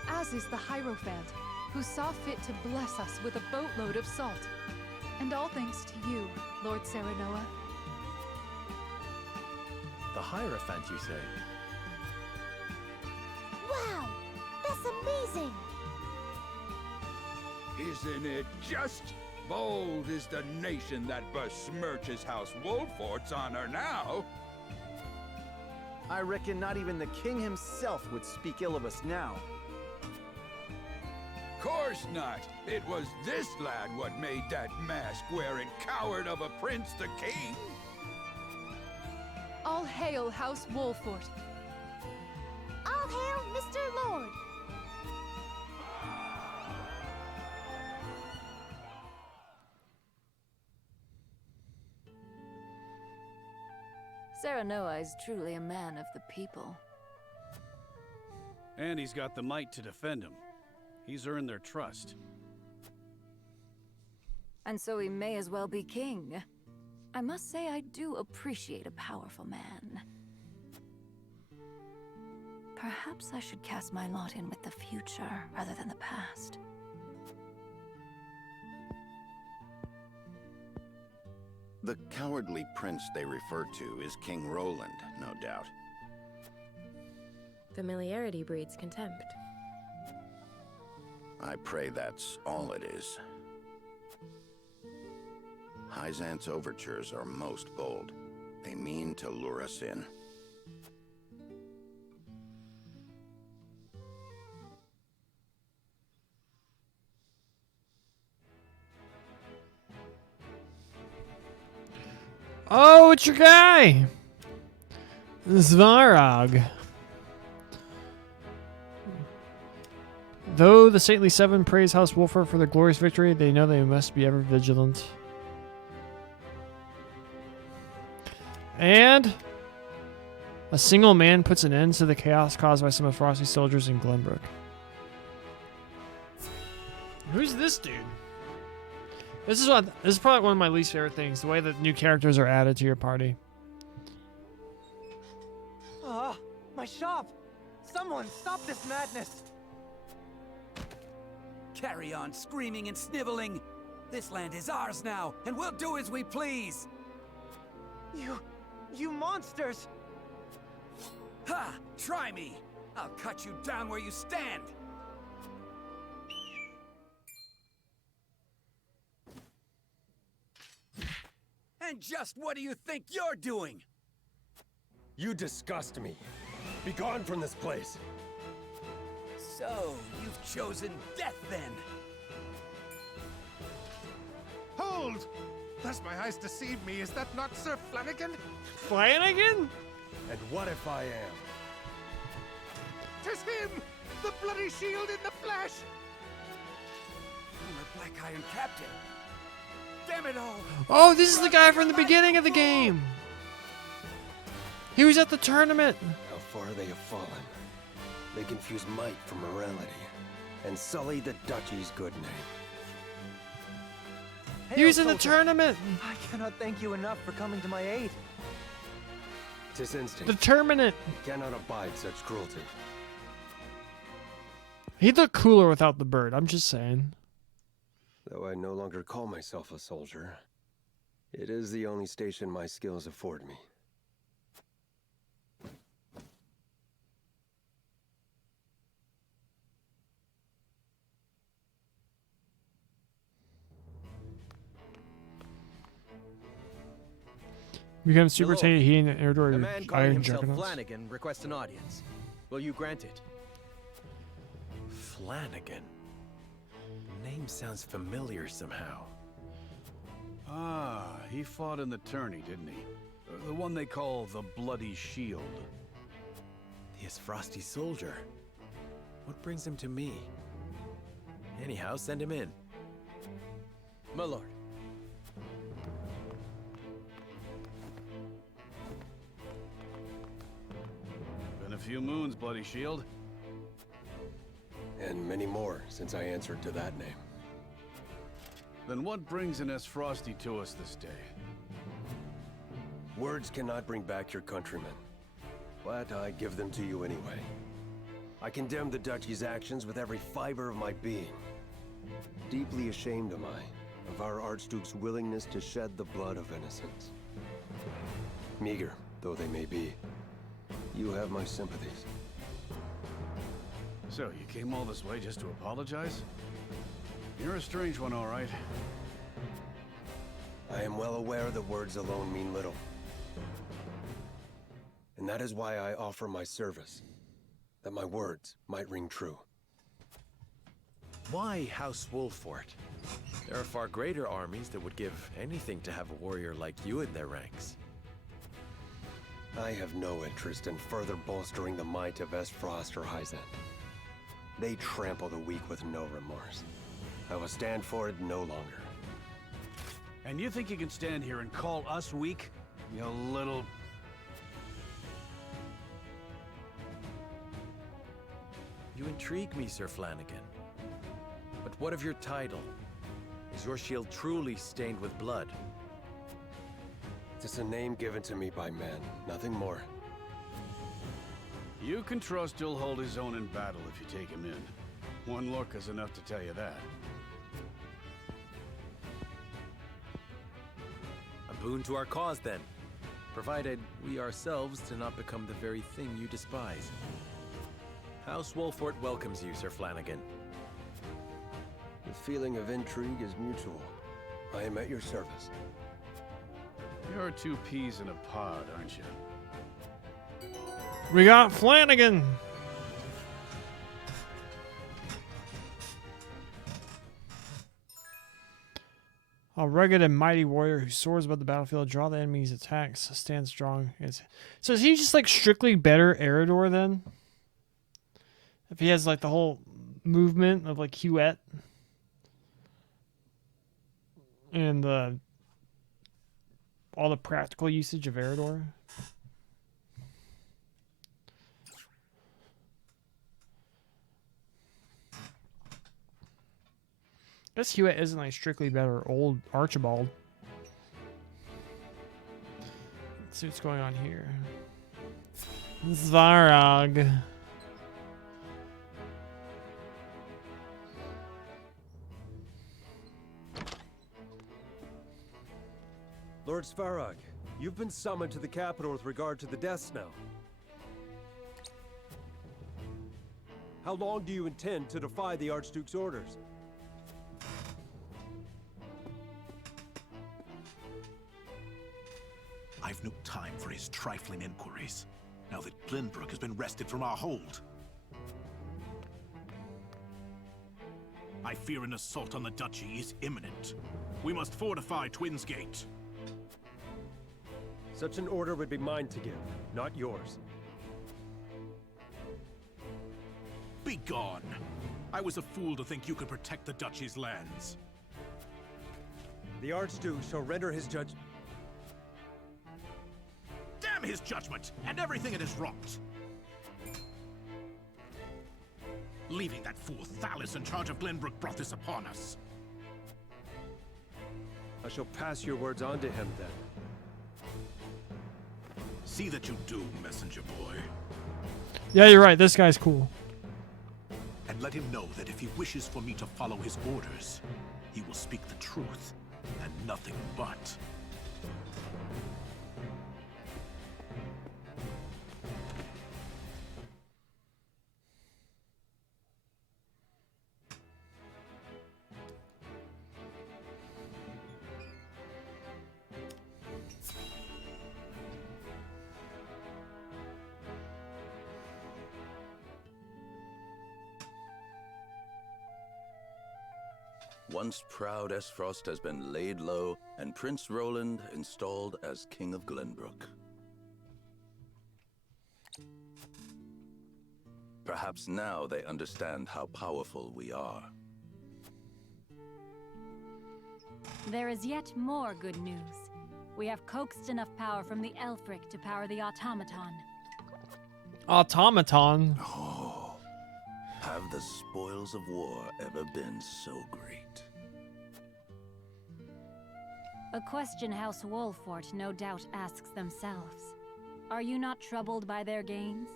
As is the Hierophant, who saw fit to bless us with a boatload of salt. And all thanks to you, Lord Serenoa. The Hierophant, you say? Wow! That's amazing! Isn't it just? Bold is the nation that besmirches House Wolfort's honor now. I reckon not even the king himself would speak ill of us now. Course not. It was this lad what made that mask-wearing coward of a prince the king. All hail House Wolfort. Serenoa is truly a man of the people. And he's got the might to defend him. He's earned their trust. And so he may as well be king. I must say I do appreciate a powerful man. Perhaps I should cast my lot in with the future rather than the past. The cowardly prince they refer to is King Roland, no doubt. Familiarity breeds contempt. I pray that's all it is. Hyzant's overtures are most bold. They mean to lure us in. Oh, it's your guy! Svarog. Though the Saintly Seven praise House Wolford for their glorious victory, they know they must be ever vigilant. And a single man puts an end to the chaos caused by some of Frosty's soldiers in Glenbrook. Who's this dude? This is probably one of my least favorite things, the way that new characters are added to your party. Ah, my shop! Someone stop this madness! Carry on screaming and sniveling. This land is ours now, and we'll do as we please. You monsters! Ha! Try me! I'll cut you down where you stand! And just what do you think you're doing? You disgust me. Be gone from this place. So, you've chosen death then? Hold! Lest my eyes deceive me, is that not Sir Flanagan? Flanagan? And what if I am? 'Tis him! The bloody shield in the flesh! Former Black Iron Captain. Damn it all! Oh, this is the guy from the beginning of the game! He was at the tournament! How far they have fallen. They confuse might for morality, and sully the duchy's good name. He was in the tournament! I cannot thank you enough for coming to my aid. 'Tis instinct. The tournament! Cannot abide such cruelty. He'd look cooler without the bird, I'm just saying. Though I no longer call myself a soldier, it is the only station my skills afford me. Become super Hello. tainted, he and Erdor A man calling Iron himself Juggernauts. Flanagan requests an audience. Will you grant it? Flanagan? The name sounds familiar somehow. Ah, he fought in the tourney, didn't he? The one they call the Bloody Shield. He is Frosty Soldier. What brings him to me? Anyhow, send him in. My lord. Been a few moons, Bloody Shield. And many more since I answered to that name. Then what brings an S. Frosty to us this day? Words cannot bring back your countrymen, but I give them to you anyway. I condemn the Duchy's actions with every fiber of my being. Deeply ashamed am I of our Archduke's willingness to shed the blood of innocents. Meager though they may be, you have my sympathies. So, you came all this way just to apologize? You're a strange one, all right. I am well aware that words alone mean little. And that is why I offer my service, that my words might ring true. Why House Wolford? There are far greater armies that would give anything to have a warrior like you in their ranks. I have no interest in further bolstering the might of Esfrost or Hyzant. They trample the weak with no remorse. I will stand for it no longer. And you think you can stand here and call us weak? You little... You intrigue me, Sir Flanagan. But what of your title? Is your shield truly stained with blood? It's a name given to me by men, nothing more. You can trust he'll hold his own in battle if you take him in. One look is enough to tell you that. A boon to our cause, then. Provided we ourselves do not become the very thing you despise. House Wolfort welcomes you, Sir Flanagan. The feeling of intrigue is mutual. I am at your service. You're two peas in a pod, aren't you? We got Flanagan. A rugged and mighty warrior who soars above the battlefield, draw the enemy's attacks, stands strong. So is he just like strictly better Eredor then? If he has like the whole movement of like Huet and all the practical usage of Eredor. I guess Hewitt isn't like strictly better old Archibald. Let's see what's going on here. Svarog. Lord Svarog, you've been summoned to the capital with regard to the death snell. How long do you intend to defy the Archduke's orders? I've no time for his trifling inquiries, now that Glenbrook has been wrested from our hold. I fear an assault on the duchy is imminent. We must fortify Twins Gate. Such an order would be mine to give, not yours. Be gone! I was a fool to think you could protect the duchy's lands. The Archduke shall render his judge... Damn his judgment, and everything it has wrought! Leaving that fool Thalis in charge of Glenbrook brought this upon us. I shall pass your words on to him, then. See that you do, messenger boy. Yeah, you're right. This guy's cool. And let him know that if he wishes for me to follow his orders, he will speak the truth, and nothing but. Once proud Esfrost has been laid low, and Prince Roland installed as King of Glenbrook. Perhaps now they understand how powerful we are. There is yet more good news. We have coaxed enough power from the Elfric to power the automaton. Automaton? Oh, have the spoils of war ever been so great? A question House Wolfort no doubt asks themselves. Are you not troubled by their gains?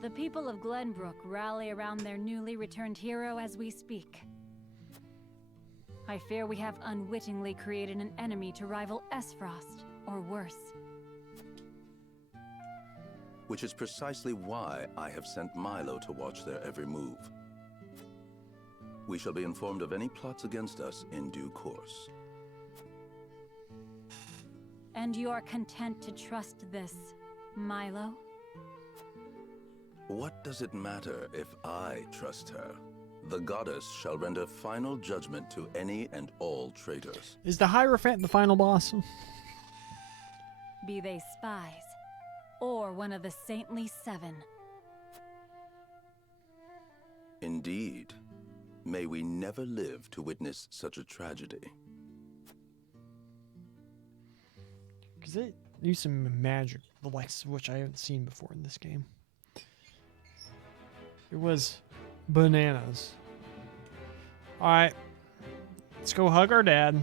The people of Glenbrook rally around their newly returned hero as we speak. I fear we have unwittingly created an enemy to rival Esfrost, or worse. Which is precisely why I have sent Milo to watch their every move. We shall be informed of any plots against us in due course. And you are content to trust this, Milo? What does it matter if I trust her? The goddess shall render final judgment to any and all traitors. Is the Hierophant the final boss? Be they spies, or one of the Saintly Seven. Indeed. May we never live to witness such a tragedy. Because they use some magic, the likes of which I haven't seen before in this game. It was bananas. Alright. Let's go hug our dad.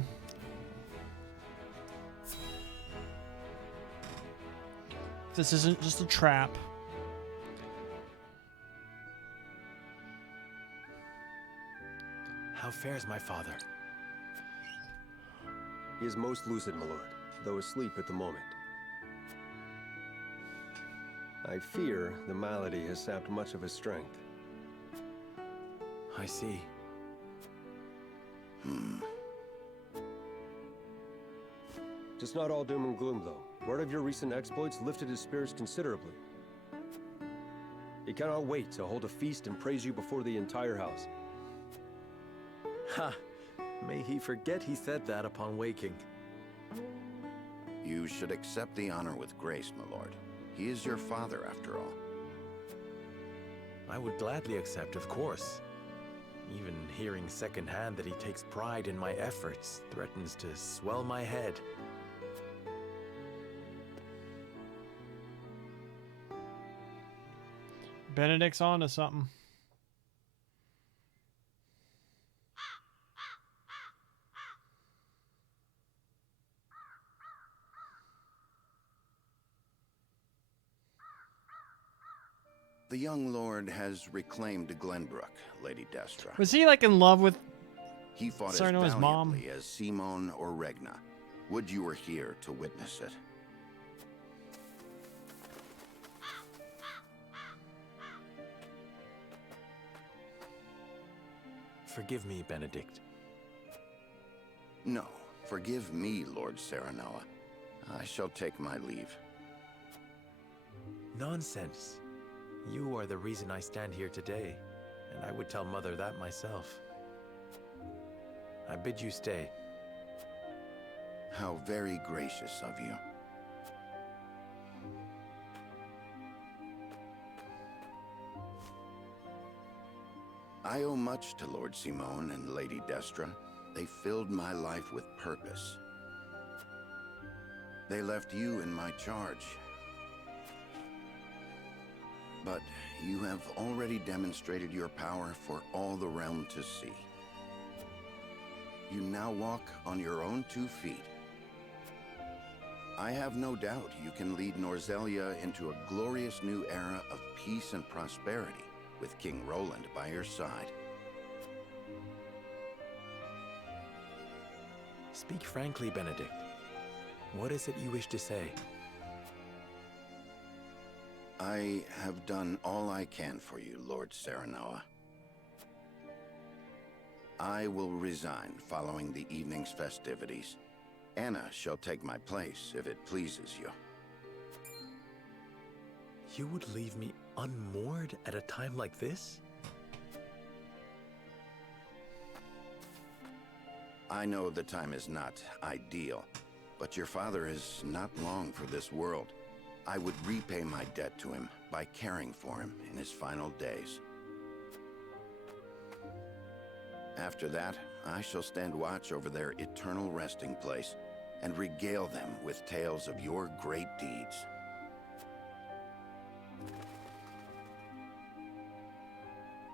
This isn't just a trap. How fares my father? He is most lucid, my lord, though asleep at the moment. I fear the malady has sapped much of his strength. I see. It's not all doom and gloom, though. Word of your recent exploits lifted his spirits considerably. He cannot wait to hold a feast and praise you before the entire house. Ha! May he forget he said that upon waking. You should accept the honor with grace, my lord. He is your father, after all. I would gladly accept, of course. Even hearing secondhand that he takes pride in my efforts threatens to swell my head. Benedict's on to something. The young lord has reclaimed Glenbrook, Lady Destra. Was he like in love with He fought as Serenoa's mom? valiantly as Simon or Regna. Would you were here to witness it? Forgive me, Benedict. No, forgive me, Lord Serenoa. I shall take my leave. Nonsense. You are the reason I stand here today, and I would tell Mother that myself. I bid you stay. How very gracious of you. I owe much to Lord Simon and Lady Destra. They filled my life with purpose. They left you in my charge. But you have already demonstrated your power for all the realm to see. You now walk on your own 2 feet. I have no doubt you can lead Norzelia into a glorious new era of peace and prosperity, with King Roland by your side. Speak frankly, Benedict. What is it you wish to say? I have done all I can for you, Lord Serenoa. I will resign following the evening's festivities. Anna shall take my place if it pleases you. You would leave me unmoored at a time like this? I know the time is not ideal, but your father is not long for this world. I would repay my debt to him by caring for him in his final days. After that, I shall stand watch over their eternal resting place and regale them with tales of your great deeds.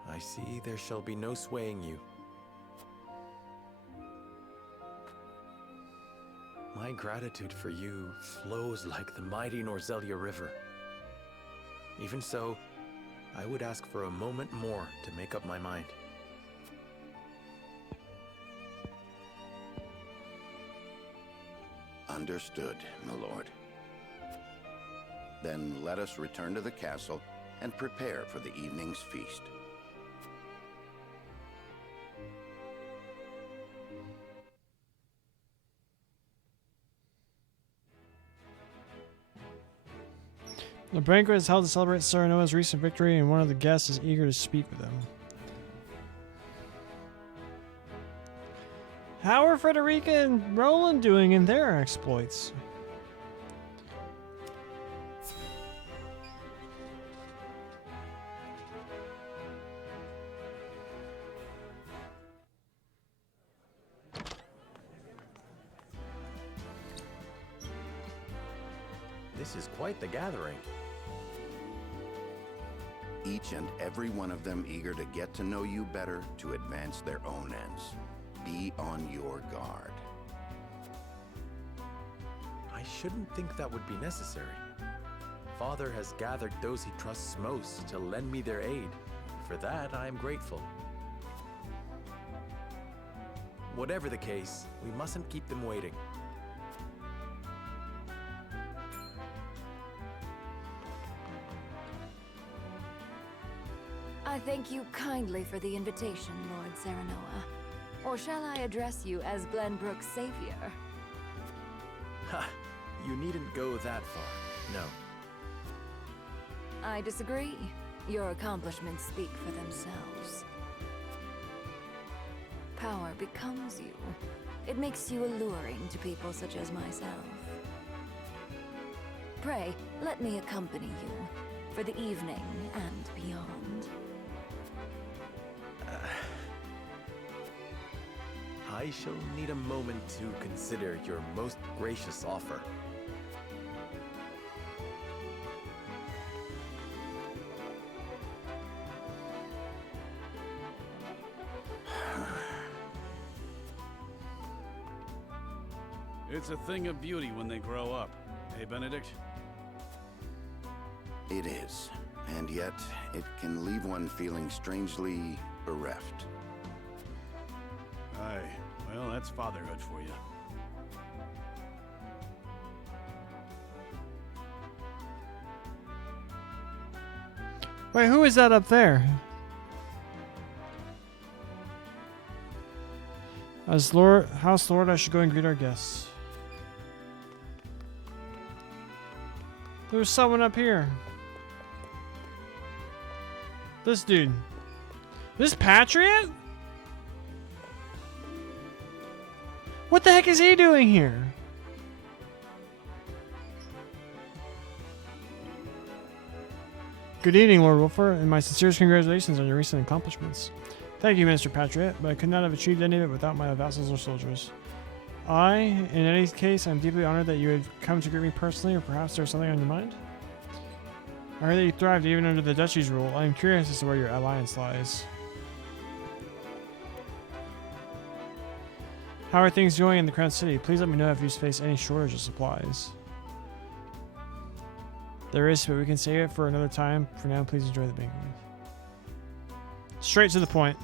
I see there shall be no swaying you. My gratitude for you flows like the mighty Norzelia River. Even so, I would ask for a moment more to make up my mind. Understood, my lord. Then let us return to the castle and prepare for the evening's feast. The banquet is held to celebrate Serenoa's recent victory, and one of the guests is eager to speak with him. How are Frederica and Roland doing in their exploits? This is quite the gathering. each and every one of them eager to get to know you better to advance their own ends. Be on your guard. I shouldn't think that would be necessary. Father has gathered those he trusts most to lend me their aid. For that, I am grateful. Whatever the case, we mustn't keep them waiting. I thank you kindly for the invitation, Lord Serenoa. Or shall I address you as Glenbrook's savior? Ha! You needn't go that far, no. I disagree. Your accomplishments speak for themselves. Power becomes you. It makes you alluring to people such as myself. Pray, let me accompany you for the evening and beyond. I shall need a moment to consider your most gracious offer. It's a thing of beauty when they grow up. Hey, Benedict? It is, and yet it can leave one feeling strangely bereft. Aye, well, that's fatherhood for you. Wait, who is that up there? As House Lord, I should go and greet our guests. There's someone up here. This dude. This Patriot? What the heck is he doing here? Good evening, Lord Wolfert, and my sincerest congratulations on your recent accomplishments. Thank you, Minister Patriot, but I could not have achieved any of it without my vassals or soldiers. In any case, I'm deeply honored that you had come to greet me personally, or perhaps there's something on your mind? I heard that you thrived even under the Duchy's rule. I am curious as to where your alliance lies. How are things going in the Crown City? Please let me know if you face any shortage of supplies. There is, but we can save it for another time. For now, please enjoy the banquet. Straight to the point.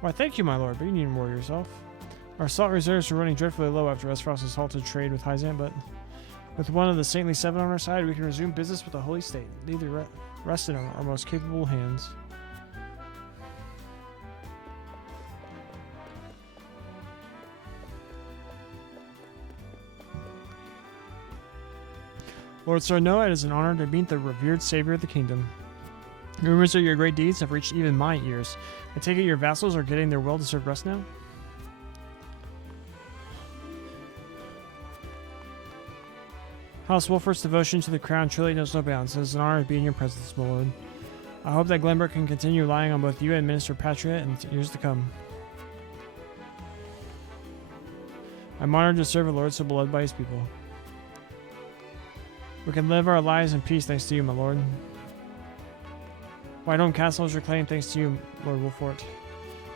Why, thank you, my lord, but you needn't worry yourself. Our salt reserves are running dreadfully low after Esfrost has halted trade with Hyzant, but with one of the Saintly Seven on our side, we can resume business with the Holy State. Leave the rest in our most capable hands. Lord Serenoa, it is an honor to meet the revered savior of the kingdom. Rumors of your great deeds have reached even my ears. I take it your vassals are getting their well-deserved rest now? House Wolfert's devotion to the crown truly knows no bounds. It is an honor to be in your presence, my lord. I hope that Glenbrook can continue relying on both you and Minister Patriot in years to come. I'm honored to serve a lord so beloved by his people. We can live our lives in peace thanks to you, my lord. Whitehome Castle is reclaimed thanks to you, Lord Wolfert.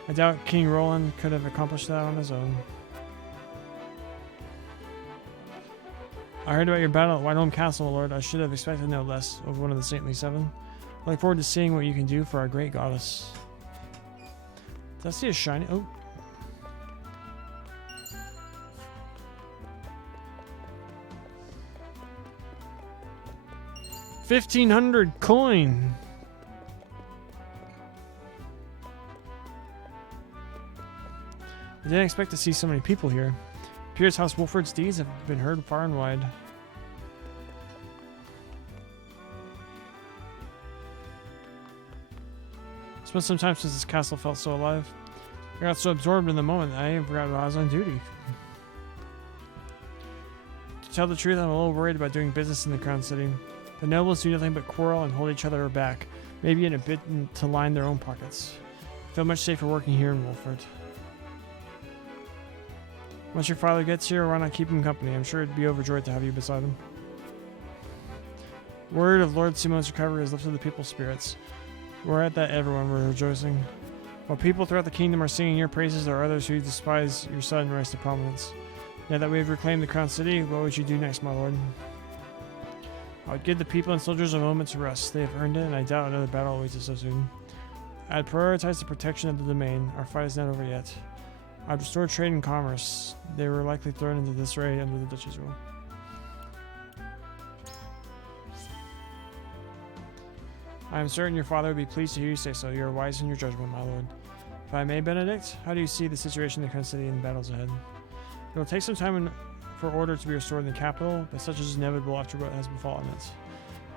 I doubt King Roland could have accomplished that on his own. I heard about your battle at Whitehome Castle, my lord. I should have expected no less of one of the Saintly Seven. I look forward to seeing what you can do for our great goddess. Did I see a shiny? Oh. $1,500 coin. I didn't expect to see so many people here. Appears House Wolfert's deeds have been heard far and wide. It's been some time since this castle felt so alive. I got so absorbed in the moment that I even forgot I was on duty. To tell the truth, I'm a little worried about doing business in the Crown City. The nobles do nothing but quarrel and hold each other back, maybe in a bid to line their own pockets. I feel much safer working here in Wolfert. Once your father gets here, why not keep him company? I'm sure he'd be overjoyed to have you beside him. Word of Lord Simon's recovery has lifted the people's spirits. We're at that everyone were rejoicing. While people throughout the kingdom are singing your praises, there are others who despise your sudden rise to prominence. Now that we have reclaimed the crown city, what would you do next, my lord? I would give the people and soldiers a moment to rest. They have earned it, and I doubt another battle awaits us so soon. I'd prioritize the protection of the domain. Our fight is not over yet. I'd restore trade and commerce. They were likely thrown into disarray under the Duchy's rule. I am certain your father would be pleased to hear you say so. You are wise in your judgment, my lord. If I may, Benedict, how do you see the situation in the Crown City and the battles ahead? It will take some time for order to be restored in the capital, but such is inevitable after what has befallen it.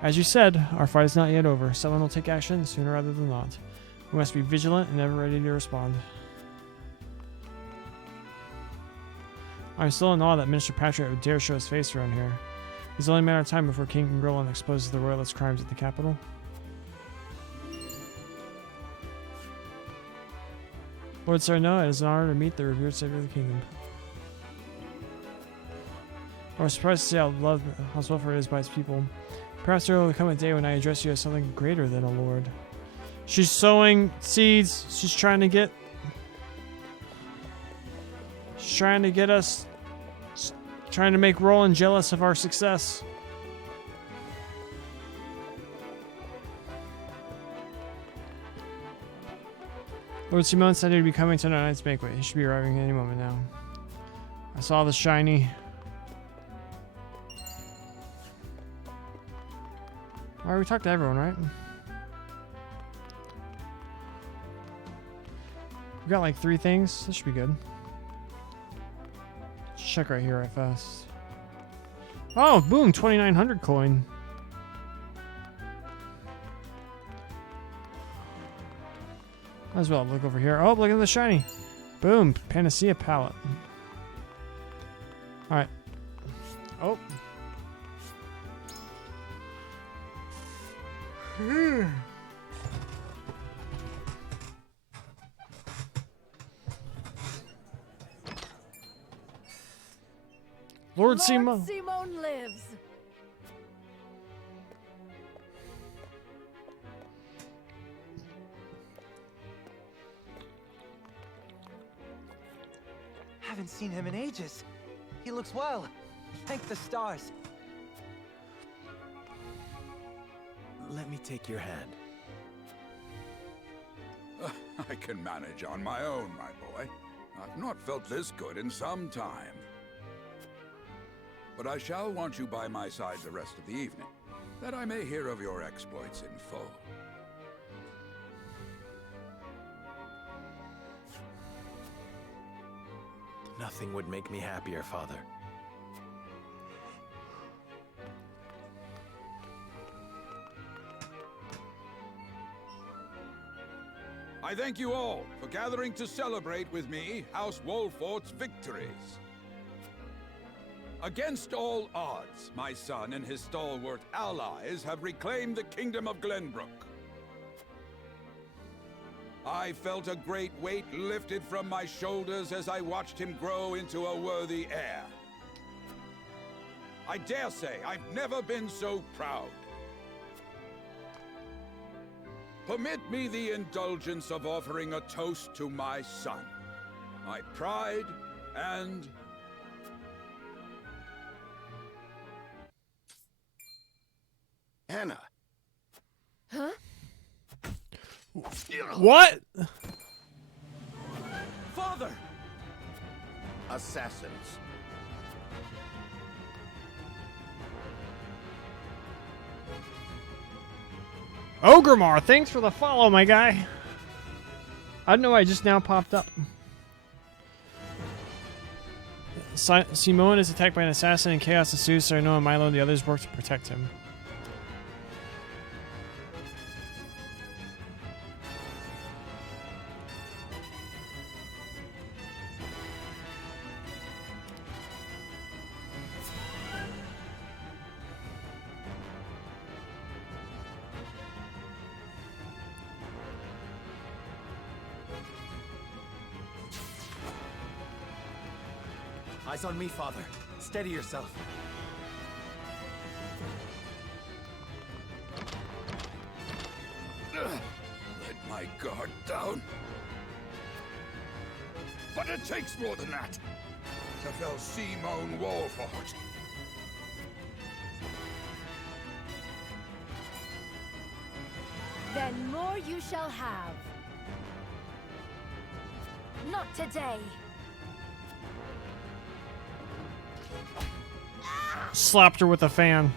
As you said, our fight is not yet over. Someone will take action sooner rather than not. We must be vigilant and ever ready to respond. I'm still in awe that Minister Patriot would dare show his face around here. It's only a matter of time before King Roland exposes the royalist crimes at the capital. Lord Sarno, it is an honor to meet the revered savior of the kingdom. I was surprised to see how House Welfare is by its people. Perhaps there will come a day when I address you as something greater than a lord. She's sowing seeds. She's trying to get us, trying to make Roland jealous of our success. Lord Simon said he would be coming to tonight's banquet. He should be arriving any moment now. I saw the shiny. Alright, we talked to everyone, right? We got like 3 things. This should be good. Let's check right here right fast. Oh, boom, 2,900 coin. Might as well look over here. Oh, look at the shiny. Boom, Panacea palette. Alright. Oh. Lord Simon. Simon lives. Haven't seen him in ages. He looks well. Thank the stars. Let me take your hand. I can manage on my own, my boy. I've not felt this good in some time. But I shall want you by my side the rest of the evening, that I may hear of your exploits in full. Nothing would make me happier, Father. I thank you all for gathering to celebrate with me House Wolfort's victories. Against all odds, my son and his stalwart allies have reclaimed the Kingdom of Glenbrook. I felt a great weight lifted from my shoulders as I watched him grow into a worthy heir. I dare say I've never been so proud. Permit me the indulgence of offering a toast to my son, my pride and... Hannah! Huh? What? Father! Assassins. Ogremar, thanks for the follow, my guy. I don't know why it just now popped up. Simon is attacked by an assassin and chaos ensues, so Sarno and Milo and the others work to protect him. Eyes on me, Father. Steady yourself. guard down. But it takes more than that to fell Simone Walfort. Then more you shall have. Not today. Slapped her with a fan.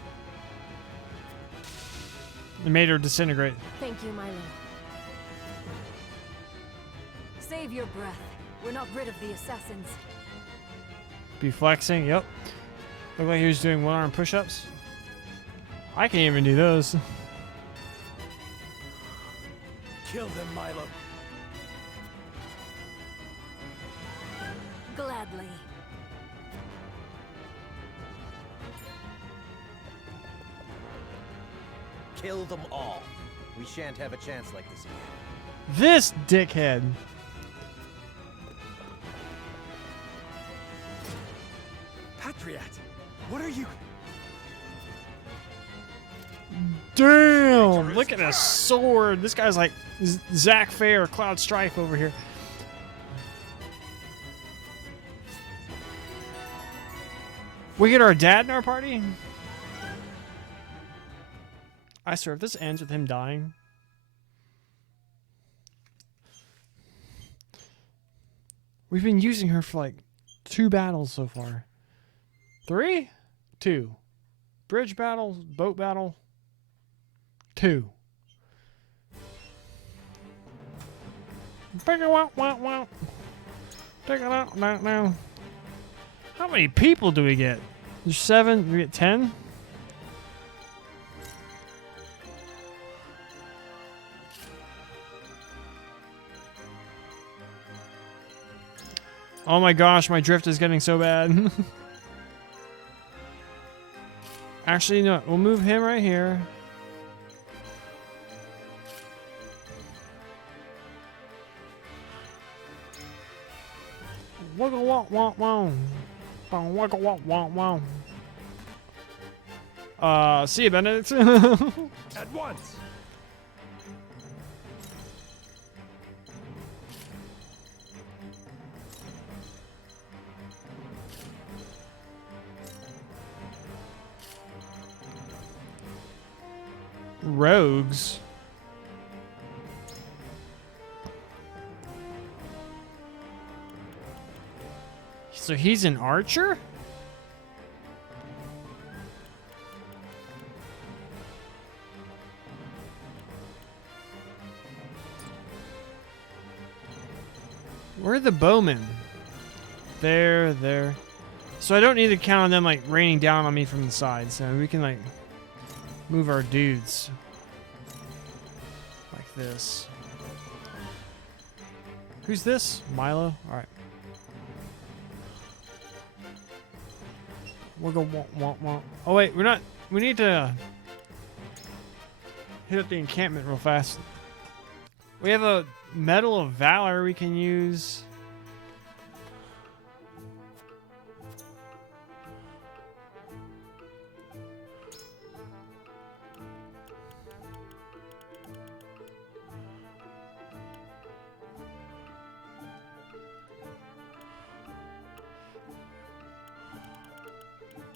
It made her disintegrate. Thank you, Milo. Save your breath. We're not rid of the assassins. Be flexing, yep. Look like he was doing one-arm push-ups. I can't even do those. Kill them, Milo. Gladly. Kill them all. We shan't have a chance like this again. This dickhead. Patriot, what are you? Damn! Look at his sword. This guy's like Zack Fair, Cloud Strife over here. We get our dad in our party? I swear, if this ends with him dying. We've been using her for like 2 battles so far. 3? 2. Bridge battle, boat battle. 2. Take it out now. How many people do we get? There's 7. We get 10. Oh my gosh, my drift is getting so bad. Actually, no, we'll move him right here. Wiggle wonk wonk wonk. Wiggle wonk wonk wonk. See you, Benedict. At once. Rogues. So he's an archer? Where are the bowmen? There. So I don't need to count on them like raining down on me from the side. So we can like move our dudes like this. Who's this? Milo? Alright. We'll go womp. Oh wait, we're not. We need to hit up the encampment real fast. We have a Medal of Valor we can use.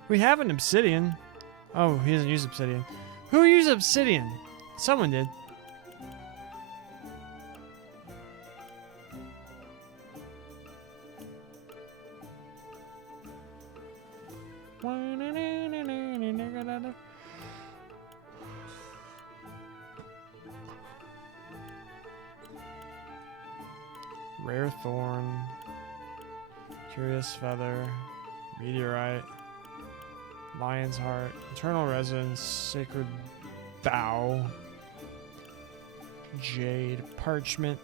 We have an obsidian. Oh, he doesn't use obsidian. Who used obsidian? Someone did. Rare thorn. Curious feather. Meteorite. Lion's heart, eternal resonance, sacred bow, jade, parchment.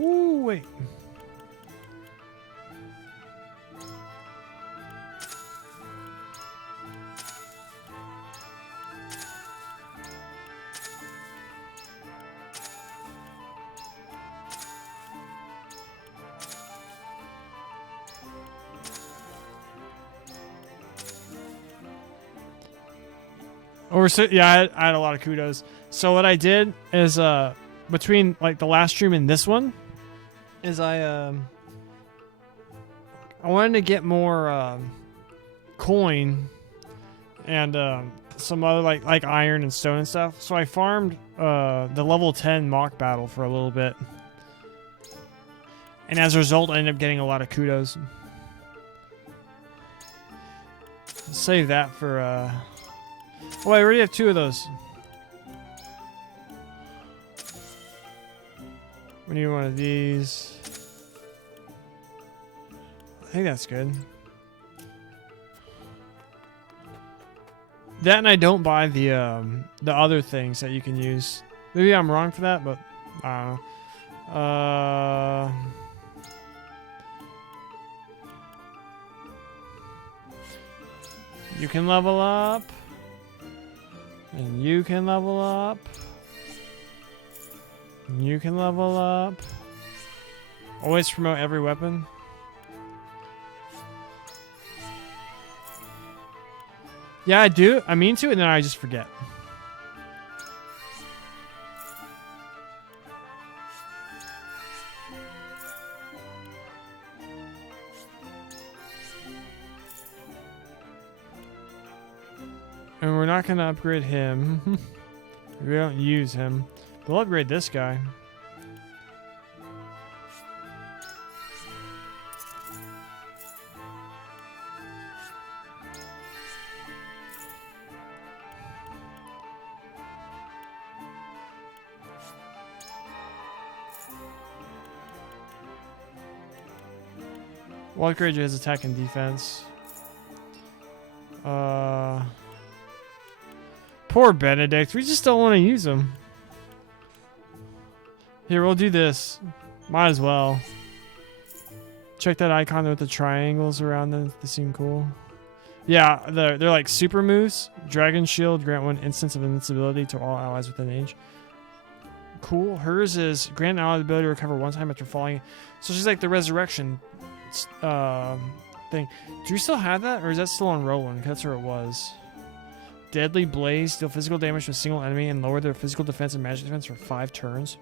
Ooh, wait. Yeah, I had a lot of kudos. So what I did is between like the last stream and this one is I wanted to get more coin and some other like iron and stone and stuff. So I farmed the level 10 mock battle for a little bit. And as a result, I ended up getting a lot of kudos. Save that for oh, I already have 2 of those. We need one of these. I think that's good. That, and I don't buy the other things that you can use. Maybe I'm wrong for that, but I don't know. You can level up. And you can level up. And you can level up. Always promote every weapon. Yeah, I do. I mean to, and then I just forget. And we're not going to upgrade him. We don't use him. We'll upgrade this guy. We'll upgrade his attack and defense. Poor Benedict. We just don't want to use him. Here, we'll do this. Might as well. Check that icon with the triangles around them. They seem cool. Yeah, they're like super moves. Dragon Shield, grant 1 instance of invincibility to all allies within range. Cool. Hers is grant an ally the ability to recover 1 time after falling. So she's like the resurrection thing. Do you still have that, or is that still on Roland? Because that's where it was. Deadly Blaze, deal physical damage to a single enemy and lower their physical defense and magic defense for 5 turns.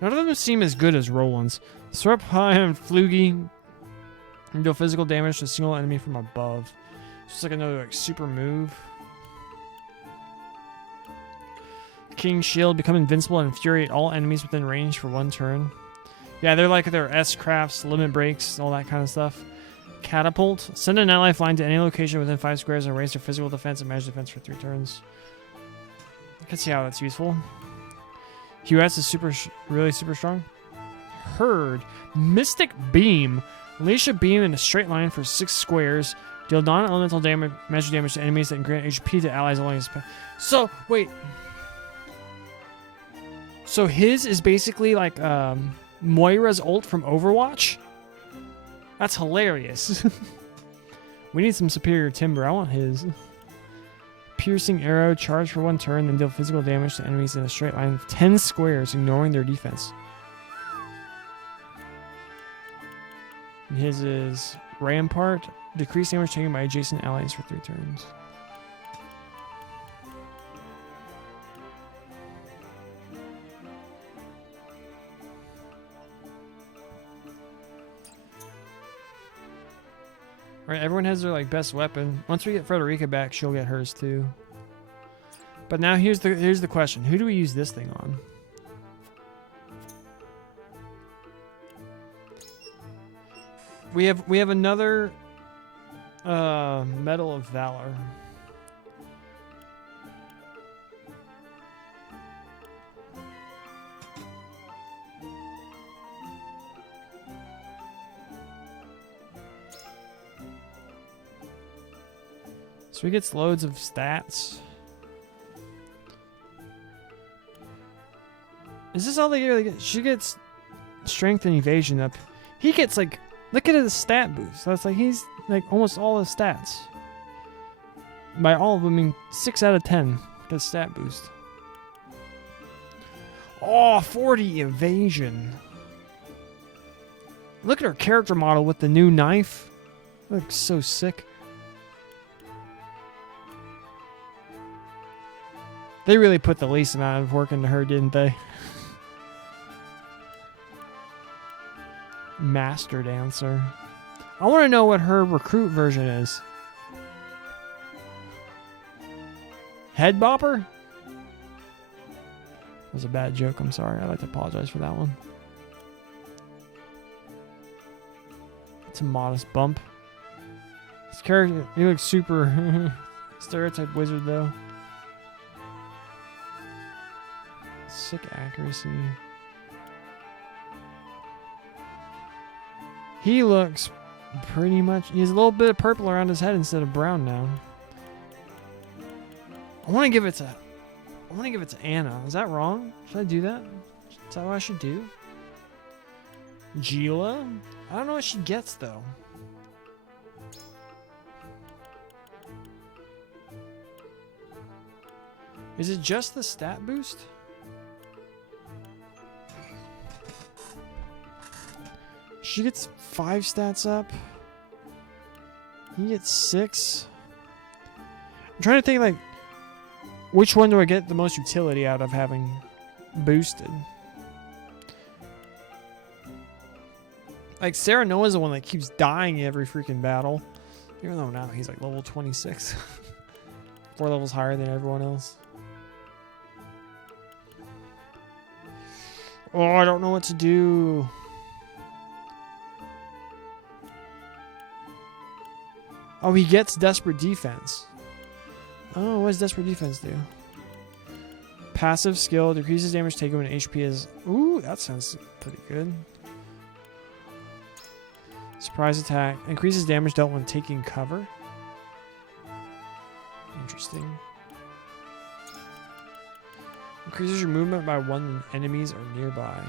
None of them seem as good as Roland's. Swarp and Flugy deal physical damage to a single enemy from above. It's just like another like super move. King's Shield, become invincible and infuriate all enemies within range for 1 turn. Yeah, they're like their S-crafts, limit breaks, all that kind of stuff. Catapult. Send an ally flying to any location within 5 squares and raise their physical defense and magic defense for 3 turns. I can see how that's useful. Huet's is really super strong. Herd. Mystic Beam. Unleash a beam in a straight line for 6 squares. Deal non-elemental damage, magic damage to enemies that grant HP to allies along his path. So, wait. So his is basically like Moira's ult from Overwatch? That's hilarious. We need some superior timber. I want his. Piercing arrow, charge for 1 turn, then deal physical damage to enemies in a straight line of 10 squares, ignoring their defense. And his is Rampart, decrease damage taken by adjacent allies for 3 turns. Alright, everyone has their like best weapon. Once we get Frederica back, she'll get hers too. But now here's the question. Who do we use this thing on? We have another Medal of Valor. So he gets loads of stats. Is this all they really get? She gets strength and evasion up. He gets like, look at his stat boost. That's like, he's like almost all his stats. By all of them, I mean 6 out of 10 gets stat boost. Oh, 40 evasion. Look at her character model with the new knife. Looks so sick. They really put the least amount of work into her, didn't they? Master Dancer. I want to know what her recruit version is. Head Bopper? That was a bad joke. I'm sorry. I'd like to apologize for that one. It's a modest bump. This character, he looks super stereotype wizard though. Sick accuracy. He looks pretty much. He has a little bit of purple around his head instead of brown now. I want to give it to Anna. Is that wrong? Should I do that? Is that what I should do? Gila? I don't know what she gets though. Is it just the stat boost? She gets 5 stats up. He gets 6. I'm trying to think like which one do I get the most utility out of having boosted? Like Sarah Noah's the one that keeps dying every freaking battle. Even though now he's like level 26. 4 levels higher than everyone else. Oh, I don't know what to do. Oh, he gets Desperate Defense. Oh, what does Desperate Defense do? Passive skill decreases damage taken when HP is... Ooh, that sounds pretty good. Surprise attack. Increases damage dealt when taking cover. Interesting. Increases your movement by 1 when enemies are nearby.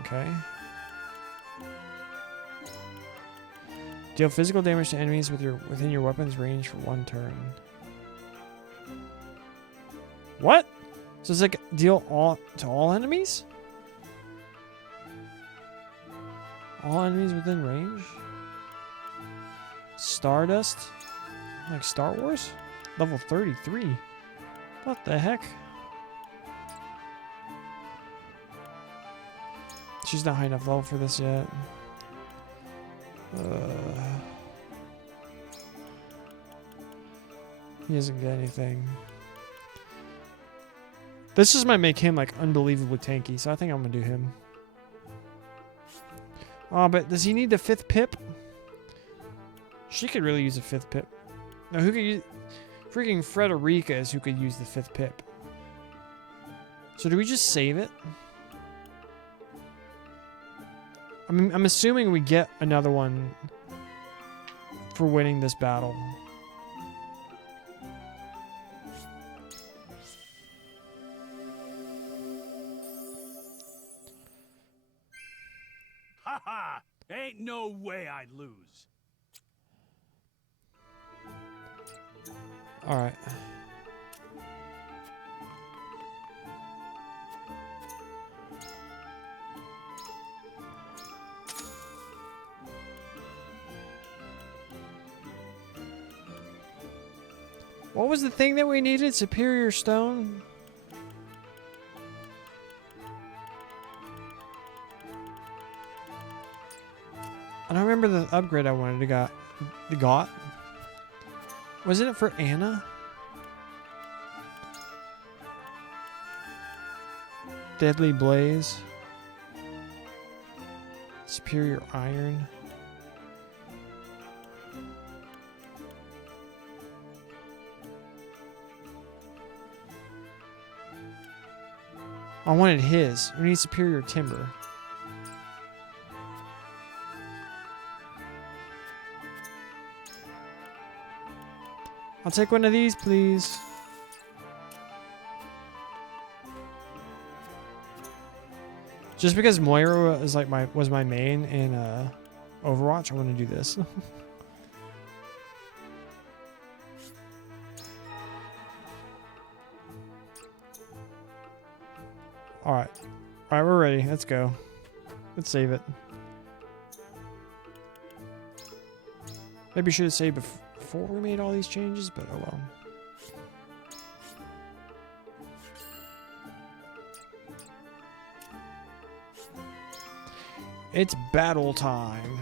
Okay. Deal physical damage to enemies within your weapon's range for 1 turn. What? So it's like deal to all enemies? All enemies within range? Stardust? Like Star Wars? Level 33. What the heck? She's not high enough level for this yet. He doesn't get anything. This just might make him like unbelievably tanky, so I think I'm gonna do him. Oh, but does he need the 5th pip? She could really use a 5th pip. Now who could use... Freaking Frederica is who could use the 5th pip. So do we just save it? I'm assuming we get another one for winning this battle. Ha! Ain't no way I'd lose. All right. What was the thing that we needed? Superior Stone? I don't remember the upgrade I wanted to got. Wasn't it for Anna? Deadly Blaze. Superior Iron. I wanted his. We need Superior Timber. I'll take one of these, please. Just because Moira is like was my main in Overwatch, I want to do this. Alright. Alright, we're ready. Let's go. Let's save it. Maybe should have saved before we made all these changes, but oh well. It's battle time.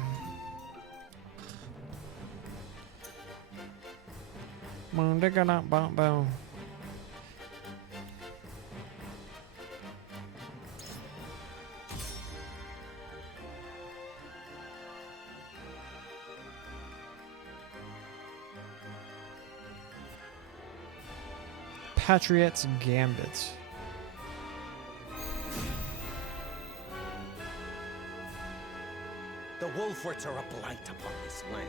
Patriot's Gambit. The Wolforts are a blight upon this land.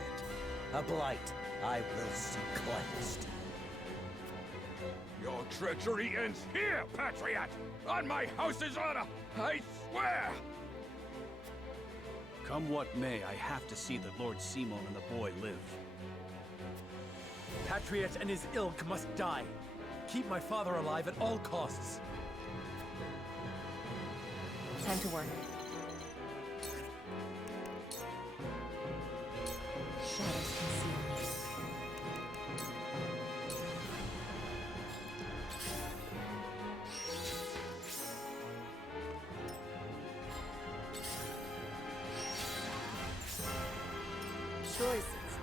A blight I will see cleansed. Your treachery ends here, Patriot! On my house's honor, I swear! Come what may, I have to see that Lord Simon and the boy live. Patriot and his ilk must die. Keep my father alive at all costs. Time to work. Shadows conceal me.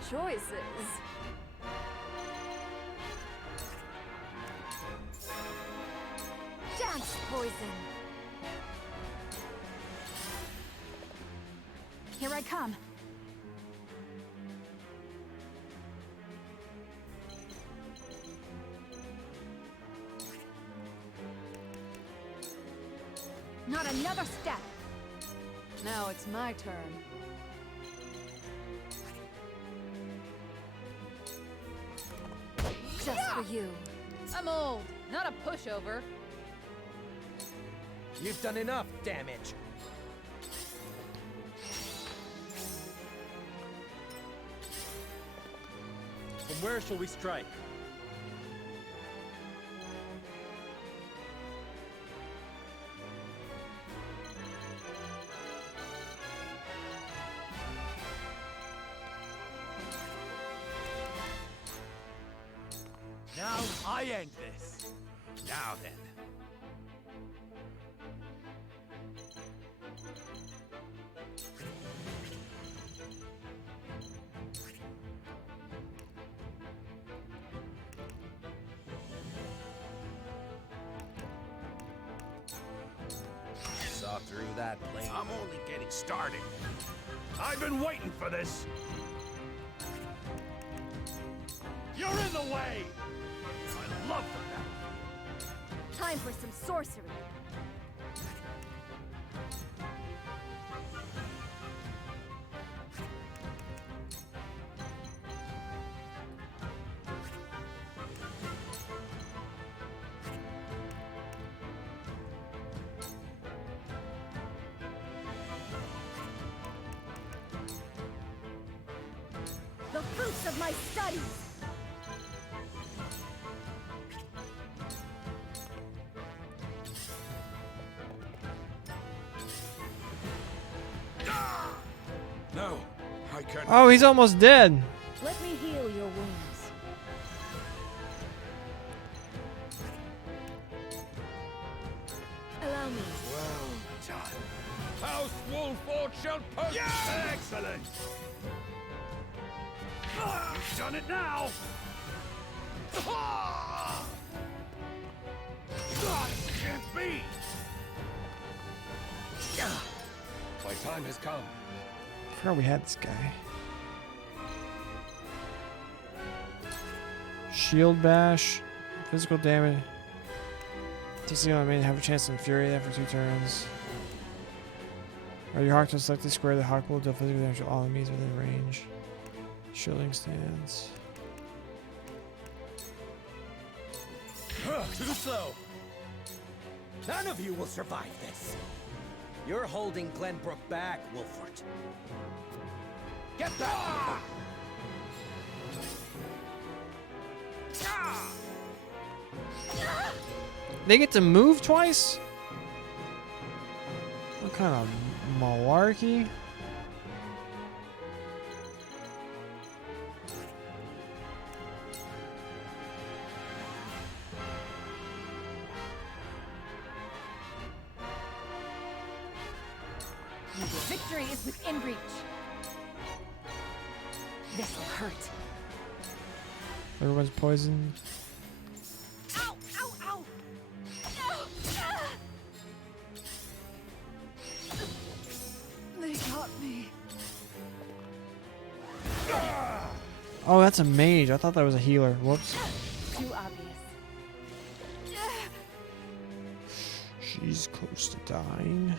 Choices. Dance poison. Here I come. Not another step. Now it's my turn. Just for you. I'm old, not a pushover. You've done enough damage. From where shall we strike? Now I end this. Now then. Saw through that plane. I'm only getting started. I've been waiting for this! You're in the way! I love the Time for some sorcery. The fruits of my studies! No, I can't. Oh, he's almost dead. Let me heal your wounds. Allow me. Well done. House Wolford shall post. Yeah! Excellent! You've done it now! Can't be! My time has come. I forgot we had this guy. Shield bash, physical damage. TC on main have a chance to infuriate after 2 turns. Or your hawk to select the square, the hawk will deal physical damage to all enemies within range. Shielding stance. Too slow. None of you will survive this. You're holding Glenbrook back, Wolfort. Get back! They get to move twice? What kind of malarkey? Victory is within reach. This'll hurt. Everyone's poisoned. Ow! Ow! Ow! They got me. Oh, that's a mage. I thought that was a healer. Whoops. Too obvious. She's close to dying.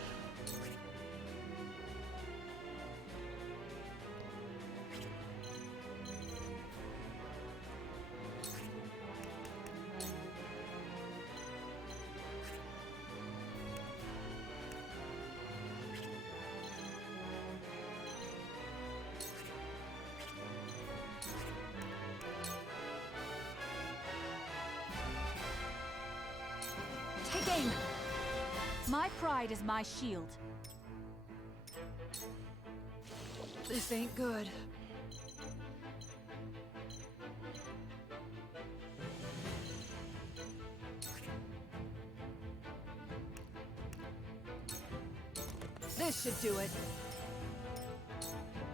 Take aim. My pride is my shield. This ain't good. This should do it.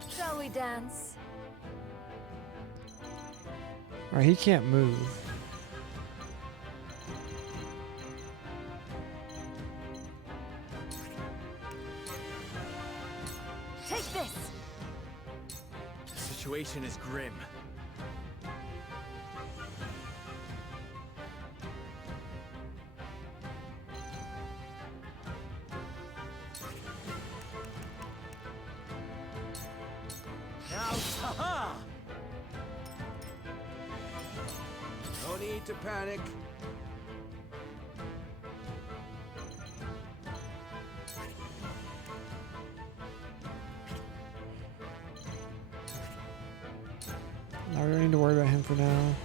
Shall we dance? Alright, he can't move. Take this. The situation is grim. Now, haha! No need to panic. No, we don't need to worry about him for now.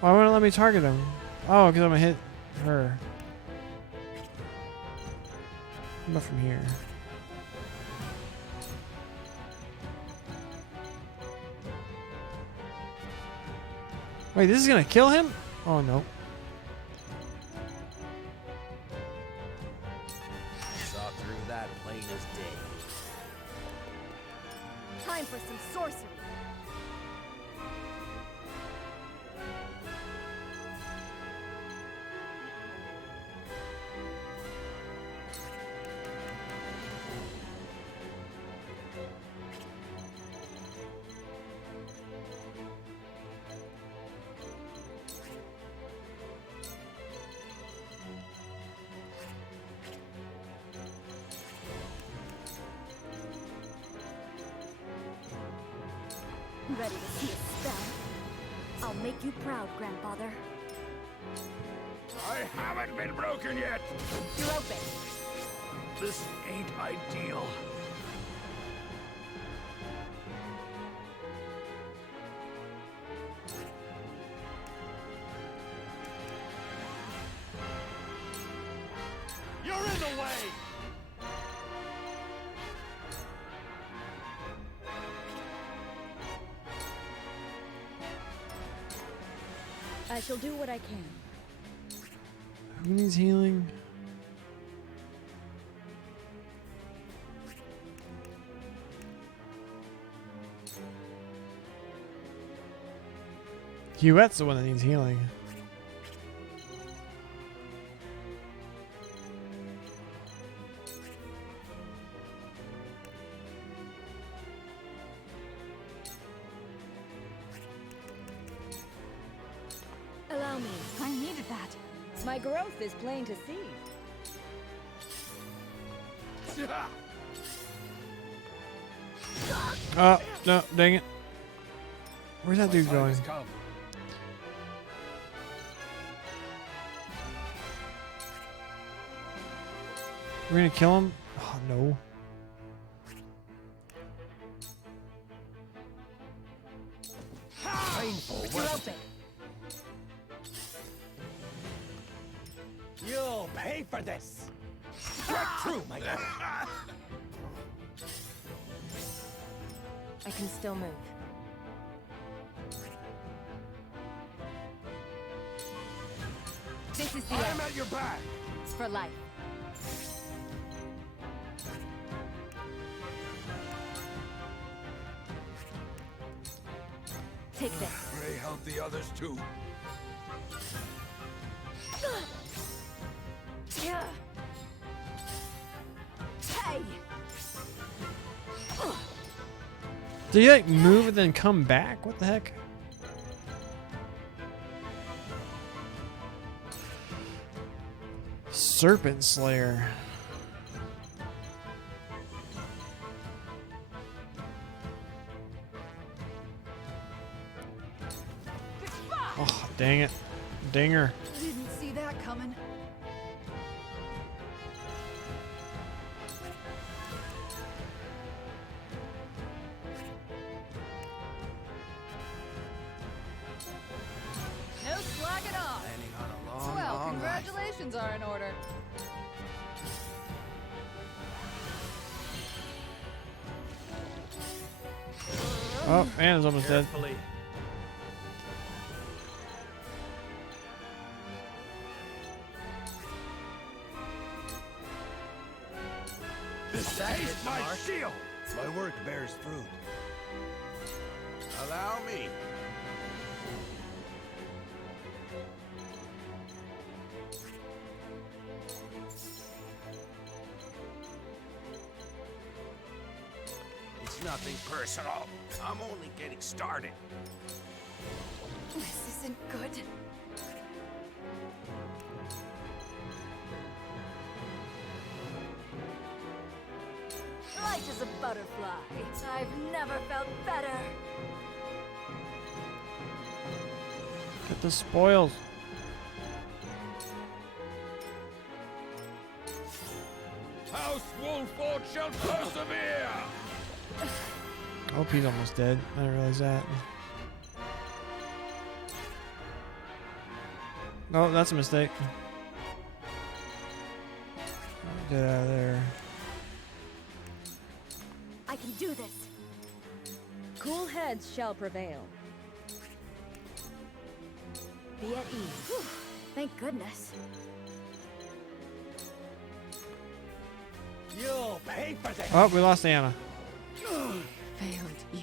Why won't it let me target him? Oh, because I'm gonna hit her. How about from here? Wait, this is gonna kill him? Oh no. Saw through that plain as day. Time for some sorcery. Ready to see a spell? I'll make you proud, Grandfather. I haven't been broken yet. You're open. This ain't ideal. You're in the way! I shall do what I can. Who needs healing? Huette's the one that needs healing. Allow me. I needed that. My growth is plain to see. Oh, no, dang it. Where's that dude going? We're gonna kill him? Oh, no. Painful, You're open. You'll pay for this! Get through, my lord! I can still move. This is the I end. am at your back. It's for life. Take this. Pray help the others too. Hey! Did he like move and then come back? What the heck? Serpent Slayer. Oh, dang it. Dinger. Didn't see that coming. No slacking off. Planning on a long, Well, long life. congratulations are in order. Oh, Anna's almost dead. Carefully. That is my shield. My work bears fruit. Allow me. It's nothing personal. I'm only getting started. This isn't good. Light as a butterfly. I've never felt better. Get the spoils. House Wolford shall persevere! I hope he's almost dead. I didn't realize that. No, that's a mistake. Get out of there. I can do this. Cool heads shall prevail. Be at ease. Whew, thank goodness. You'll pay for this. Oh, we lost Anna. Failed you.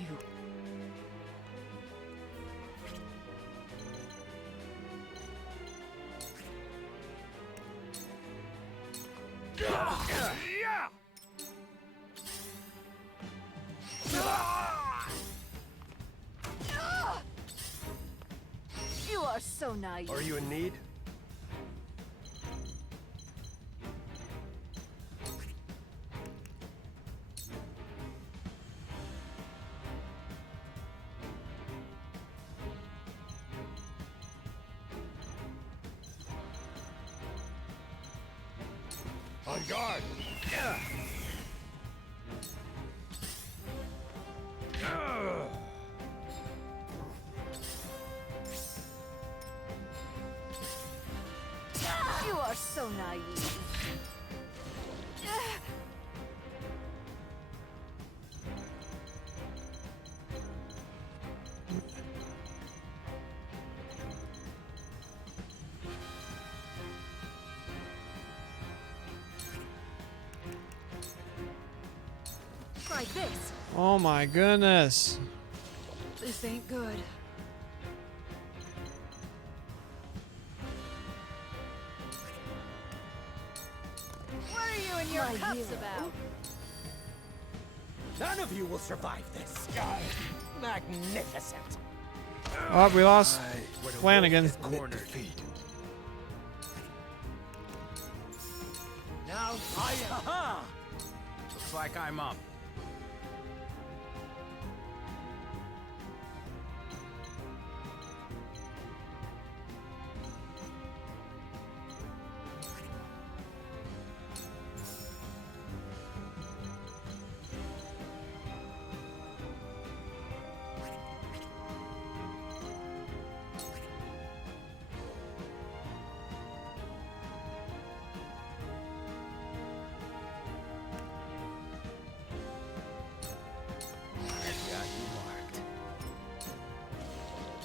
You are so naive. Are you in need? On guard. You are so naive. Try this. Oh my goodness. This ain't good. What are you and your My cups hero. about? None of you will survive this. Magnificent. Oh, we lost Flanagan. Cornered. Now I am. Looks like I'm up.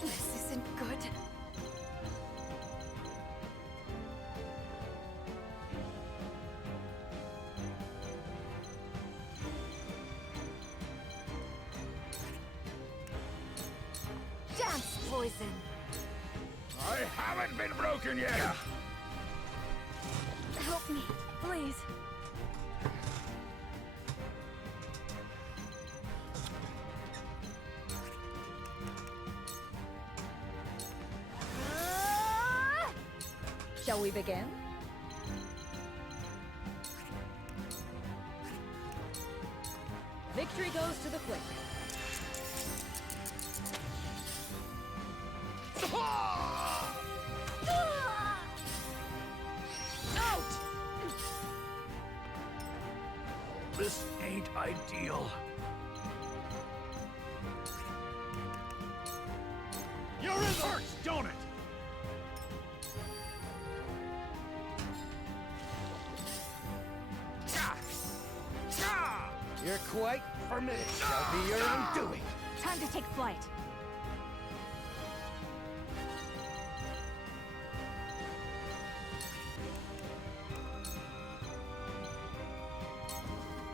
This isn't good. Haven't been broken yet. Help me, please. Shall we begin? Victory goes to the quick. Out! This ain't ideal. You're in the hurts, don't it? You're quite formidable. Shall be your undoing. Time to take flight.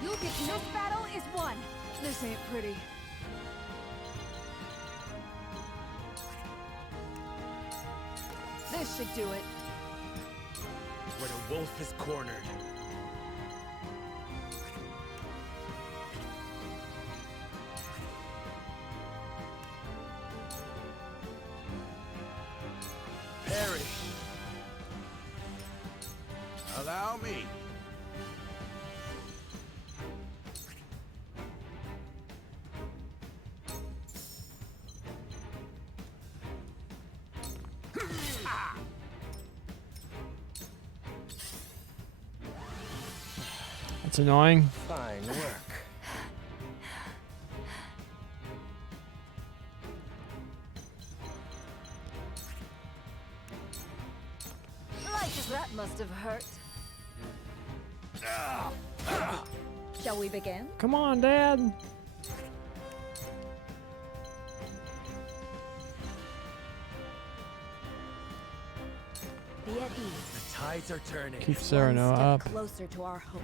You'll get this battle is won. This ain't pretty. This should do it. When a wolf is cornered. Perish. Allow me. That's annoying. Fine work. Like that must have hurt. Shall we begin? Come on, Dad. Be at ease. The tides are turning. Keep Sereno One step up. closer to our hope.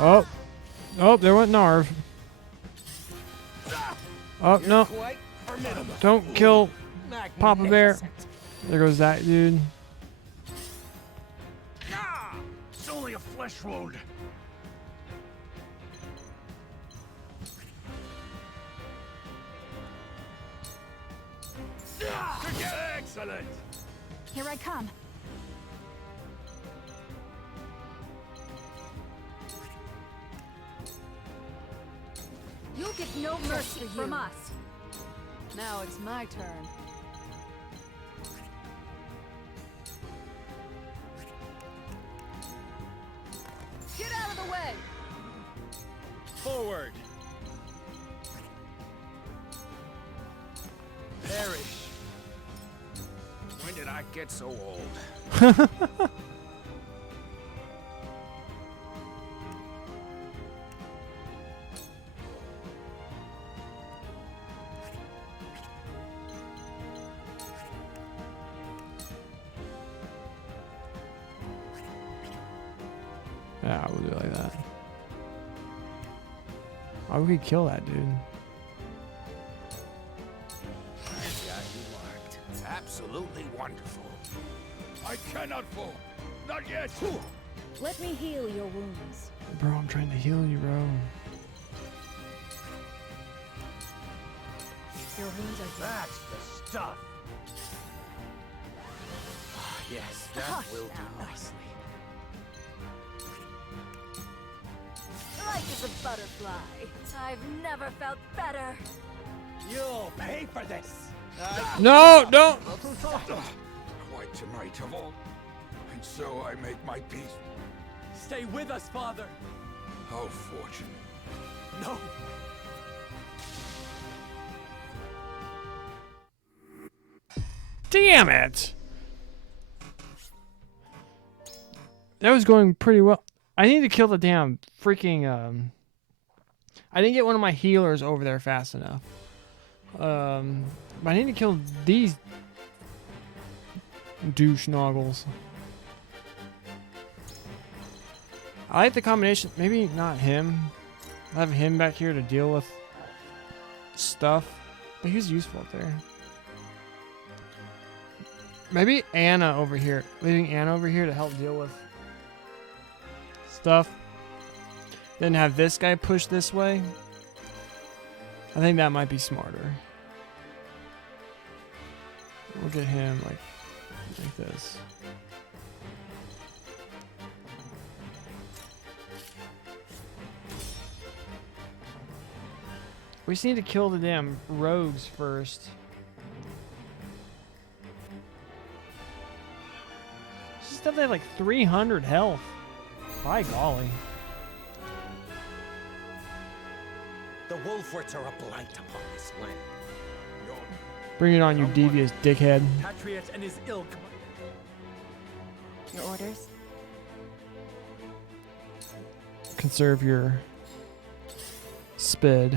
Oh. Oh, there went Narv. Oh, no. Quite formidable. Don't kill Papa Bear. Magnificent. There goes that dude. It's only a flesh wound. Excellent. Here I come. You'll get no mercy from us. Now it's my turn. Get out of the way! Forward. Perish. When did I get so old? Yeah, we'll do it like that. Why would we kill that dude? I've got you marked. Absolutely wonderful. I cannot fall. Not yet. Let me heal your wounds. Bro, I'm trying to heal you, bro. Your wounds are That's the stuff. Yes, that Hush will do now. nicely. Light as a butterfly. I've never felt better. You'll pay for this. No, don't. Quite tonight of all. And so I make my peace. Stay with us, Father. How fortunate. No. Damn it! That was going pretty well. I need to kill the damn freaking I didn't get one of my healers over there fast enough. But I need to kill these douche noggles. I like the combination. Maybe not him. I'll have him back here to deal with stuff. But he was useful up there. Maybe Anna over here. Leaving Anna over here to help deal with stuff. Then have this guy push this way. I think that might be smarter. We'll get him like this. We just need to kill the damn rogues first. Stuff they have like 300 health. By golly. The Wolforts are a blight upon this land. Bring it on, you devious dickhead. Patriot and his ilk. Your orders? Conserve your spid.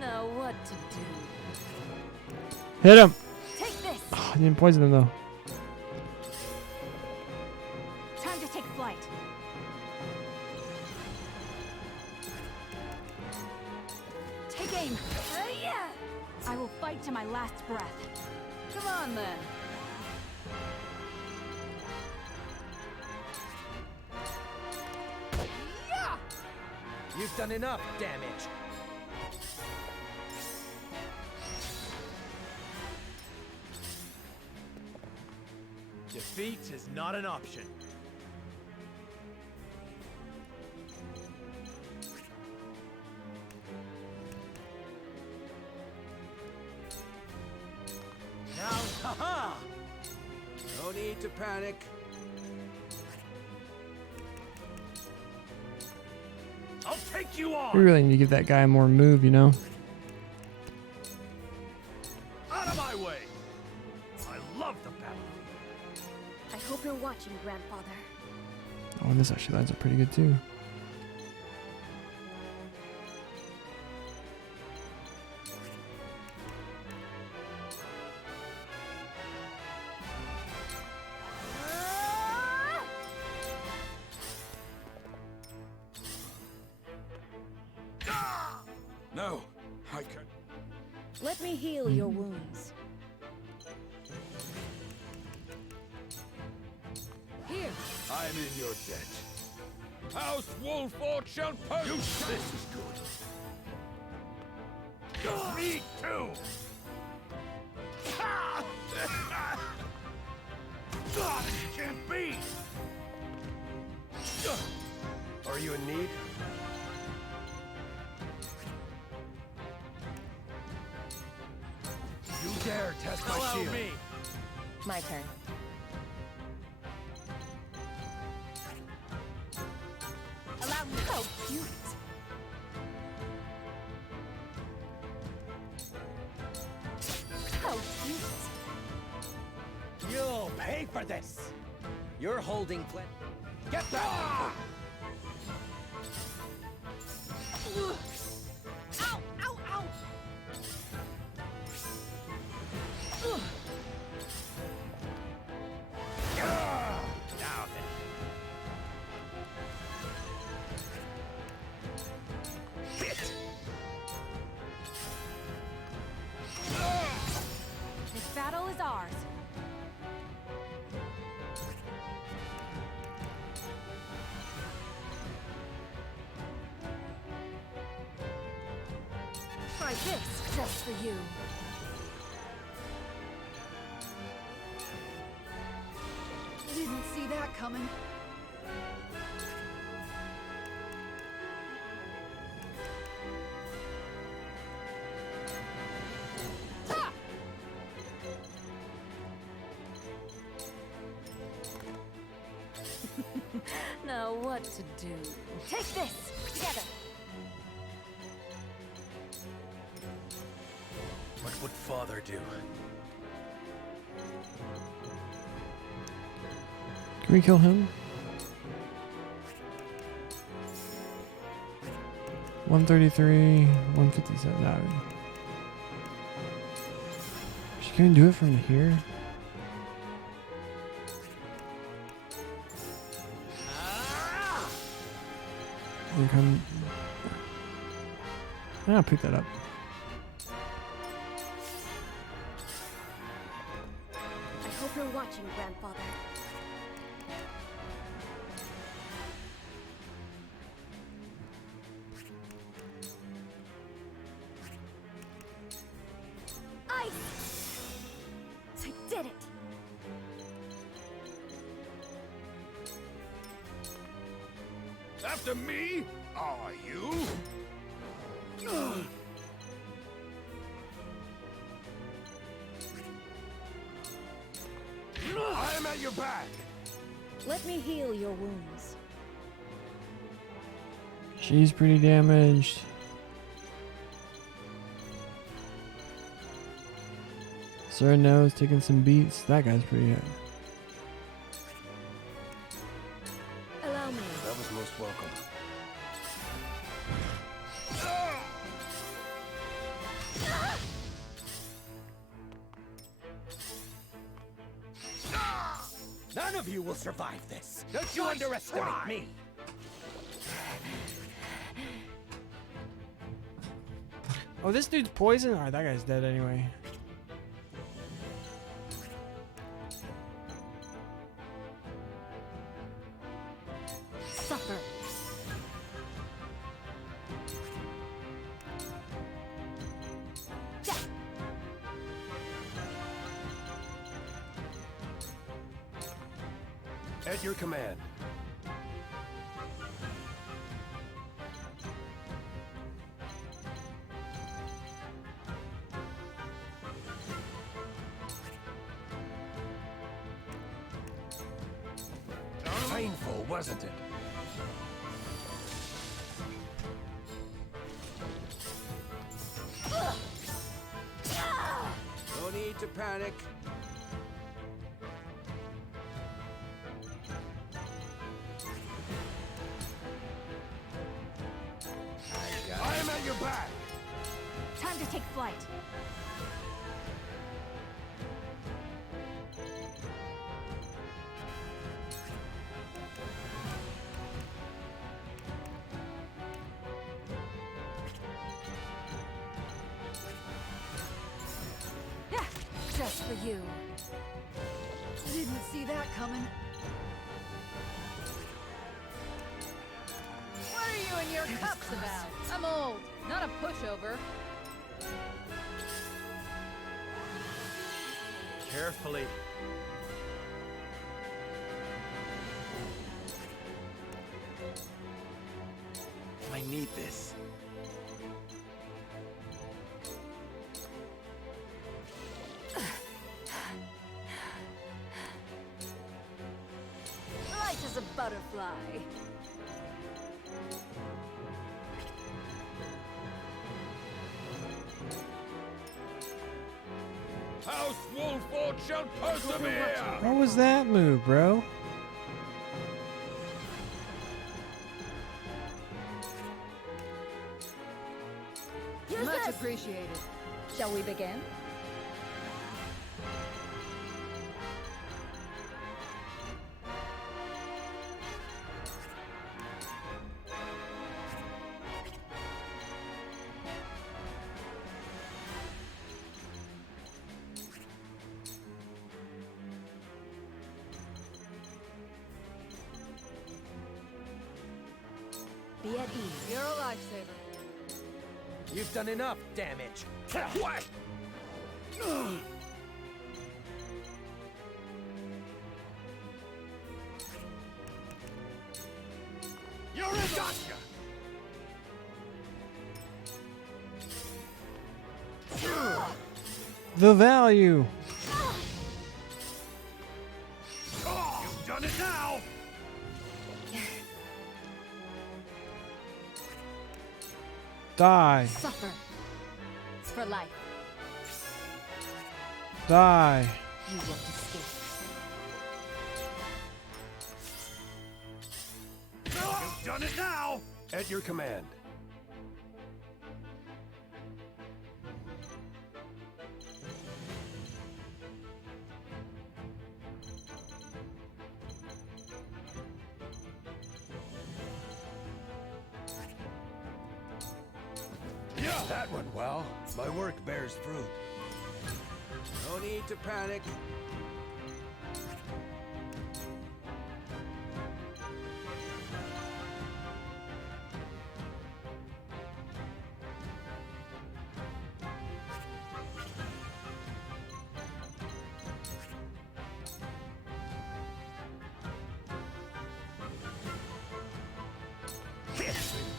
Now what to do? Hit him! Take this! Oh, I didn't poison him though. Time to take flight. Take aim. Yeah. I will fight to my last breath. Come on then. Yeah! You've done enough damage. Defeat is not an option. Now, haha! No need to panic. I'll take you on! We really need to give that guy more move, you know? Out of my way! I love the battle. I hope you're watching, Grandfather. Oh, and this actually lines up pretty good too. No, I can. Let me heal your wounds. Here. I'm in your debt. House Wolford shall punish. This is good. Me too! Can't be! Are you in need? You dare test my Allow shield. me. My turn. Allow me. How cute! How cute! You'll pay for this. You're holding Glen. Get back! Ow! Ow! Ow! Ugh. Now then. This battle is ours. Try this just for you. Didn't see that coming. Now what to do? Take this together. What would Father do? Can we kill him? 133, 157. No. She couldn't do it from here. And come. I'll pick that up. I hope you're watching, Grandfather. I did it! After me? Are you? I am at your back. Let me heal your wounds. She's pretty damaged. Sir knows taking some beats. That guy's pretty hit. Allow me. That was most welcome. None of you will survive this. Don't you underestimate me. Oh, this dude's poison? Alright, that guy's dead anyway. Suffer. At your command. Painful, wasn't it? No need to panic. I am at your back. Time to take flight. Yeah, just for you. Didn't see that coming. What are you and your cups about? I'm old, not a pushover. Carefully. I need this. Light as a butterfly. House Wolford shall persevere. What was that move, bro? Much appreciated. Shall we begin? Be at ease. You're a lifesaver. You've done enough damage. What? You're in. Gotcha. The value. You've done it now. Die. Suffer. It's for life. Die. You won't escape. You've done it now. At your command. That went well. My work bears fruit. No need to panic.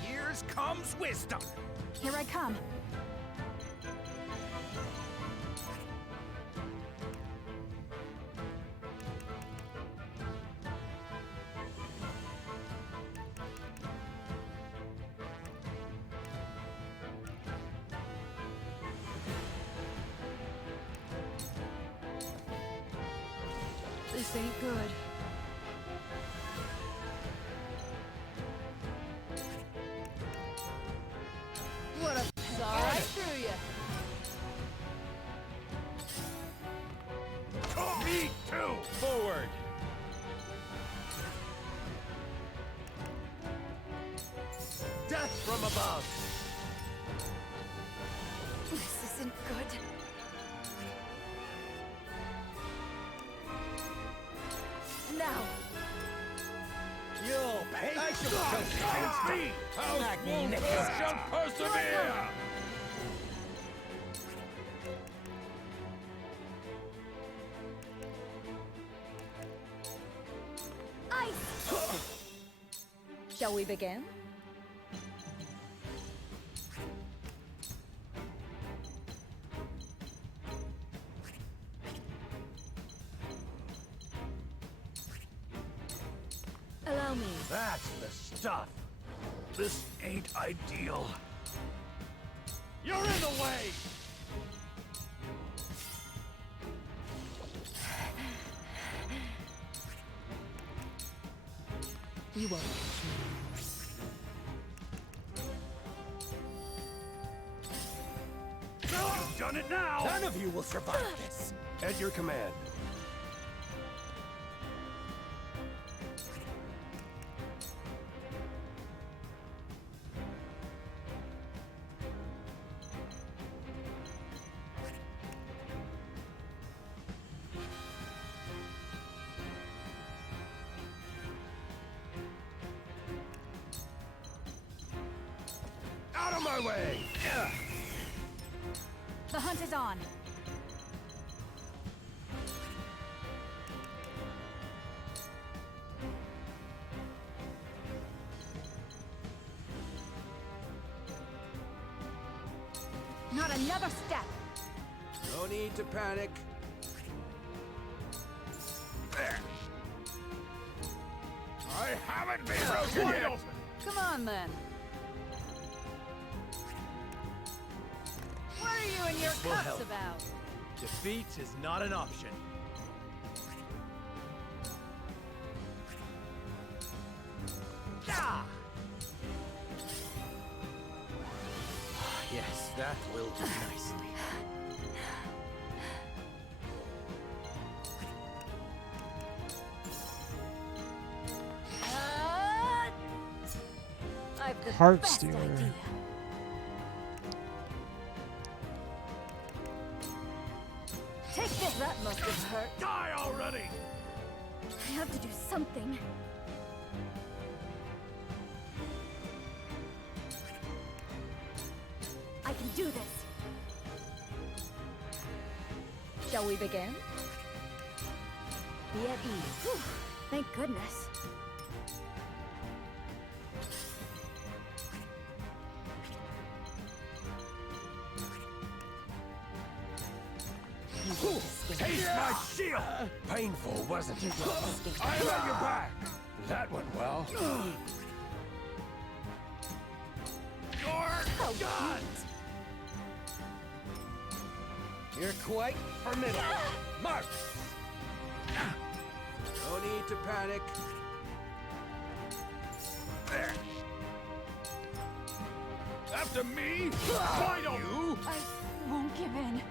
Years comes wisdom. Here I come. This ain't good. What a Sorry through ya. Me too. Forward! Death from above. This isn't good. Now. You'll pay. I shall Against me! House Wolfwood shall persevere! Shall we begin? Allow me. That's the stuff. This ain't ideal. You're in the way! You won't. You've done it now! None of you will survive this. At your command. Out of my way! The hunt is on. Not another step. No need to panic. There. I haven't been broken yet. Come on then. What are you and your Will cups help. about? Defeat is not an option. Ah! Yes, that will do nicely. I've the Heart best stealer. idea. Take this. That must have hurt. Die already! I have to do something. I can do this. Shall we begin? Be at ease. Whew, thank goodness. Taste my shield! Painful, wasn't it? I am at your back! That went well. You're done! You're quite formidable. March! No need to panic. There. After me? Why don't you? I won't give in.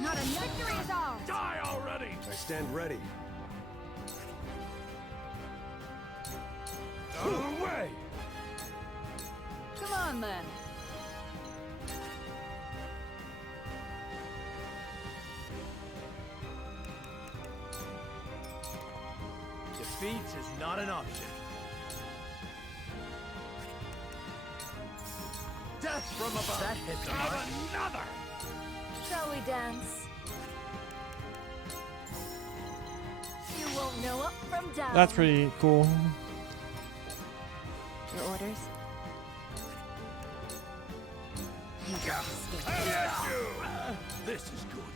Not a victory is ours. Die already! I stand ready. Out of the way! Come on, then. Defeat is not an option. Death from above. That hit the mark. Another. Shall we dance? You won't know up from down. That's pretty cool. Your orders? This is good.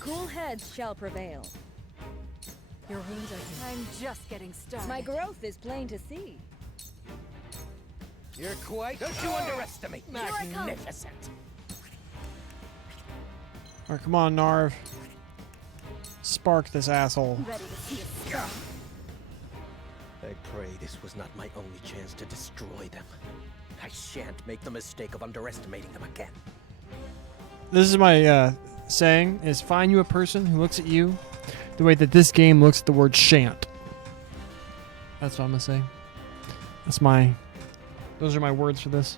Cool heads shall prevail. Your wounds are I'm just getting started. My growth is plain to see. You're quite... Don't you underestimate me. Magnificent. Alright, come on, Narv. Spark this asshole. Ready to see it strong. I pray this was not my only chance to destroy them. I shan't make the mistake of underestimating them again. This is my saying, is find you a person who looks at you the way that this game looks at the word shan't. That's what I'm gonna say. Those are my words for this.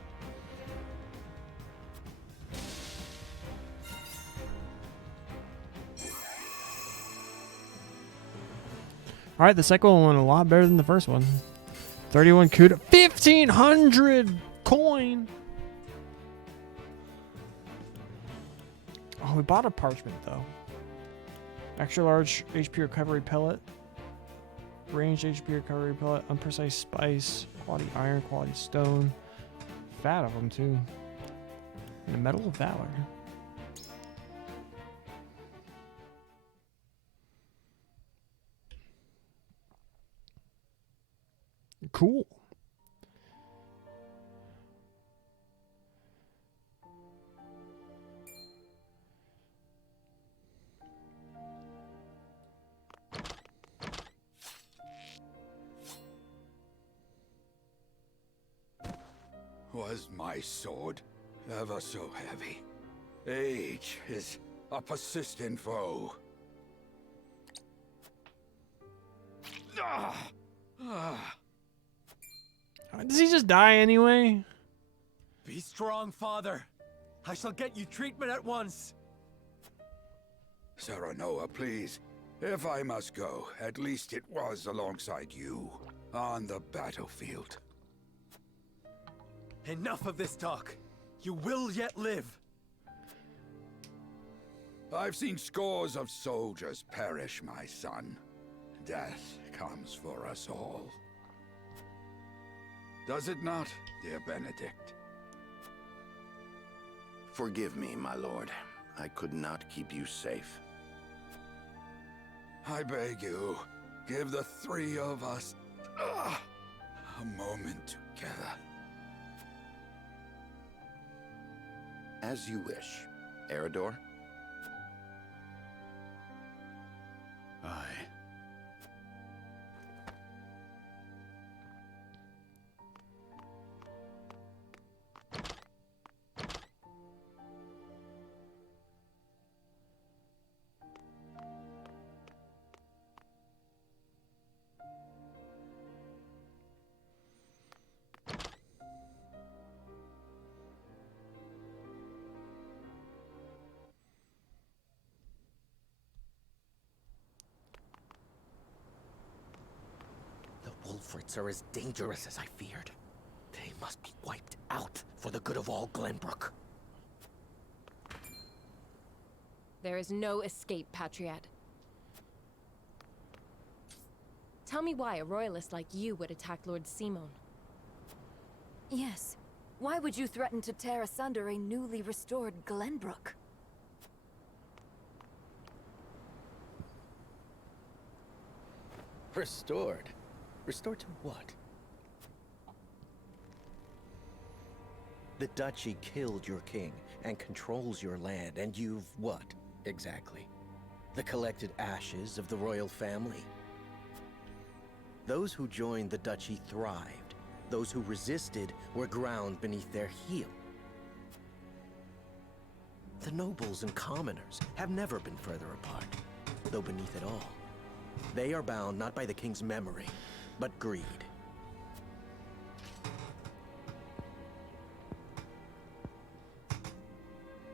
Alright, the second one went a lot better than the first one. 31 CUDA. 1,500 coin! Oh, we bought a parchment, though. Extra large HP recovery pellet. Ranged HP recovery pellet. Unprecise spice. Quality iron. Quality stone. Fat of them, too. And a Medal of Valor. Cool. Was my sword ever so heavy? Age is a persistent foe. Does he just die anyway? Be strong, father. I shall get you treatment at once. Serenoa, please. If I must go, at least it was alongside you on the battlefield. Enough of this talk. You will yet live. I've seen scores of soldiers perish, my son. Death comes for us all. Does it not, dear Benedict? Forgive me, my lord. I could not keep you safe. I beg you, give the three of us a moment together. As you wish, Eredor. Aye. Wolfrits are as dangerous as I feared. They must be wiped out for the good of all Glenbrook. There is no escape, Patriot. Tell me why a royalist like you would attack Lord Simon. Yes. Why would you threaten to tear asunder a newly restored Glenbrook? Restored? Restored to what? The Duchy killed your king and controls your land, and you've what, exactly? The collected ashes of the royal family? Those who joined the Duchy thrived. Those who resisted were ground beneath their heel. The nobles and commoners have never been further apart, though beneath it all, They are bound not by the king's memory, but greed.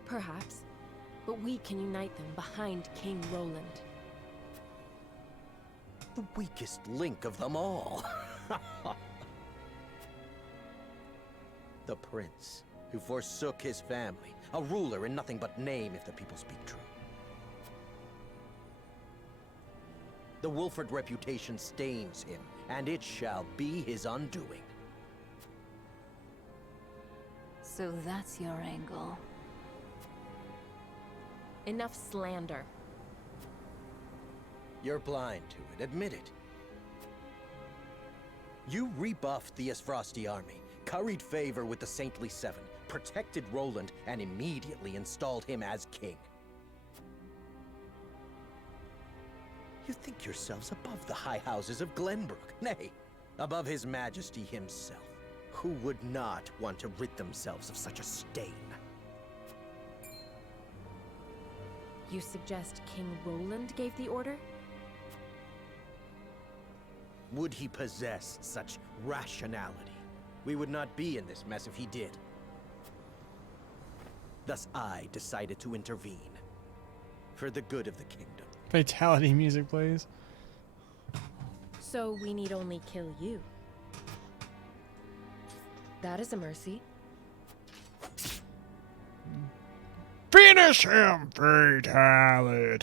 Perhaps. But we can unite them behind King Roland. The weakest link of them all. The prince, who forsook his family, a ruler in nothing but name if the people speak true. The Wolford reputation stains him, and it shall be his undoing. So that's your angle. Enough slander. You're blind to it, admit it. You rebuffed the Esfrosti army, curried favor with the Saintly Seven, protected Roland, and immediately installed him as king. You think yourselves above the high houses of Glenbrook, nay, above his majesty himself. Who would not want to rid themselves of such a stain? You suggest King Roland gave the order? Would he possess such rationality? We would not be in this mess if he did. Thus I decided to intervene. For the good of the kingdom. Fatality music plays. So we need only kill you. That is a mercy. Finish him! Fatality.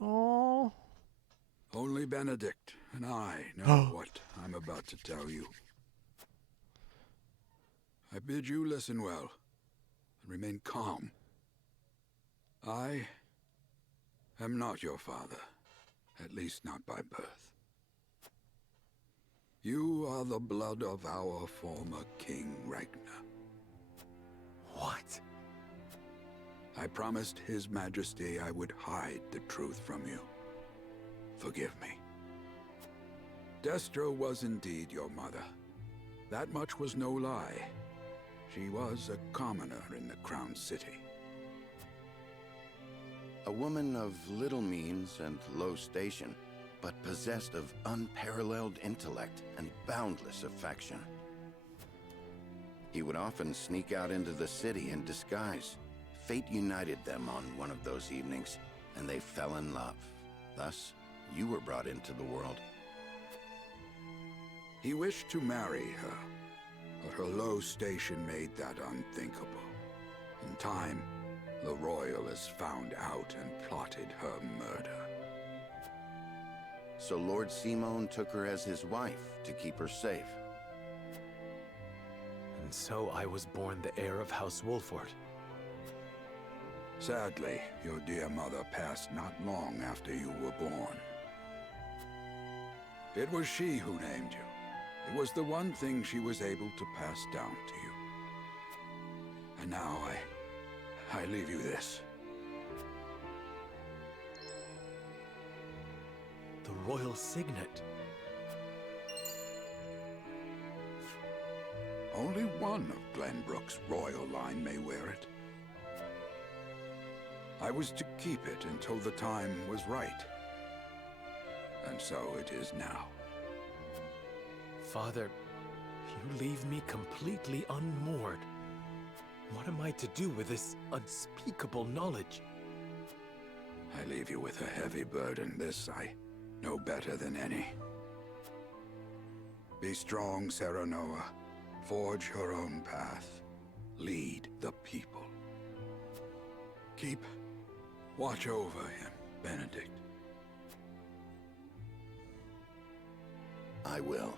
Oh. Only Benedict and I know what I'm about to tell you. I bid you listen well and remain calm. I am not your father, at least not by birth. You are the blood of our former King Ragnar. What? I promised His Majesty I would hide the truth from you. Forgive me. Destra was indeed your mother. That much was no lie. She was a commoner in the Crown City. A woman of little means and low station, but possessed of unparalleled intellect and boundless affection. He would often sneak out into the city in disguise. Fate united them on one of those evenings, and they fell in love. Thus, you were brought into the world. He wished to marry her, but her low station made that unthinkable. In time, the Royalists found out and plotted her murder. So Lord Simon took her as his wife to keep her safe. And so I was born the heir of House Wolford. Sadly, your dear mother passed not long after you were born. It was she who named you. It was the one thing she was able to pass down to you. And now I leave you this. The royal signet. Only one of Glenbrook's royal line may wear it. I was to keep it until the time was right. And so it is now. Father, you leave me completely unmoored. What am I to do with this unspeakable knowledge? I leave you with a heavy burden. This I know better than any. Be strong, Serenoa. Forge your own path. Lead the people. Keep watch over him, Benedict. I will.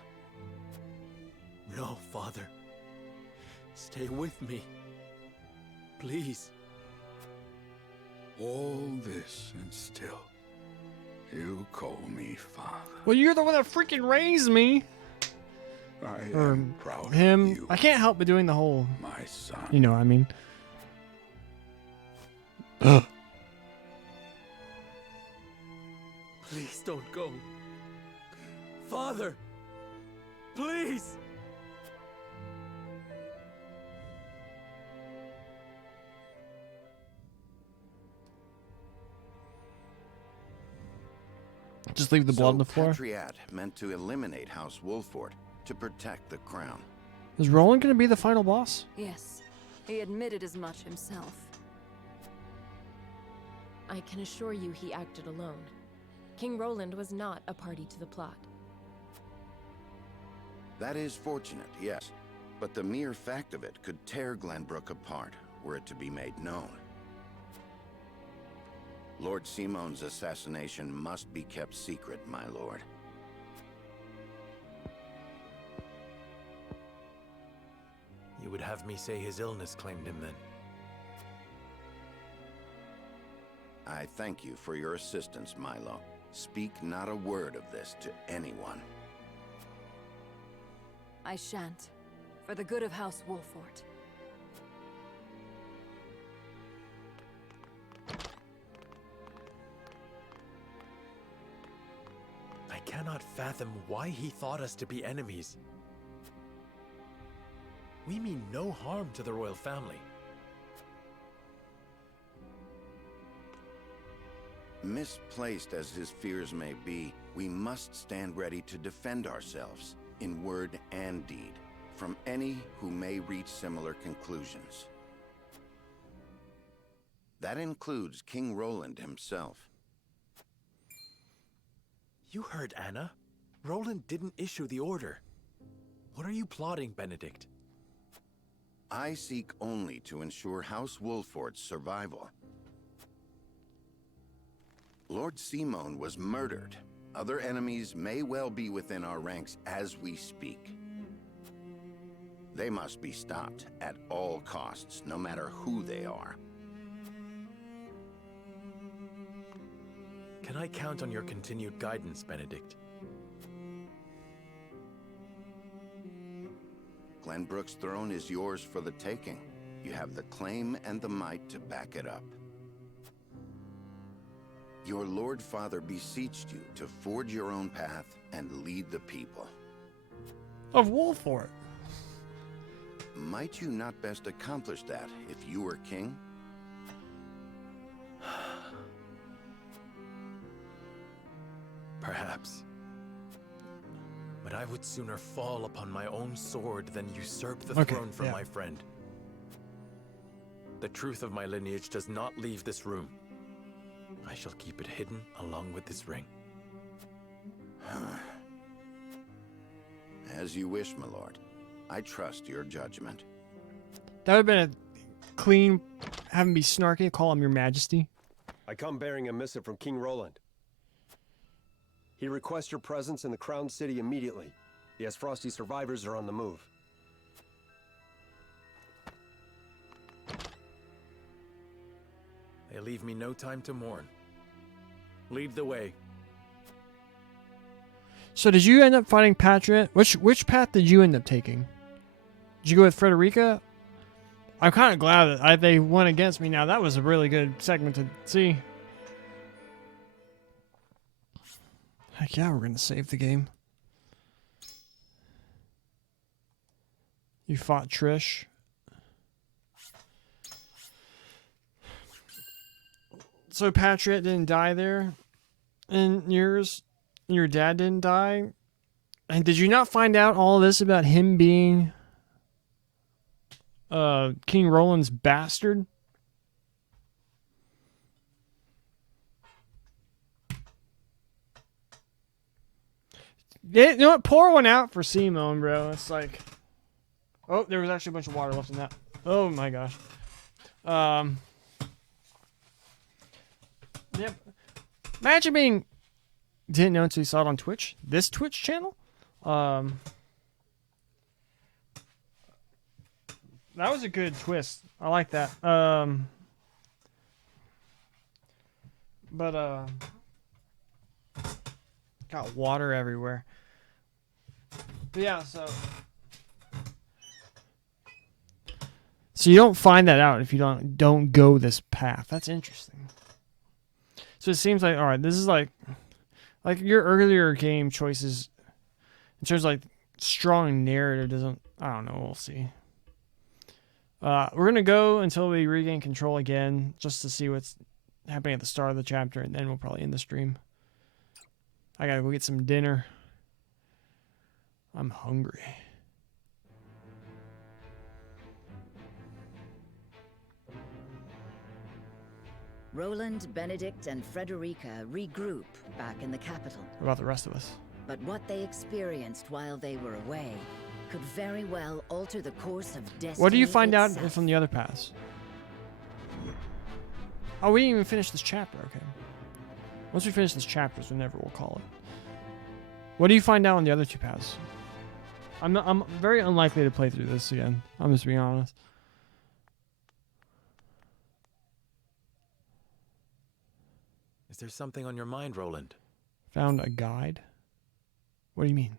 No, Father. Stay with me. Please. All this and still, you call me father. Well, you're the one that freaking raised me. I am proud of him. you, I can't help but doing the whole. my son. You know, I mean. Please don't go. Father! Please! Just leave the blood on the floor. Patriat meant to eliminate House Wolford to protect the crown. Is Roland going to be the final boss? Yes, he admitted as much himself. I can assure you he acted alone. King Roland was not a party to the plot. That is fortunate, yes. But the mere fact of it could tear Glenbrook apart, were it to be made known. Lord Simon's assassination must be kept secret, my lord. You would have me say his illness claimed him then? I thank you for your assistance, Milo. Speak not a word of this to anyone. I shan't. For the good of House Wolford. I cannot fathom why he thought us to be enemies. We mean no harm to the royal family. Misplaced as his fears may be, we must stand ready to defend ourselves, in word and deed, from any who may reach similar conclusions. That includes King Roland himself. You heard Anna. Roland didn't issue the order. What are you plotting, Benedict? I seek only to ensure House Wolford's survival. Lord Simon was murdered. Other enemies may well be within our ranks as we speak. They must be stopped at all costs, no matter who they are. Can I count on your continued guidance, Benedict? Glenbrook's throne is yours for the taking. You have the claim and the might to back it up. Your Lord Father beseeched you to forge your own path and lead the people. Of Wolford. Might you not best accomplish that if you were king? Perhaps. But I would sooner fall upon my own sword than usurp the throne from my friend. The truth of my lineage does not leave this room. I shall keep it hidden along with this ring. As you wish, my lord. I trust your judgment. That would have been a clean, have him be snarky, call him your majesty. I come bearing a missive from King Roland. He requests your presence in the Crown City immediately. The Esfrosti survivors are on the move. They leave me no time to mourn. Lead the way. So did you end up fighting Patriot? Which path did you end up taking? Did you go with Frederica? I'm kind of glad that they went against me now. That was a really good segment to see. Heck yeah, we're going to save the game. You fought Trish. So Patriot didn't die there in yours? Your dad didn't die? And did you not find out all this about him being King Roland's bastard? You know what? Pour one out for Simone, bro. It's like... Oh, there was actually a bunch of water left in that. Oh my gosh. Yep. Imagine being... Didn't know until you saw it on Twitch. This Twitch channel? That was a good twist. I like that. Got water everywhere. But yeah, so you don't find that out if you don't go this path. That's interesting. So it seems like, all right, this is like your earlier game choices in terms of like strong narrative doesn't, I don't know, we'll see. We're going to go until we regain control again just to see what's happening at the start of the chapter, and then we'll probably end the stream. I gotta go get some dinner. I'm hungry. Roland, Benedict, and Frederica regroup back in the capital. What about the rest of us? But what they experienced while they were away could very well alter the course of destiny. What do you find out itself. from the other paths? Oh, we didn't even finish this chapter. Okay. Once we finish this chapter, whenever we'll call it. What do you find out on the other two paths? I'm very unlikely to play through this again. I'm just being honest. Is there something on your mind, Roland? Found a guide? What do you mean?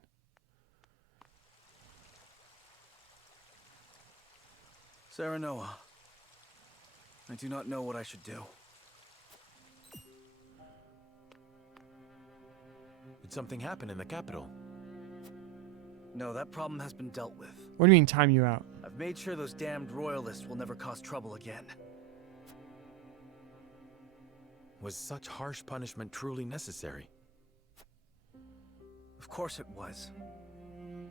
Serenoa, I do not know what I should do. Did something happen in the capital? No, that problem has been dealt with. What do you mean time you out? I've made sure those damned royalists will never cause trouble again. Was such harsh punishment truly necessary? Of course it was.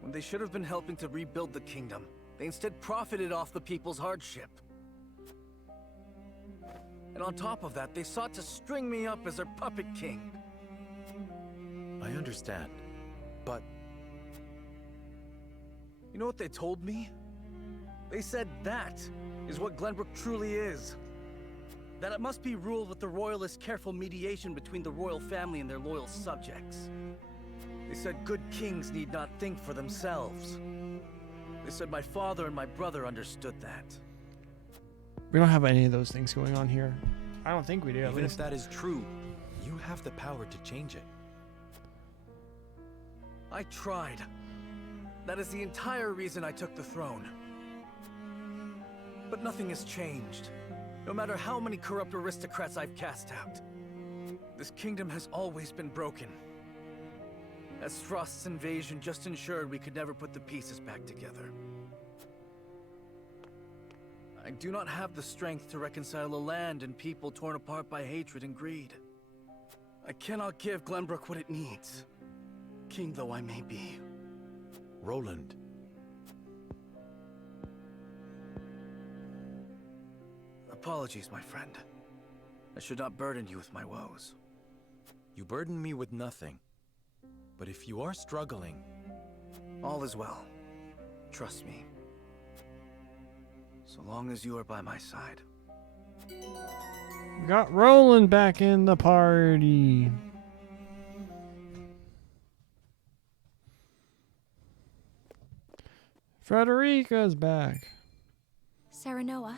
When they should have been helping to rebuild the kingdom, they instead profited off the people's hardship. And on top of that, they sought to string me up as their puppet king. I understand, but... You know what they told me? They said that is what Glenbrook truly is. That it must be ruled with the royalists' careful mediation between the royal family and their loyal subjects. They said good kings need not think for themselves. They said my father and my brother understood that. We don't have any of those things going on here. I don't think we do. Even if that is true, you have the power to change it. I tried. That is the entire reason I took the throne. But nothing has changed. No matter how many corrupt aristocrats I've cast out. This kingdom has always been broken. Esfrost's invasion just ensured we could never put the pieces back together. I do not have the strength to reconcile a land and people torn apart by hatred and greed. I cannot give Glenbrook what it needs, king though I may be. Roland. Apologies, my friend. I should not burden you with my woes. You burden me with nothing. But if you are struggling... All is well. Trust me. So long as you are by my side. Got Roland back in the party. Frederica's back. Serenoa,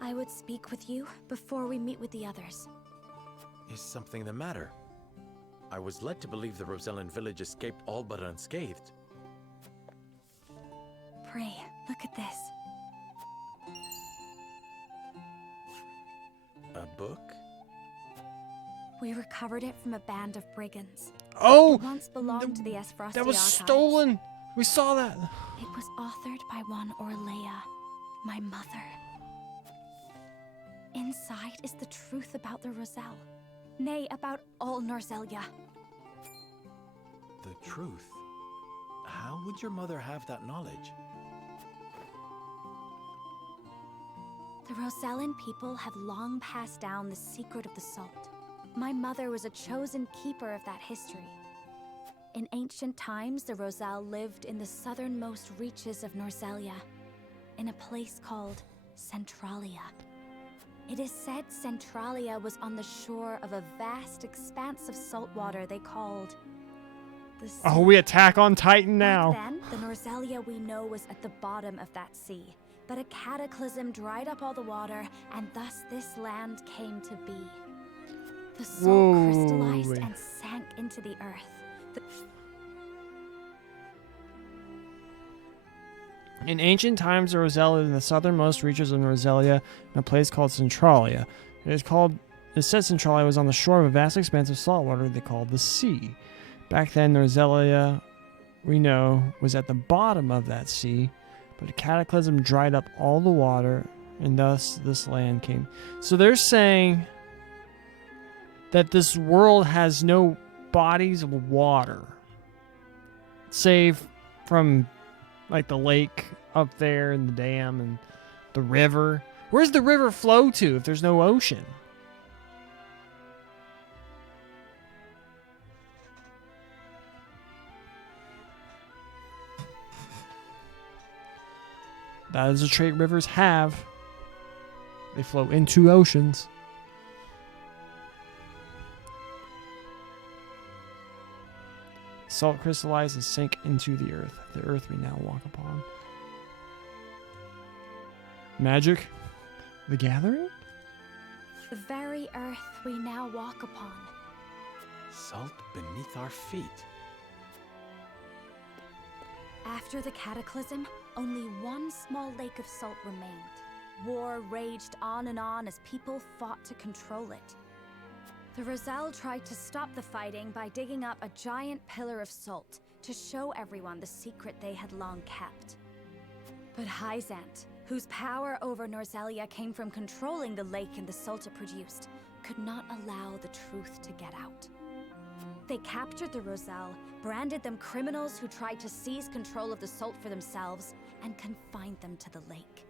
I would speak with you before we meet with the others. Is something the matter? I was led to believe the Rosellan village escaped all but unscathed. Pray, look at this. A book? We recovered it from a band of brigands. Oh! It once belonged to the Esfrosti That was archives. stolen! We saw that! It was authored by one Orlea, my mother. Inside is the truth about the Roselle. Nay, about all Norzelia. The truth? How would your mother have that knowledge? The Rosellan people have long passed down the secret of the salt. My mother was a chosen keeper of that history. In ancient times, the Roselle lived in the southernmost reaches of Norzelia, in a place called Centralia. It is said Centralia was on the shore of a vast expanse of salt water they called the sea. Oh, we attack on Titan now. Back then, the Norzelia we know was at the bottom of that sea, but a cataclysm dried up all the water, and thus this land came to be. The salt crystallized and sank into the earth. In ancient times, the Roselle lived in the southernmost reaches of Norzelia in a place called Centralia. It said Centralia was on the shore of a vast expanse of salt water they called the sea. Back then, Norzelia, we know, was at the bottom of that sea, but a cataclysm dried up all the water, and thus this land came. So they're saying that this world has no bodies of water. Save from like the lake up there and the dam and the river. Where's the river flow to if there's no ocean? That is a trait rivers have. They flow into oceans. Salt crystallize and sink into the earth we now walk upon. Magic? The Gathering? The very earth we now walk upon. Salt beneath our feet. After the cataclysm, only one small lake of salt remained. War raged on and on as people fought to control it. The Roselle tried to stop the fighting by digging up a giant pillar of salt to show everyone the secret they had long kept. But Hyzant, whose power over Norzelia came from controlling the lake and the salt it produced, could not allow the truth to get out. They captured the Roselle, branded them criminals who tried to seize control of the salt for themselves, and confined them to the lake.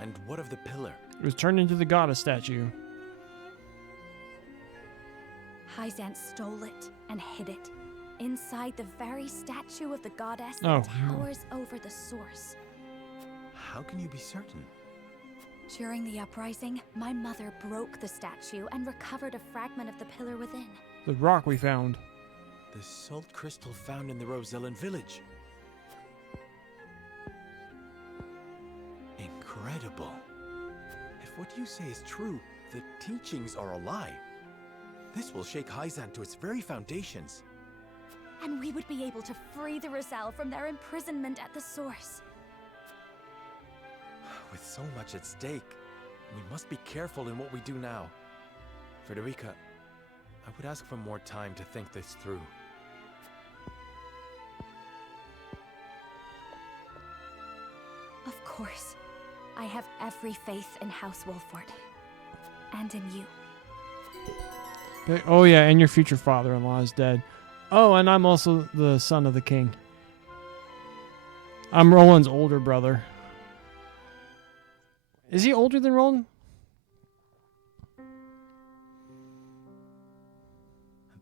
And what of the pillar? It was turned into the goddess statue. Hyzant stole it and hid it inside the very statue of the goddess Oh, that towers over the source. How can you be certain? During the uprising, my mother broke the statue and recovered a fragment of the pillar within. The rock we found. The salt crystal found in the Rosellan village. Incredible. If what you say is true, the teachings are a lie. This will shake Hyzant to its very foundations. And we would be able to free the Roselle from their imprisonment at the source. With so much at stake, we must be careful in what we do now. Frederica, I would ask for more time to think this through. Of course. I have every faith in House Wolford. And in you. Okay. Oh yeah, and your future father-in-law is dead. Oh, and I'm also the son of the king. I'm Roland's older brother. Is he older than Roland?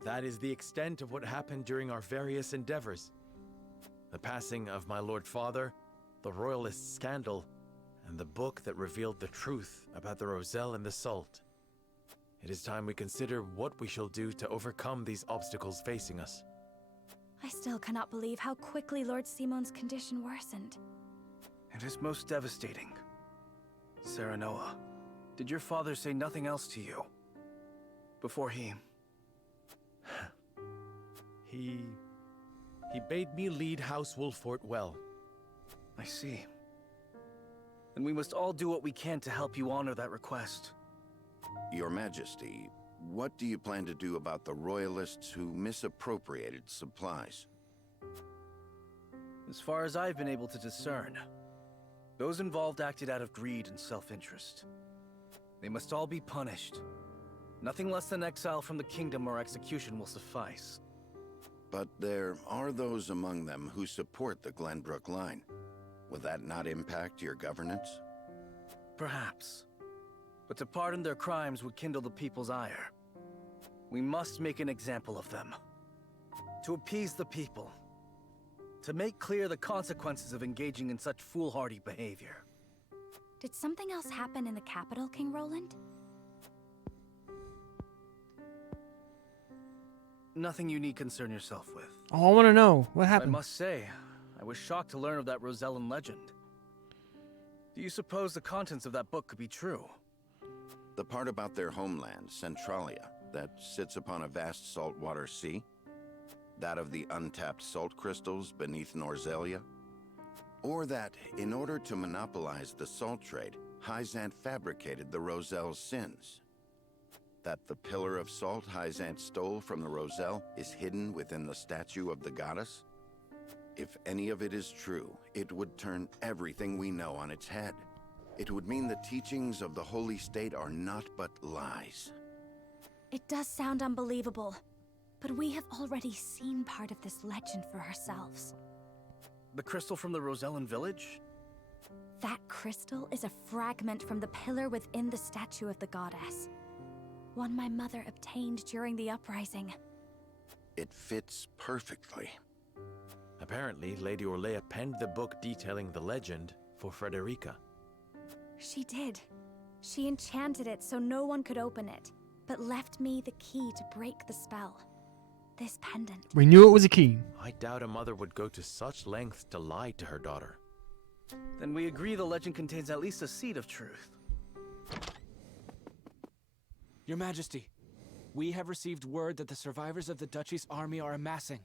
That is the extent of what happened during our various endeavors. The passing of my Lord Father, the Royalist scandal, and the book that revealed the truth about the Roselle and the Salt. It is time we consider what we shall do to overcome these obstacles facing us. I still cannot believe how quickly Lord Simon's condition worsened. It is most devastating. Serenoa, did your father say nothing else to you? Before he bade me lead House Wolfort well. I see. Then we must all do what we can to help you honor that request. Your Majesty, what do you plan to do about the Royalists who misappropriated supplies? As far as I've been able to discern, those involved acted out of greed and self-interest. They must all be punished. Nothing less than exile from the kingdom or execution will suffice. But there are those among them who support the Glenbrook line. Will that not impact your governance? Perhaps. But to pardon their crimes would kindle the people's ire. We must make an example of them. To appease the people. To make clear the consequences of engaging in such foolhardy behavior. Did something else happen in the capital, King Roland? Nothing you need concern yourself with. Oh, I want to know. What happened? I must say, I was shocked to learn of that Rosellan legend. Do you suppose the contents of that book could be true? The part about their homeland, Centralia, that sits upon a vast saltwater sea? That of the untapped salt crystals beneath Norzelia? Or that, in order to monopolize the salt trade, Hyzant fabricated the Roselle's sins? That the pillar of salt Hyzant stole from the Roselle is hidden within the statue of the goddess? If any of it is true, it would turn everything we know on its head. It would mean the teachings of the Holy State are not but lies. It does sound unbelievable, but we have already seen part of this legend for ourselves. The crystal from the Rosellan village? That crystal is a fragment from the pillar within the statue of the goddess. One my mother obtained during the uprising. It fits perfectly. Apparently, Lady Orlea penned the book detailing the legend for Frederica. She did. She enchanted it so no one could open it, but left me the key to break the spell. This pendant. We knew it was a key. I doubt a mother would go to such lengths to lie to her daughter. Then we agree the legend contains at least a seed of truth. Your Majesty, we have received word that the survivors of the Duchy's army are amassing.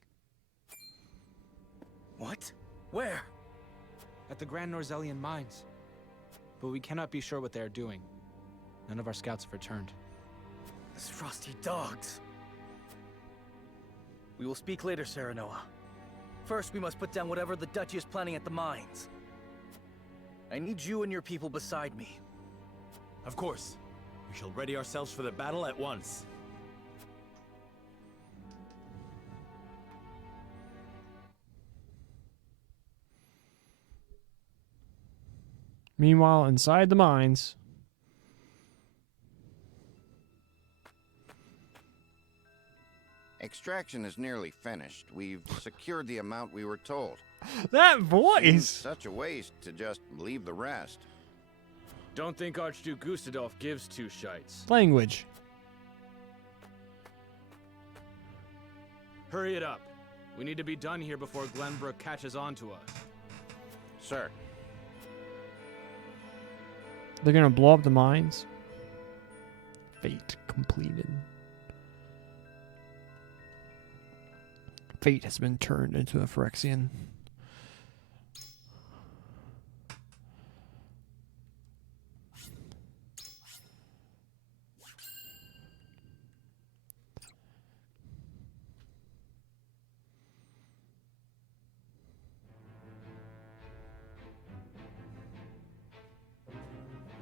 What? Where? At the Grand Norzellian mines. But we cannot be sure what they are doing. None of our scouts have returned. Those frosty dogs. We will speak later, Serenoa. First, we must put down whatever the Duchy is planning at the mines. I need you and your people beside me. Of course. We shall ready ourselves for the battle at once. Meanwhile, inside the mines. Extraction is nearly finished. We've secured the amount we were told. That Seems voice! such a waste to just leave the rest. Don't think Archduke Gustadolf gives two shites. Language. Hurry it up. We need to be done here before Glenbrook catches on to us. Sir. They're gonna blow up the mines. Fate completed. Fate has been turned into a Phyrexian.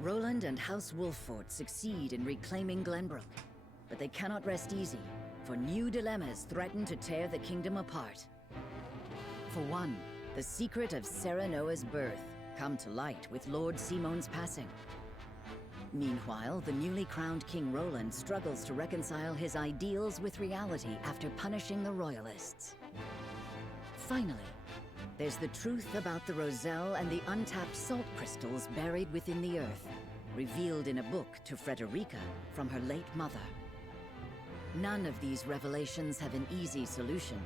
Roland and House Wolffort succeed in reclaiming Glenbrook, but they cannot rest easy, for new dilemmas threaten to tear the kingdom apart. For one, the secret of Serenoa's birth come to light with Lord Simon's passing. Meanwhile, the newly crowned King Roland struggles to reconcile his ideals with reality after punishing the Royalists. Finally, there's the truth about the Roselle and the untapped salt crystals buried within the earth, revealed in a book to Frederica from her late mother. None of these revelations have an easy solution.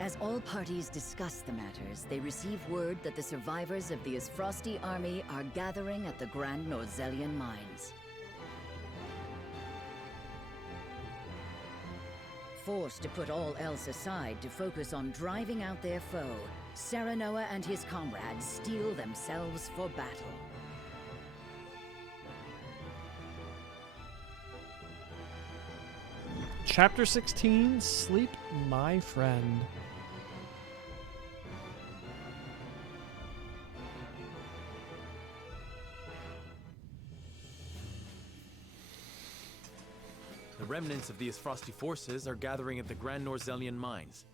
As all parties discuss the matters, they receive word that the survivors of the Ysfrosti army are gathering at the Grand Norzellian mines. Forced to put all else aside to focus on driving out their foe, Serenoa and his comrades steel themselves for battle. Chapter 16, Sleep, My Friend. The remnants of the Ysfrosti forces are gathering at the Grand Norzellian mines.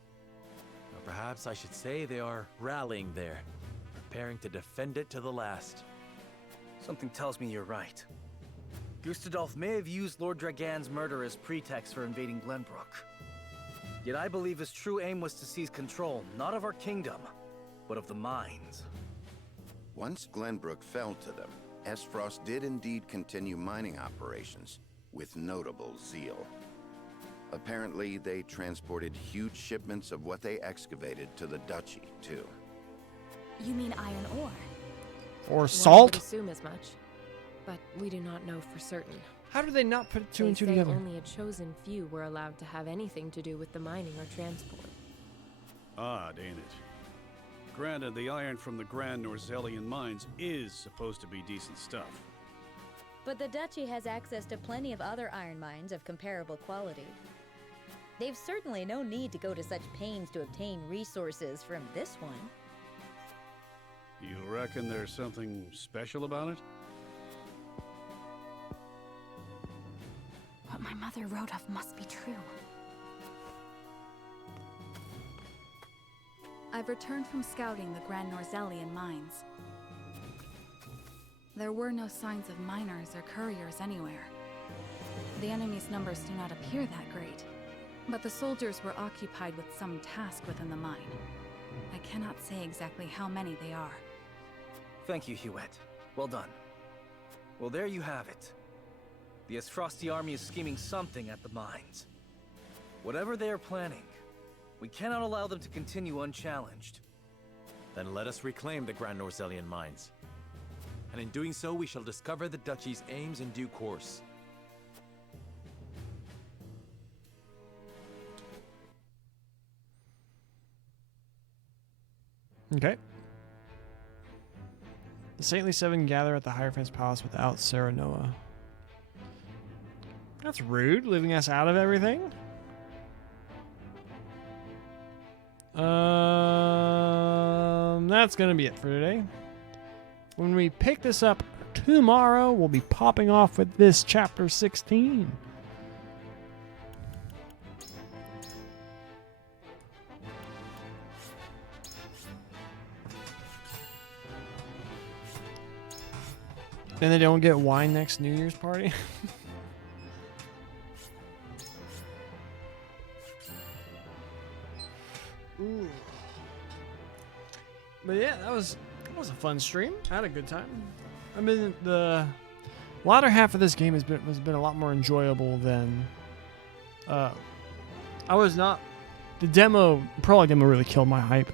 Or perhaps I should say they are rallying there, preparing to defend it to the last. Something tells me you're right. Gustadolf may have used Lord Dragan's murder as pretext for invading Glenbrook. Yet I believe his true aim was to seize control, not of our kingdom, but of the mines. Once Glenbrook fell to them, Esfrost did indeed continue mining operations, with notable zeal. Apparently, they transported huge shipments of what they excavated to the Duchy, too. You mean iron ore? Or One salt? would assume as much, but we do not know for certain. How do they not put two They and two say together? only a chosen few were allowed to have anything to do with the mining or transport. Odd, ain't it? Granted, the iron from the Grand Norzellian mines is supposed to be decent stuff. But the Duchy has access to plenty of other iron mines of comparable quality. They've certainly no need to go to such pains to obtain resources from this one. You reckon there's something special about it? Mother wrote of must be true. I've returned from scouting the Grand Norzelian mines. There were no signs of miners or couriers anywhere. The enemy's numbers do not appear that great, but the soldiers were occupied with some task within the mine. I cannot say exactly how many they are. Thank you, Huet. Well done. Well, there you have it. The Esfrosti army is scheming something at the mines. Whatever they are planning, we cannot allow them to continue unchallenged. Then let us reclaim the Grand Norzelian mines. And in doing so, we shall discover the Duchy's aims in due course. Okay. The Saintly Seven gather at the Hierophant's Palace without Serenoa. That's rude, leaving us out of everything. That's gonna be it for today. When we pick this up tomorrow, we'll be popping off with this chapter 16. Then they don't get wine next New Year's party. Ooh. But yeah, that was a fun stream. I had a good time. I mean, the latter half of this game has been a lot more enjoyable than I was not. The prologue demo really killed my hype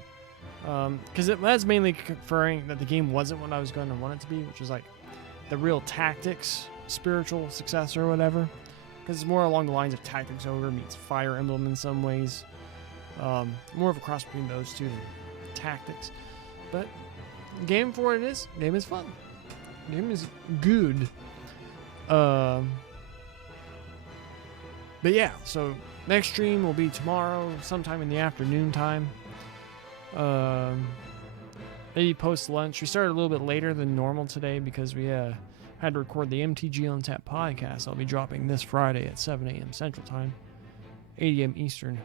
because that's mainly conferring that the game wasn't what I was going to want it to be, which was like the real Tactics spiritual successor or whatever, because it's more along the lines of Tactics Ogre meets Fire Emblem in some ways. More of a cross between those two than Tactics. But the game for what it is, the game is fun. The game is good. But yeah, so next stream will be tomorrow, sometime in the afternoon time. Maybe post lunch. We started a little bit later than normal today because we had to record the MTG Untapped podcast. I'll be dropping this Friday at 7 a.m. Central Time, 8 a.m. Eastern,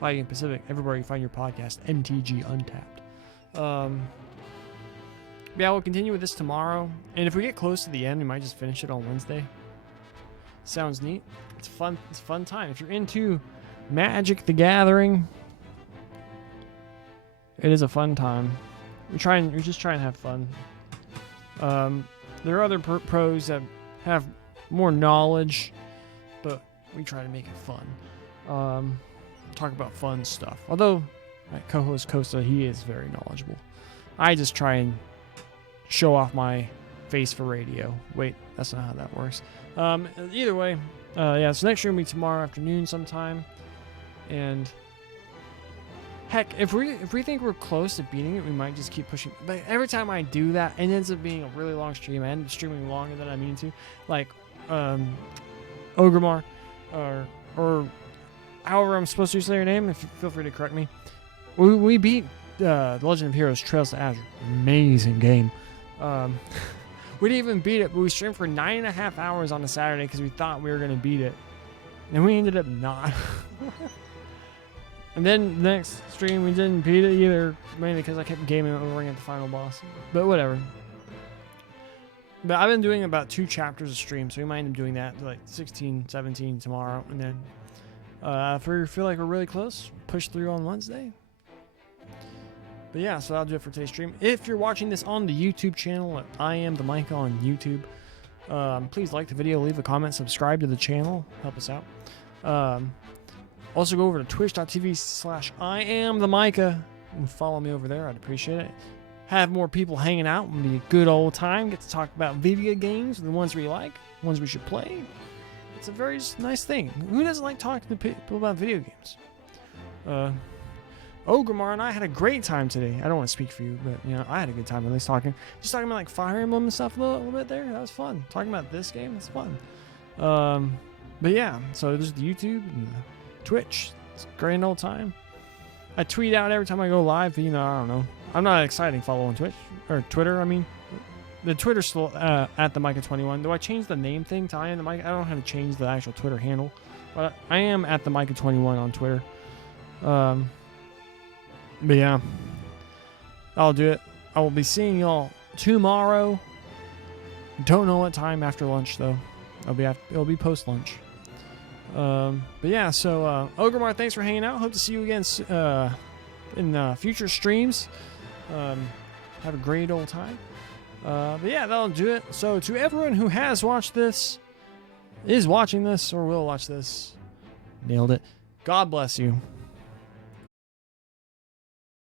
5 a.m. Pacific. Everywhere you find your podcast, MTG Untapped. Yeah, we'll continue with this tomorrow. And if we get close to the end, we might just finish it on Wednesday. Sounds neat. It's fun. It's a fun time. If you're into Magic the Gathering, it is a fun time. You're just trying to have fun. There are other pros that have more knowledge, but we try to make it fun. Talk about fun stuff. Although my co-host Costa, he is very knowledgeable. I just try and show off my face for radio. Wait, that's not how that works. Either way, yeah. So next stream will be tomorrow afternoon sometime, and heck, if we think we're close to beating it, we might just keep pushing. But every time I do that, it ends up being a really long stream. I end up streaming longer than I mean to. Like, Ogremar, or however I'm supposed to say your name. If you feel free to correct me. We beat The Legend of Heroes Trails to Azure. Amazing game. We didn't even beat it, but we streamed for 9.5 hours on a Saturday because we thought we were going to beat it. And we ended up not. And then the next stream, we didn't beat it either, mainly because I kept gaming over at the final boss. But whatever. But I've been doing about 2 chapters a stream, so we might end up doing that like 16, 17 tomorrow. And then if we feel like we're really close, push through on Wednesday. But yeah, so that'll do it for today's stream. If you're watching this on the YouTube channel, I am the Micah on YouTube. Please like the video, leave a comment, subscribe to the channel, help us out. Also go over to twitch.tv/IamTheMicah and follow me over there. I'd appreciate it. Have more people hanging out. It'll be a good old time. Get to talk about video games, the ones we like, the ones we should play. It's a very nice thing. Who doesn't like talking to people about video games? Ogremar and I had a great time today. I don't want to speak for you, but you know, I had a good time at least talking. Just talking about like Fire Emblem and stuff a little bit there. That was fun. Talking about this game, it's fun. But yeah, so there's the YouTube and the Twitch. It's a great old time. I tweet out every time I go live. You know, I don't know. I'm not exciting follow on Twitch or Twitter. I mean, the Twitter's still at the Micah21. Do I change the name thing to I am the Micah? I don't know how to change the actual Twitter handle, but I am at the Micah21 on Twitter. But yeah, I'll do it. I will be seeing y'all tomorrow. Don't know what time after lunch though. It'll be post lunch. But yeah, so Ogremar, thanks for hanging out. Hope to see you again in future streams. Have a great old time. But yeah, that'll do it. So to everyone who has watched this, is watching this, or will watch this, nailed it. God bless you.